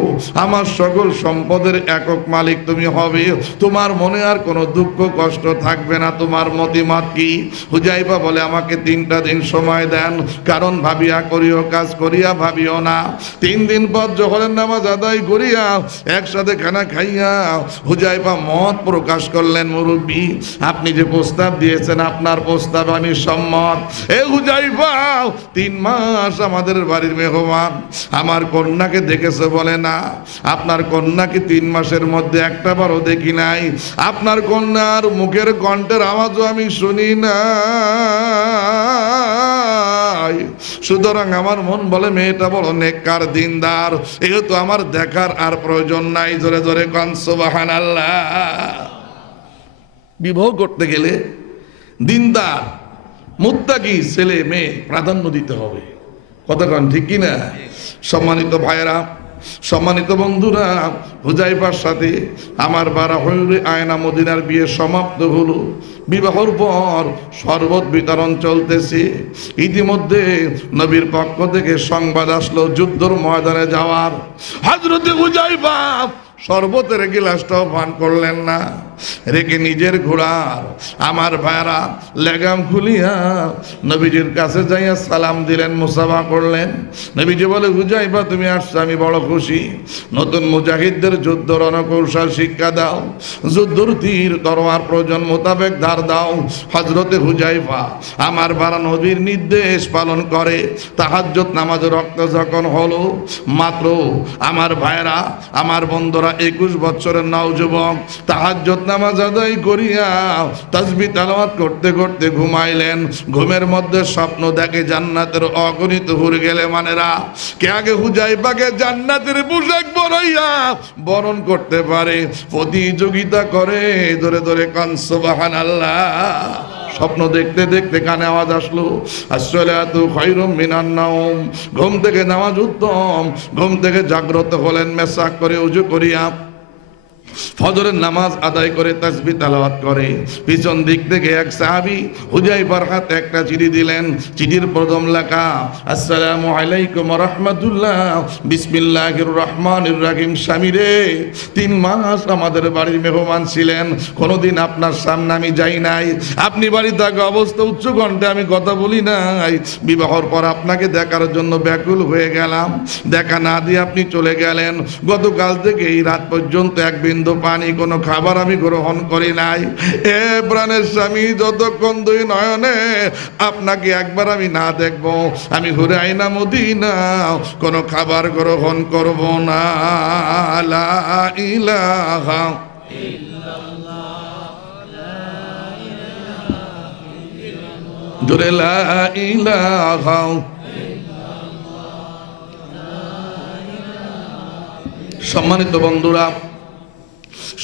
আমার সকল সম্পদের একক মালিক তুমি হবে, তোমার মনে আর কোনো দুঃখ কষ্ট থাকবে না। তোমার মতামত কি? হুজাইফা বলে আমাকে 3টা দিন সময় দেন, কারণ ভাবিয়া করিও কাজ করিয়া ভাবিও না। 3 দিন পর জোহরের নামাজ আদায় করিয়া একসাথে খানা খাইয়া হুজাইফা মত প্রকাশ করলেন, মুরব্বী আপনি যে প্রস্তাব দিয়েছেন আপনার প্রস্তাব আমি সম্মত। এ হুজাইফা 3 মাস আমাদের বাড়ির মেহমান, আমার কন্যাকে দেখেছে বলে না, আপনার কন্যাকে 3 মাসের মধ্যে একটা বারও দেখি নাই, আপনার কন্যার মুখের কণ্ঠের আওয়াজও আমি শুনি না। সুতরাং আমার মন বলে মেয়েটা বড় নেককার দিনদার, এগুলো আমার দেখার আর প্রয়োজন নাই। জোরে জোরে কান সুবহানাল্লাহ। বিবাহ করতে গেলে দিনদার মুত্তাকি ছেলে মেয়ে প্রাধান্য দিতে হবে, কথা কন ঠিক কিনা? সম্মানিত ভাইয়েরা, সম্মানিত বন্ধুরা, হুজাইফার সাথে আমার বারা হইরে আয়না মদিনার বিয়ে সমাপ্ত হলো। বিবাহর পর শরবত বিতরণ চলতেছে। ইতিমধ্যে নবীর পক্ষ থেকে সংবাদ আসলো যুদ্ধের ময়দানে যাওয়ার। হযরতে হুজাইফা শরবতের গিলাসটাও পান করলেন না, রেখে নিজের ঘোড়ার আমার ভাইরা লেগাম খুলিয়া নবীজির কাছে যাইয়া সালাম দিলেন, মুসাফা করলেন। নবীজি বলে হুজাইফা তুমি আসছো আমি বড় খুশি, নতুন মুজাহিদদের যুদ্ধ রণকৌশল শিক্ষা দাও, যুদ্ধর তীর তরোয়ার প্রয়োজন মোতাবেক ধার দাও। হযরতে হুজাইফা আমার ভাইরা নবীর নির্দেশ পালন করে। তাহাজ্জুদ নামাজের রক্ত যখন হলো, মাত্র আমার ভাইরা আমার বন্ধুরা 21 বছরের নওজোয়ান তাহাজ্জুদ নামাজ আদায় করিয়া তাসবিহ তেলাওয়াত করতে করতে ঘুমাইলেন। ঘুমের মধ্যে স্বপ্ন দেখে জান্নাতের অগণিত হুর গেলে মানেরা কে আগে হুজাইফাকে জান্নাতের পোশাক পরাইয়া বরণ করতে পারে প্রতিযোগিতা করে। ধরে ধরে কান সুবহানাল্লাহ। স্বপ্ন দেখতে দেখতে কানে আওয়াজ আসলো, আসসালাতু খায়রুম মিনান নাওম, ঘুম থেকে নামাজ উত্তম। ঘুম থেকে জাগ্রত হলেন, মেসাক করে ওযু করিয়া ফজরের নামাজ আদায় করে তাসবিহ তেলাওয়াত করে। পিছন দিক থেকে এক সাহাবী হুজাইফার হাতে একটা চিঠি দিলেন। চিঠির প্রথম লেখা, আসসালামু আলাইকুম ওয়া রাহমাতুল্লাহ, বিসমিল্লাহির রহমানির রহিম। স্বামী রে, 3 মাস আমাদের বাড়ির মেহমান ছিলেন, কোনোদিন আপনার সামনে আমি যাই নাই, আপনি বাড়ি থাকা অবস্থা উচ্চ কণ্ঠে আমি কথা বলি নাই। বিবাহর পর আপনাকে দেখার জন্য ব্যাকুল হয়ে গেলাম, দেখা না দিয়ে আপনি চলে গেলেন। গতকাল থেকে এই রাত পর্যন্ত এক বিন্দু পানি কোনো খাবার আমি গ্রহণ করি নাই। এ প্রাণের স্বামী, যতক্ষণ 2 নয়নে আপনাকে একবার আমি না দেখব আমি ঘুরে আইনা মদিনা কোনো খাবার গ্রহণ করব না। লা ইলাহা জোরে লা ইলাহা। সম্মানিত বন্ধুরা,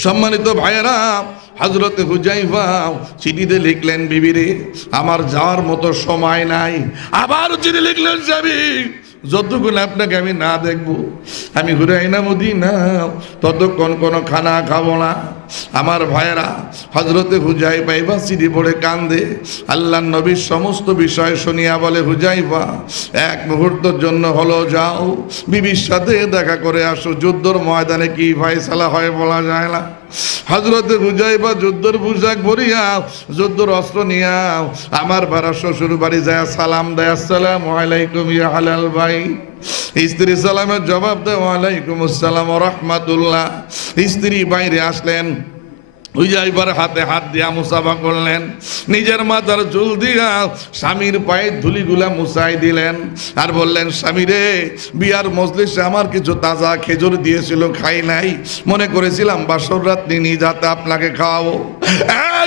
সম্মানিত ভাইয়েরা, হযরতে হুজাইফা চিঠিতে লিখলেন, বিবিরে আমার যাওয়ার মতো সময় নাই। আবার চিঠি লিখলেন, যাবি যতক্ষণ আপনাকে আমি না দেখবো আমি ঘুরে আইনা মদিনা ততক্ষণ কোনো খানা খাবো না। আমার ভাইয়েরা, হযরতে হুজাইফা এবার সিঁড়ি পড়ে কান্দে। আল্লাহর নবীর সমস্ত বিষয় শুনিয়া বলে, হুজাইফা এক মুহূর্তের জন্য হলো যাও, বিবির সাথে দেখা করে আসো। যুদ্ধের ময়দানে কি ফয়সালা হয় বলা যায় না। হযরতে হুজাইফা যুদ্ধের পোশাক পরিয়া, যুদ্ধের অস্ত্র নিয়া আমার ভাড়া শ্বশুর বাড়ি যায়, সালাম দেয়, আসসালামু আলাইকুম ইয়া হালাল ভাই। স্ত্রী সালামের জবাব দেয়, ওয়ালাইকুম আসসালাম ওয়া রাহমাতুল্লাহ। স্ত্রী বাইরে আসলেন, হুজাইফার হাতে হাত দিয়া মুসাফা করলেন, নিজের মাথার চুল দিয়া স্বামীর পায়ের ধুলিগুলা মুছাই দিলেন, আর বললেন, স্বামী রে, বিয়ার মজলিসে আমার কিছু তাজা খেজুর দিয়েছিল, খাই নাই, মনে করেছিলাম বাসর রাত্রি নিয়ে যাতে আপনাকে খাওয়াবো।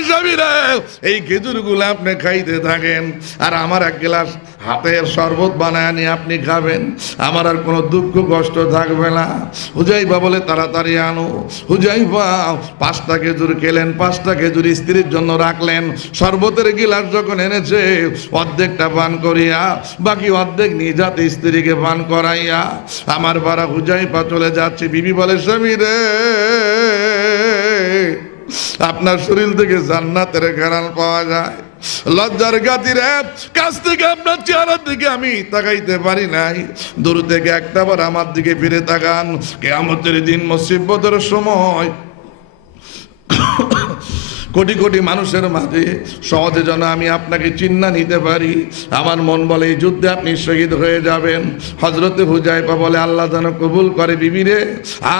স্বামী রে, এই খেজুরগুলো আপনি খাইতে থাকেন, আর আমার এক গ্লাস হাতের শরবত বানায় নিয়ে আপনি খাবেন, আমার আর কোনো দুঃখ কষ্ট থাকবে না। হুজাইফা বলে, তাড়াতাড়ি আনো। হুজাইফা 5টা খেজুর খেলেন, 5টা খেজুর স্ত্রীর জন্য রাখলেন। শরবতের গিলাস যখন এনেছে, অর্ধেকটা পান করিয়া বাকি অর্ধেক নিয়ে যাতে স্ত্রীকে পান করাইয়া আমার বাড়া হুজাইফা চলে যাচ্ছে। বিবি বলে, স্বামী রে, আপনার শরীর থেকে জান্নাতের ঘ্রাণ পাওয়া যায়। লজ্জার গাতির কাছ থেকে আপনার চেহারার দিকে আমি তাকাইতে পারি নাই, দূর থেকে একটাবার আমার দিকে ফিরে তাকান। কিয়ামতের দিন মুসিবতের সময় কোটি কোটি মানুষের মাঝে সহজে যেন আমি আপনাকে চিন্না নিতে পারি। আমার মন বলে এই যুদ্ধে আপনি শহীদ হয়ে যাবেন। হযরতে হুজাইফা বলে, আল্লাহ যেন কবুল করে। বিবিরে,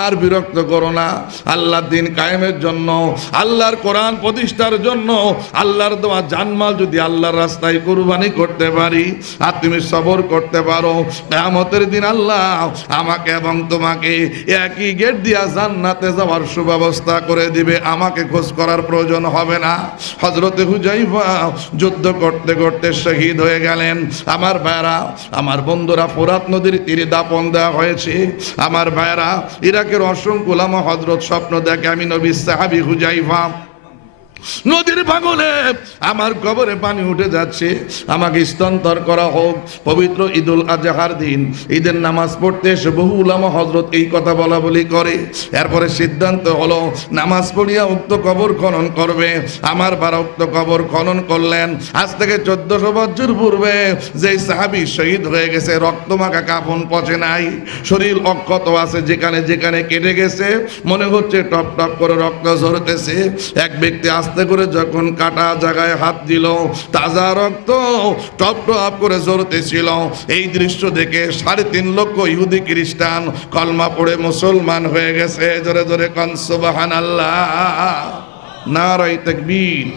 আর বিরক্ত করো না। আল্লাহর দিন কায়েমের জন্য, আল্লাহর কোরআন প্রতিষ্ঠার জন্য, আল্লাহর দেওয়া জানমাল যদি আল্লাহর রাস্তায় কুরবানি করতে পারি, আর তুমি সবর করতে পারো, কিয়ামতের দিন আল্লাহ আমাকে এবং তোমাকে একই গেট দিয়া জান্নাতে যাওয়ার সুব্যবস্থা করে দিবে। আমাকে খোঁজ করার প্রয়োজন হবে না। হযরতে হুজাইফা যুদ্ধ করতে করতে শহীদ হয়ে গেলেন। আমার ভাইরা, আমার বন্ধুরা, ফোরাত নদীর তীরে দাফন দেওয়া হয়েছে। আমার ভাইরা, ইরাকের অসংখ্য উলামা হযরত স্বপ্ন দেখে আমি নবীর সাহাবী হুজাইফা নদীর ভাঙনে আমার কবরে পানি উঠে যাচ্ছে, আমাকে স্থানান্তর করা হোক। পবিত্র ঈদুল আজহার দিন ঈদের নামাজ পড়তে এসে বহু উলামা হযরত এই কথা বলা বলি করে। এরপরে সিদ্ধান্ত হলো নামাজ পড়িয়া উক্ত কবর খনন করবে। আমার বারা উক্ত কবর খনন করলেন। আজ থেকে 1400 বছর পূর্বে যে সাহাবী শহীদ হয়ে গেছে, রক্তমাখা কাফন পচে নাই, শরীর অক্ষত আছে, যেখানে যেখানে কেটে গেছে মনে হচ্ছে টপ টপ করে রক্ত ঝরতেছে। এক ব্যক্তি আস্তে করে যখন কাটা জায়গায় হাত দিল, তাজা রক্ত টপ টপ করে ঝরতেছিল। এই দৃশ্য দেখে 3.5 লক্ষ ইহুদি খ্রিস্টান কলমা পড়ে মুসলমান হয়ে গেছে। জোরে জোরে কোন সুবহানাল্লাহ, নারায়ে তাকবীর।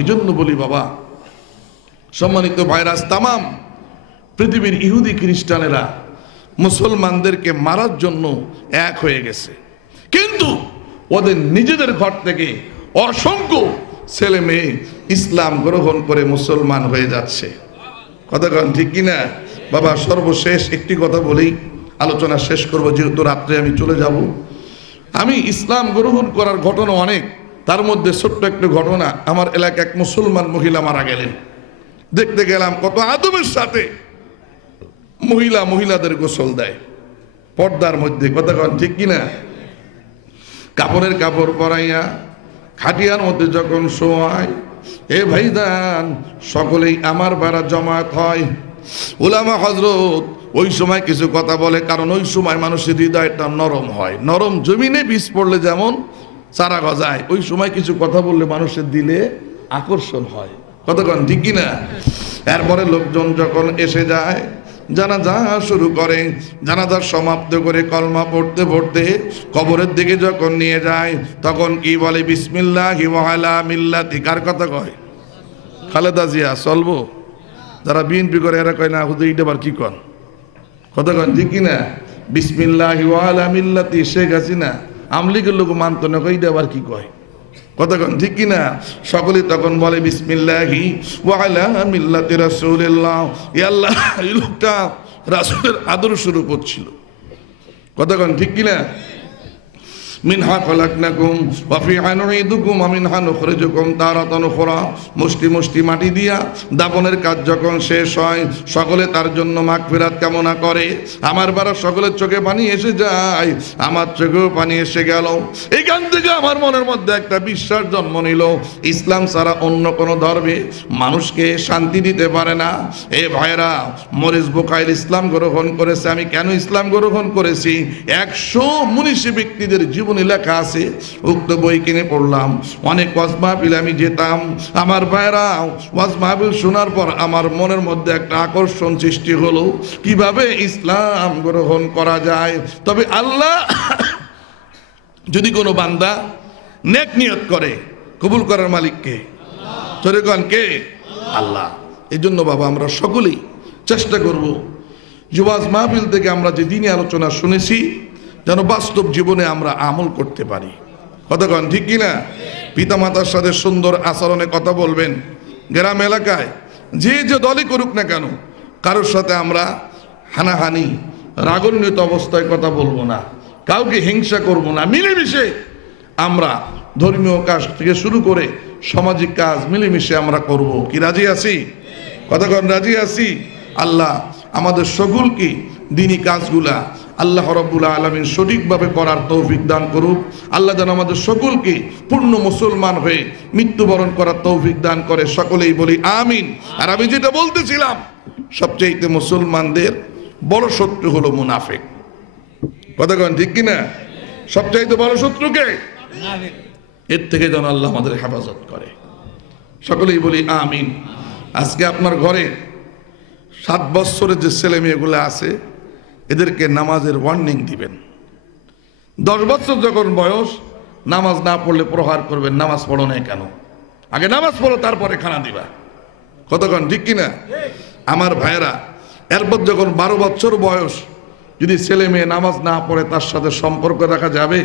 এই জন্য বলি বাবা, সম্মানিত ভাইরাস, তামাম পৃথিবীর ইহুদি খ্রিস্টানেরা মুসলমানদেরকে মারার জন্য এক হয়ে গেছে, কিন্তু ওদের নিজেদের ঘর থেকে অসংখ্য ছেলে মেয়ে ইসলাম গ্রহণ করে মুসলমান হয়ে যাচ্ছে। কথা কন ঠিক কিনা বাবা? সর্বশেষ একটি কথা বলেই আলোচনা শেষ করব, যেহেতু রাত্রে আমি চলে যাব। আমি ইসলাম গ্রহণ করার ঘটনা অনেক, তার মধ্যে ছোট্ট একটু ঘটনা। আমার এলাকায় এক মুসলমান মহিলা মারা গেলেন, দেখতে গেলাম কত আদবের সাথে মহিলাদের গোসল দেয় পর্দার মধ্যে। কথা কন ঠিক কিনা? কাপড়ের কাপড় পরাইয়া খাটিয়ার মধ্যে যখন শোয়ায়, এ ভাইদান সকলেই আমার বাড়া জমায়েত হয়। উলামা হযরত ওই সময় কিছু কথা বলে, কারণ ওই সময় মানুষের হৃদয়টা নরম হয়। নরম জমিনে বীজ পড়লে যেমন চারা গজায়, ওই সময় কিছু কথা বললে মানুষের দিলে আকর্ষণ হয়। কতক্ষণ ঠিক কিনা? এরপরে লোকজন যখন এসে যায়, জানাজা শুরু করে, জানাজা সমাপ্ত করে কলমা পড়তে পড়তে কবরের দিকে যখন নিয়ে যায়, তখন কি বলে? বিসমিল্লাহি ওয়া আলা মিল্লাতি। কার কথা কয়? খালেদা জিয়া। চলবো? যারা বিএনপি করে এরা কয় না হুজুর এইটা আবার কি কন? কথা কন ঠিক কিনা? বিসমিল্লাহি ওয়া আলা মিল্লাতি শেখ হাসিনা। আমলিগের লোক মানত না, এইটা আবার কি কয়? কথা কন ঠিক কিনা? সকলে তখন বলে বিসমিল্লাহি ওয়া আলা মিল্লাতি রাসূলিল্লাহ। ইয়া আল্লাহ, এই লোকটা রাসূলের আদর্শের উপর ছিল। কথা কন ঠিক কিনা? মিনহা খলাকনাকুম ওয়া ফিহা নুঈদুকুম ওয়া মিনহা নুখরিজুকুম তারাতান উখরা। মুষ্টি মুষ্টি মাটি দিয়া দাফনের কাজ যখন শেষ হয় সকলে তার জন্য মাগফিরাত কামনা করে। আমার বারা সকলের চোখে পানি এসে যায়, আমার চোখেও পানি এসে গেল। এইখান থেকে আমার মনের মধ্যে একটা বিশ্বাস জন্ম নিল, ইসলাম ছাড়া অন্য কোনো ধর্মে মানুষকে শান্তি দিতে পারে না। এ ভাইরা, মরিস বুখারী ইসলাম গ্রহণ করেছে। আমি কেন ইসলাম গ্রহণ করেছি? 100 মুনিশি ব্যক্তিদের জীবনী লেখা আছে, উক্ত বই কিনে পড়লাম। অনেক ওয়াজ মাহফিলে আমি যেতাম। আমার ভাইরা, ওয়াজ মাহফিল শোনার পর আমার মনের মধ্যে একটা আকর্ষণ সৃষ্টি হলো, কিভাবে ইসলাম গ্রহণ করা যায়। তবে আল্লাহ যদি কোনো বান্দা নেক নিয়ত করে, কবুল করার মালিক কে? জোরে কোন কে? আল্লাহ। এই জন্য বাবা আমরা সকলেই চেষ্টা করব ওয়াজ মাহফিল থেকে আমরা যে দিনী আলোচনা শুনেছি যেন বাস্তব জীবনে আমরা আমল করতে পারি। কতক্ষণ ঠিক কিনা? পিতামাতার সাথে সুন্দর আচরণে কথা বলবেন। গ্রাম এলাকায় যে যে দলই করুক না কেন, কারোর সাথে আমরা হানাহানি রাগান্বিত অবস্থায় কথা বলবো না, কাউকে হিংসা করব না। মিলেমিশে আমরা ধর্মীয় কাজ থেকে শুরু করে সামাজিক কাজ মিলেমিশে আমরা করব। কি রাজি আছি? কতক্ষণ রাজি আছি? আল্লাহ আমাদের সকলকে দিনী কাজগুলা আল্লাহ রাব্বুল আলামিন সঠিকভাবে করার তৌফিক দান করুক। আল্লাহ যেন আমাদের সকলকে পূর্ণ মুসলমান হয়ে মৃত্যুবরণ করার তৌফিক দান করে। সকলেই বলি আমিন। আর আমি যেটা বলতেছিলাম, সবচেয়ে মুসলমানদের বড় শত্রু হলো মুনাফিক। কতক্ষণ ঠিক কিনা? সবচাইতে বড় শত্রুকে, এর থেকে যেন আল্লাহ আমাদের হেফাজত করে। সকলেই বলি আমিন। আজকে আপনার ঘরে 7 বছরের যে ছেলে মেয়েগুলো আছে এদেরকে নামাজের ওয়ার্নিং দিবেন। 10 বছর যখন বয়স, নামাজ না পড়লে প্রহার করবেন, নামাজ পড়ো না কেন? আগে নামাজ পড়ো, তারপরে খানা দিবা। কতক্ষণ ঠিক কিনা? আমার ভাইয়েরা, এরপর যখন 12 বছর বয়স, যদি ছেলে মেয়ে নামাজ না পড়ে তার সাথে সম্পর্ক রাখা যাবে?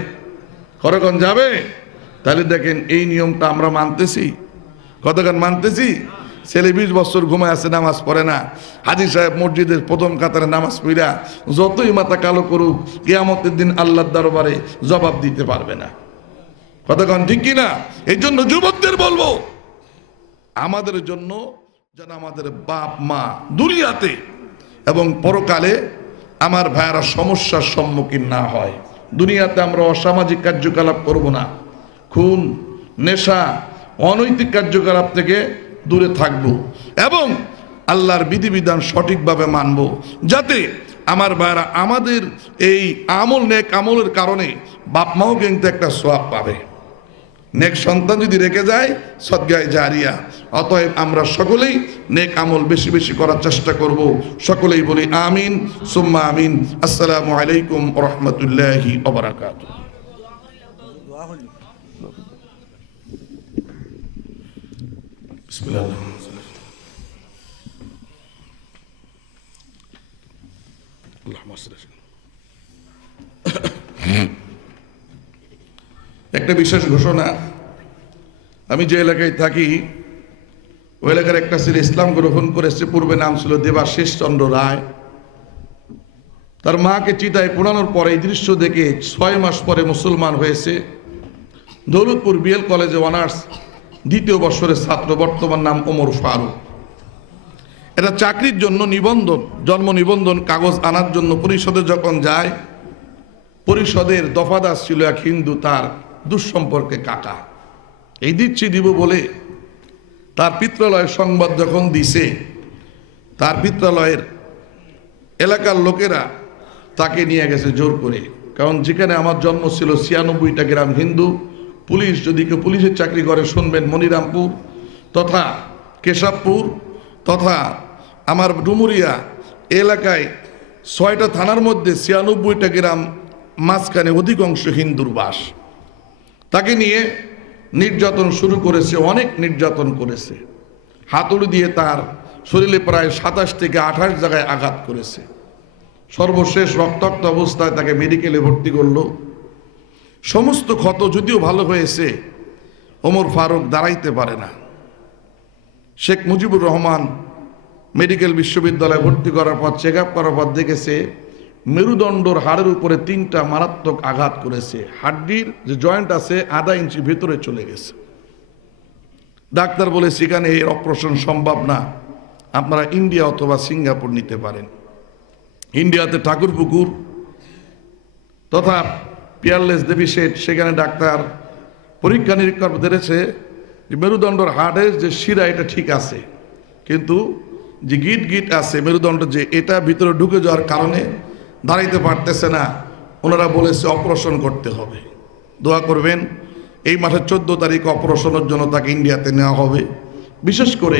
কতক্ষণ যাবে? তাহলে দেখেন এই নিয়মটা আমরা মানতেছি। কতক্ষণ মানতেছি? ছেলে 20 বছর ঘুমায় আছে, নামাজ পড়ে না। হাজী সাহেব মসজিদের প্রথম কাতারে নামাজ পড়া যতই মাথা কালো করুক, কিয়ামতের দিন আল্লাহর দরবারে জবাব দিতে পারবে না। কতক্ষণ ঠিক কিনা? এই জন্য যুবকদের বলবো, আমাদের জন্য যেন আমাদের বাপ মা দুনিয়াতে এবং পরকালে আমার ভাইয়ারা সমস্যার সম্মুখীন না হয়। দুনিয়াতে আমরা অসামাজিক কার্যকলাপ করব না, খুন, নেশা, অনৈতিক কার্যকলাপ থেকে দূরে থাকব এবং আল্লাহর বিধিবিধান সঠিকভাবে মানব, যাতে আমার ভাইয়ারা আমাদের এই আমল, নেক আমলের কারণে বাপ মাও কিন্তু একটা সওয়াব পাবে। নেক সন্তান যদি রেখে যায়, সদগায়ে জারিয়া। অতএব আমরা সকলেই নেক আমল বেশি বেশি করার চেষ্টা করব। সকলেই বলি আমিন সুম্মা আমিন। আসসালামু আলাইকুম ওয়া রাহমাতুল্লাহি ওয়া বারাকাতুহু। বিসমিল্লাহ। একটা বিশেষ ঘোষণা, আমি যে এলাকায় থাকি ওই এলাকার একটা ছেলে ইসলাম গ্রহণ করেছে। পূর্বে নাম ছিল দেবাশিস চন্দ্র রায়। তার মাকে চিতায় পোড়ানোর পরে এই দৃশ্য দেখে 6 মাস পরে মুসলমান হয়েছে। দৌলতপুর বিএল কলেজে অনার্স 2য় বর্ষের ছাত্র, বর্তমান নাম ওমর ফারুক। এটা চাকরির জন্য নিবন্ধন, জন্ম নিবন্ধন কাগজ আনার জন্য পরিষদে যখন যায়, পরিষদের দফাদার ছিল এক হিন্দু, তার দুঃসম্পর্কে কাকা। এই দিচ্ছি দিব বলে তার পিত্রালয়ের সংবাদ যখন দিছে, তার পিত্রালয়ের এলাকার লোকেরা তাকে নিয়ে গেছে জোর করে। কারণ যেখানে আমার জন্ম ছিল 96টা গ্রাম হিন্দু। পুলিশ, যদি কেউ পুলিশের চাকরি করে শুনবেন, মনিরামপুর তথা কেশবপুর তথা আমার ডুমুরিয়া এলাকায় 6টা থানার মধ্যে 96টা গ্রাম, মাঝখানে অধিকাংশ হিন্দুর বাস। তাকে নিয়ে নির্যাতন শুরু করেছে, অনেক নির্যাতন করেছে। হাতুড়ি দিয়ে তার শরীরে প্রায় 27 থেকে 28 জায়গায় আঘাত করেছে। সর্বশেষ রক্তাক্ত অবস্থায় তাকে মেডিকেলে ভর্তি করলো। সমস্ত ক্ষত যদিও ভালো হয়েছে, ওমর ফারুক দাঁড়াইতে পারে না। শেখ মুজিবুর রহমান মেডিকেল বিশ্ববিদ্যালয়ে ভর্তি করার পর, চেক আপ করার পর দেখেছে মেরুদণ্ডর হাড়ের উপরে 3টা মারাত্মক আঘাত করেছে। হাড্ডির যে জয়েন্ট আছে আধা ইঞ্চি ভেতরে চলে গেছে। ডাক্তার বলে সেখানে এর অপারেশন সম্ভব না, আপনারা ইন্ডিয়া অথবা সিঙ্গাপুর নিতে পারেন। ইন্ডিয়াতে ঠাকুরপুকুর তথা পিয়ারলেস দেবী শেঠ, সেখানে ডাক্তার পরীক্ষা নিরীক্ষা ধরেছে যে মেরুদণ্ডর হাড়ের যে শিরা এটা ঠিক আছে, কিন্তু যে গিট গিট আছে মেরুদণ্ড যে এটা ভিতরে ঢুকে যাওয়ার কারণে দাঁড়াইতে পারতেছে না। ওনারা বলেছে অপারেশন করতে হবে। দোয়া করবেন এই মাসের 14 তারিখ অপারেশনের জন্য তাকে ইন্ডিয়াতে নেওয়া হবে। বিশেষ করে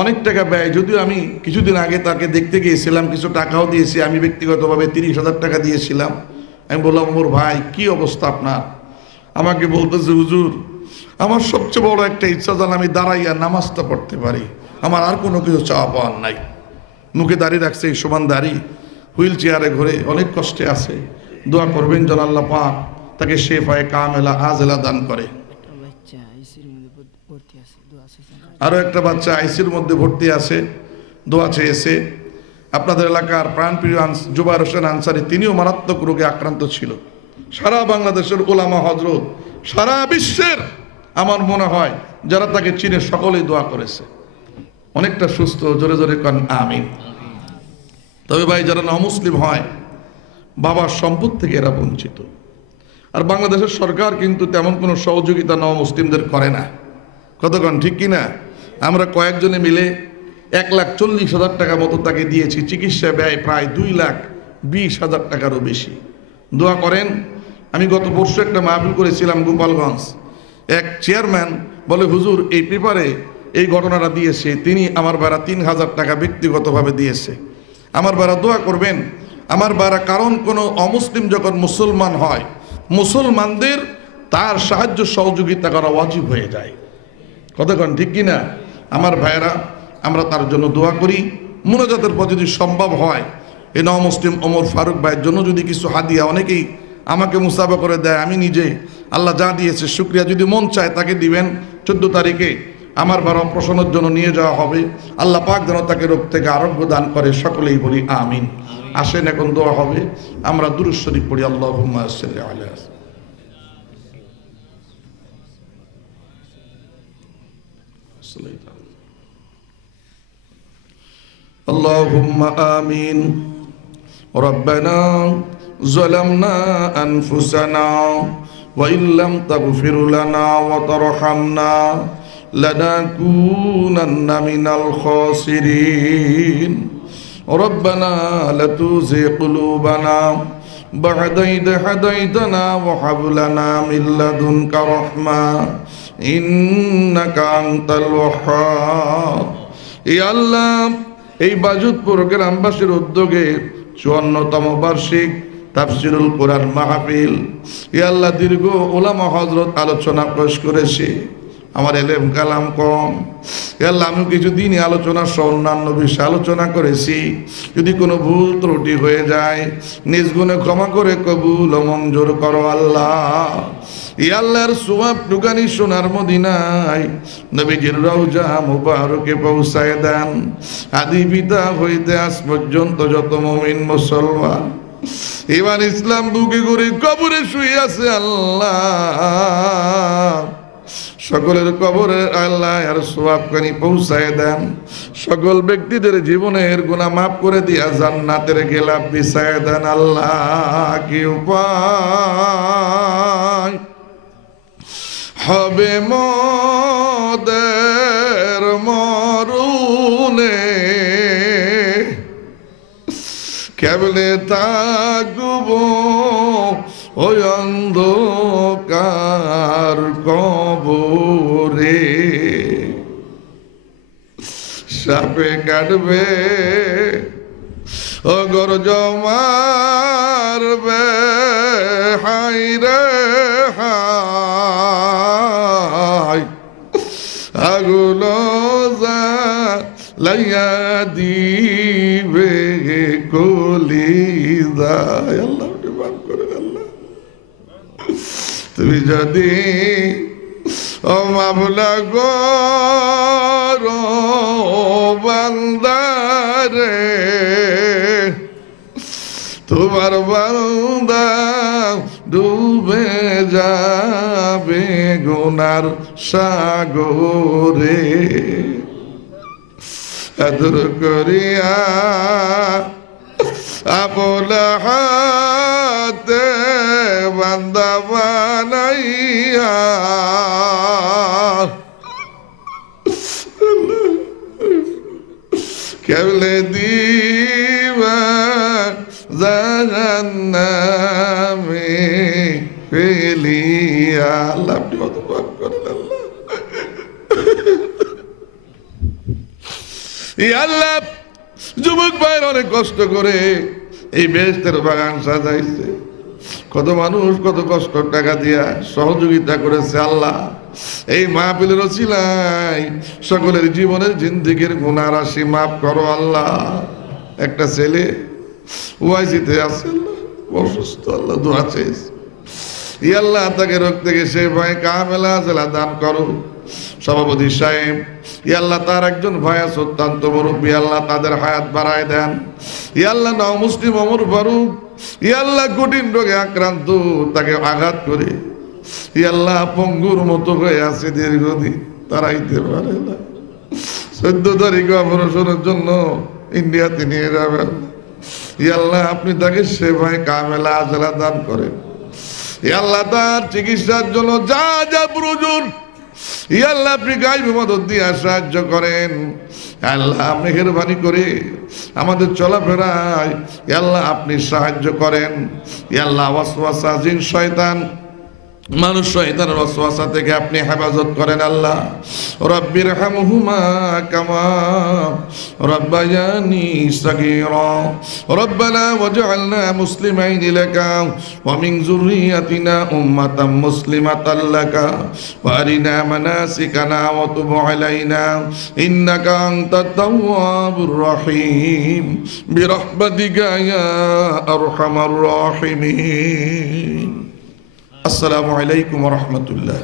অনেক টাকা ব্যয়, যদিও আমি কিছুদিন আগে তাকে দেখতে গিয়েছিলাম, কিছু টাকাও দিয়েছি, আমি ব্যক্তিগতভাবে 30,000 টাকা দিয়েছিলাম। আমি বললাম ওমর ভাই কি অবস্থা আপনার? আমাকে বলতেছে হুজুর আমার সবচেয়ে বড় একটা ইচ্ছা যেন আমি দাঁড়াইয়া নামাজটা পড়তে পারি, আমার আর কোনো কিছু চাওয়া পাওয়ার নাই। মুখে দাঁড়িয়ে রাখছে, এই সমান দাড়ি, হুইল চেয়ারে ঘুরে অনেক কষ্টে আছে। দোয়া করবেন যেন আল্লাহ পাক তাকে শেফায়ে কামেলা আজেলা দান করে। আরো একটা বাচ্চা আইসির মধ্যে ভর্তি আছে, দোয়া চেয়েছে। আপনাদের এলাকার প্রাণপ্রিয় জুবাইর হোসেন আনসারী, তিনিও মারাত্মক রোগে আক্রান্ত ছিল। সারা বাংলাদেশের ওলামা হযরত, সারা বিশ্বের আমার মনে হয় যারা তাকে চিনে সকলেই দোয়া করেছে, অনেকটা সুস্থ। জোরে জোরে কন আমিন। তবে ভাই যারা নমুসলিম হয় বাবার সম্পদ থেকে এরা বঞ্চিত। আর বাংলাদেশের সরকার কিন্তু তেমন কোনো সহযোগিতা নমুসলিমদের করে না। কতক্ষণ ঠিক কিনা? আমরা কয়েকজনে মিলে 1,40,000 টাকা মতো তাকে দিয়েছি। চিকিৎসা ব্যয় প্রায় 2,20,000 টাকারও বেশি। দোয়া করেন। আমি গত পরশু একটা মাহফিল করেছিলাম গোপালগঞ্জ। এক চেয়ারম্যান বলে হুজুর এই পেপারে এই ঘটনাটা দিয়েছে, তিনি আমার ভাড়া 3,000 টাকা ব্যক্তিগতভাবে দিয়েছে। আমার ভাড়া দোয়া করবেন। আমার ভাড়া কারণ কোনো অমুসলিম যখন মুসলমান হয়, মুসলমানদের তার সাহায্য সহযোগিতা করা ওয়াজিব হয়ে যায়। কতক্ষণ ঠিক কিনা? আমার ভাইয়েরা, আমরা তার জন্য দোয়া করি। মুনাজাতের পর যদি সম্ভব হয় এই নমুসলিম ওমর ফারুক ভাইয়ের জন্য যদি কিছু হাদিয়া, অনেকেই আমাকে মুসাফা করে দেয়, আমি নিজে আল্লাহ যা দিয়েছে শুকরিয়া, যদি মন চায় তাকে দিবেন। 14 তারিখে আমার ভাড়া অপারেশনের জন্য নিয়ে যাওয়া হবে। আল্লাহ পাক যেন তাকে রোগ থেকে আরোগ্য দান করে, সকলেই বলি আমিন। আসেন এখন দোয়া হবে। আমরা দুরূদ শরীফ পড়ি। আল্লাহুম্মা সাল্লি আলা আল্লাহুম্মা আমিন। রব্বানা যালামনা আনফুসানা ওয়া ইল্লাম তাগফির লানা ওয়া তারহামনা লানাকুনান্না মিনাল খাসিরিন। রব্বানা লা তুযিগ কুলুবানা বা'দা ইদ হাদাইতানা ওয়া হাব লানা মিন লাদুনকা রাহমা ইন্নাকা আনতাল ওয়াহ্হাব। ইয়া আল্লাহ, এই বাজুদপুর গ্রামবাসীর উদ্যোগে 54তম বার্ষিক তাফসিরুল কোরআন মাহফিল, ইয়া আল্লাহ দীর্ঘ ওলামা হযরত আলোচনা পেশ করেছে। আমার এলেম কালাম কম, ইয়া আল্লাহ আমি কিছুদিন আলোচনা সহ অন্যান্য বিষয়ে আলোচনা করেছি। যদি কোনো ভুল ত্রুটি হয়ে যায় নিজ গুণে ক্ষমা করে কবুল ও মঞ্জুর করো আল্লাহ। ইয়া আল্লাহর সওয়াব টুকানি সোনার মদিনায় নবীজির রওজা মুবারকে পৌঁছায় দেন। আদি পিতা হইতে আজ পর্যন্ত যত মুমিন মুসলমান ইমান ইসলাম বুকে করে কবরে শুয়ে আছে আল্লাহ, সকলের কবরে আল্লাহ আর সওয়াবখানি পৌঁছায় দেন। সকল ব্যক্তিদের জীবনের গুনাহ মাফ করে দিয়া জান্নাতের গেলাপ বিছায় দেন আল্লাহ। কি উপায় হবে মোদের মরুনে, কেবলে থাকব ওই অন্ধকার কবরে। সাপে কাটবে ও গরজ মারবে, হাই রে হাই আগুন লাইয়া দিবে কলিজায়। আল্লাহ মাফ করে আল্লাহ। তুমি যদি ও মামলা গো বান্দারে, তুমি তোমার বান্দা ডুবে যাবে গুনার সাগরে আদর করিয়া আপনা হাতে বান্দা বানাইয়া কেবলে দিবা জাহান্নামে ফেলিয়া। আল্লাহ আপনি কত পাপ করেন আল্লাহ। আল্লাহ যুবক ভাইয়ের অনেক কষ্ট করে এই বেহেশতের বাগান সাজাইছে, কত মানুষ কত কষ্ট টাকা দিয়া সহযোগিতা করেছে। আল্লাহ এই মাহফিলের ওসিলায় সকলের জীবনের জিন্দেগির গুনাহ রাশি মাফ করো আল্লাহ। একটা ছেলে ওয়াইসিতে আছে, অসুস্থ, আল্লাহ দোয়া চেয়েছে, আল্লাহ তাকে রোগ থেকে সে ভাই কামেলা জেলা দান করো। সভাপতি সাহেব আল্লাহ তার একজন ভাই আছে অত্যন্ত মুরব্বী, আল্লাহ তাদের হায়াত বাড়ায় দেন। আল্লাহ নাও মুসলিম ওমর ফারুক আল্লাহ কঠিন রোগে আক্রান্ত, তাকে আঘাত করে আল্লাহ পঙ্গুর মতো হয়ে আছে দীর্ঘদিন, তারাইতে পারে না। 14 তারিখ অপারেশনের জন্য ইন্ডিয়াতে নিয়ে যাবেন। আল্লাহ আপনি তাকে সেবায় কামেলা আজলা দান করেন। আল্লাহ তার চিকিৎসার জন্য যা যা প্রয়োজন আল্লাহ আপনি গায়বী মদদ দিয়ে সাহায্য করেন। আল্লাহ মেহেরবানি করে আমাদের চলাফেরায় আল্লাহ আপনি সাহায্য করেন। আল্লাহ ওয়াসওয়াসা জিন শয়তান মানুষ শয়তানের ওয়াসওয়াসা থেকে আপনি হেফাজত করেন। আল্লাহ রব্বির হামহুমা কামা রব্বায়ানি সাগীরা রব্বানা ওয়াজআলনা মুসলিমাইন লাকা ওয়া মিন যুররিয়াতিনা উম্মাতাম মুসলিমাতাল লাকা ওয়া আরিনা মানাসিকানা ওয়া তুব আলাইনা ইন্নাকা আনতাত তাওয়াবুর রহিম বিরহমাতিকা ইয়া আরহামার রাহিমিন। আসসালামু আলাইকুম ওয়া রাহমাতুল্লাহ।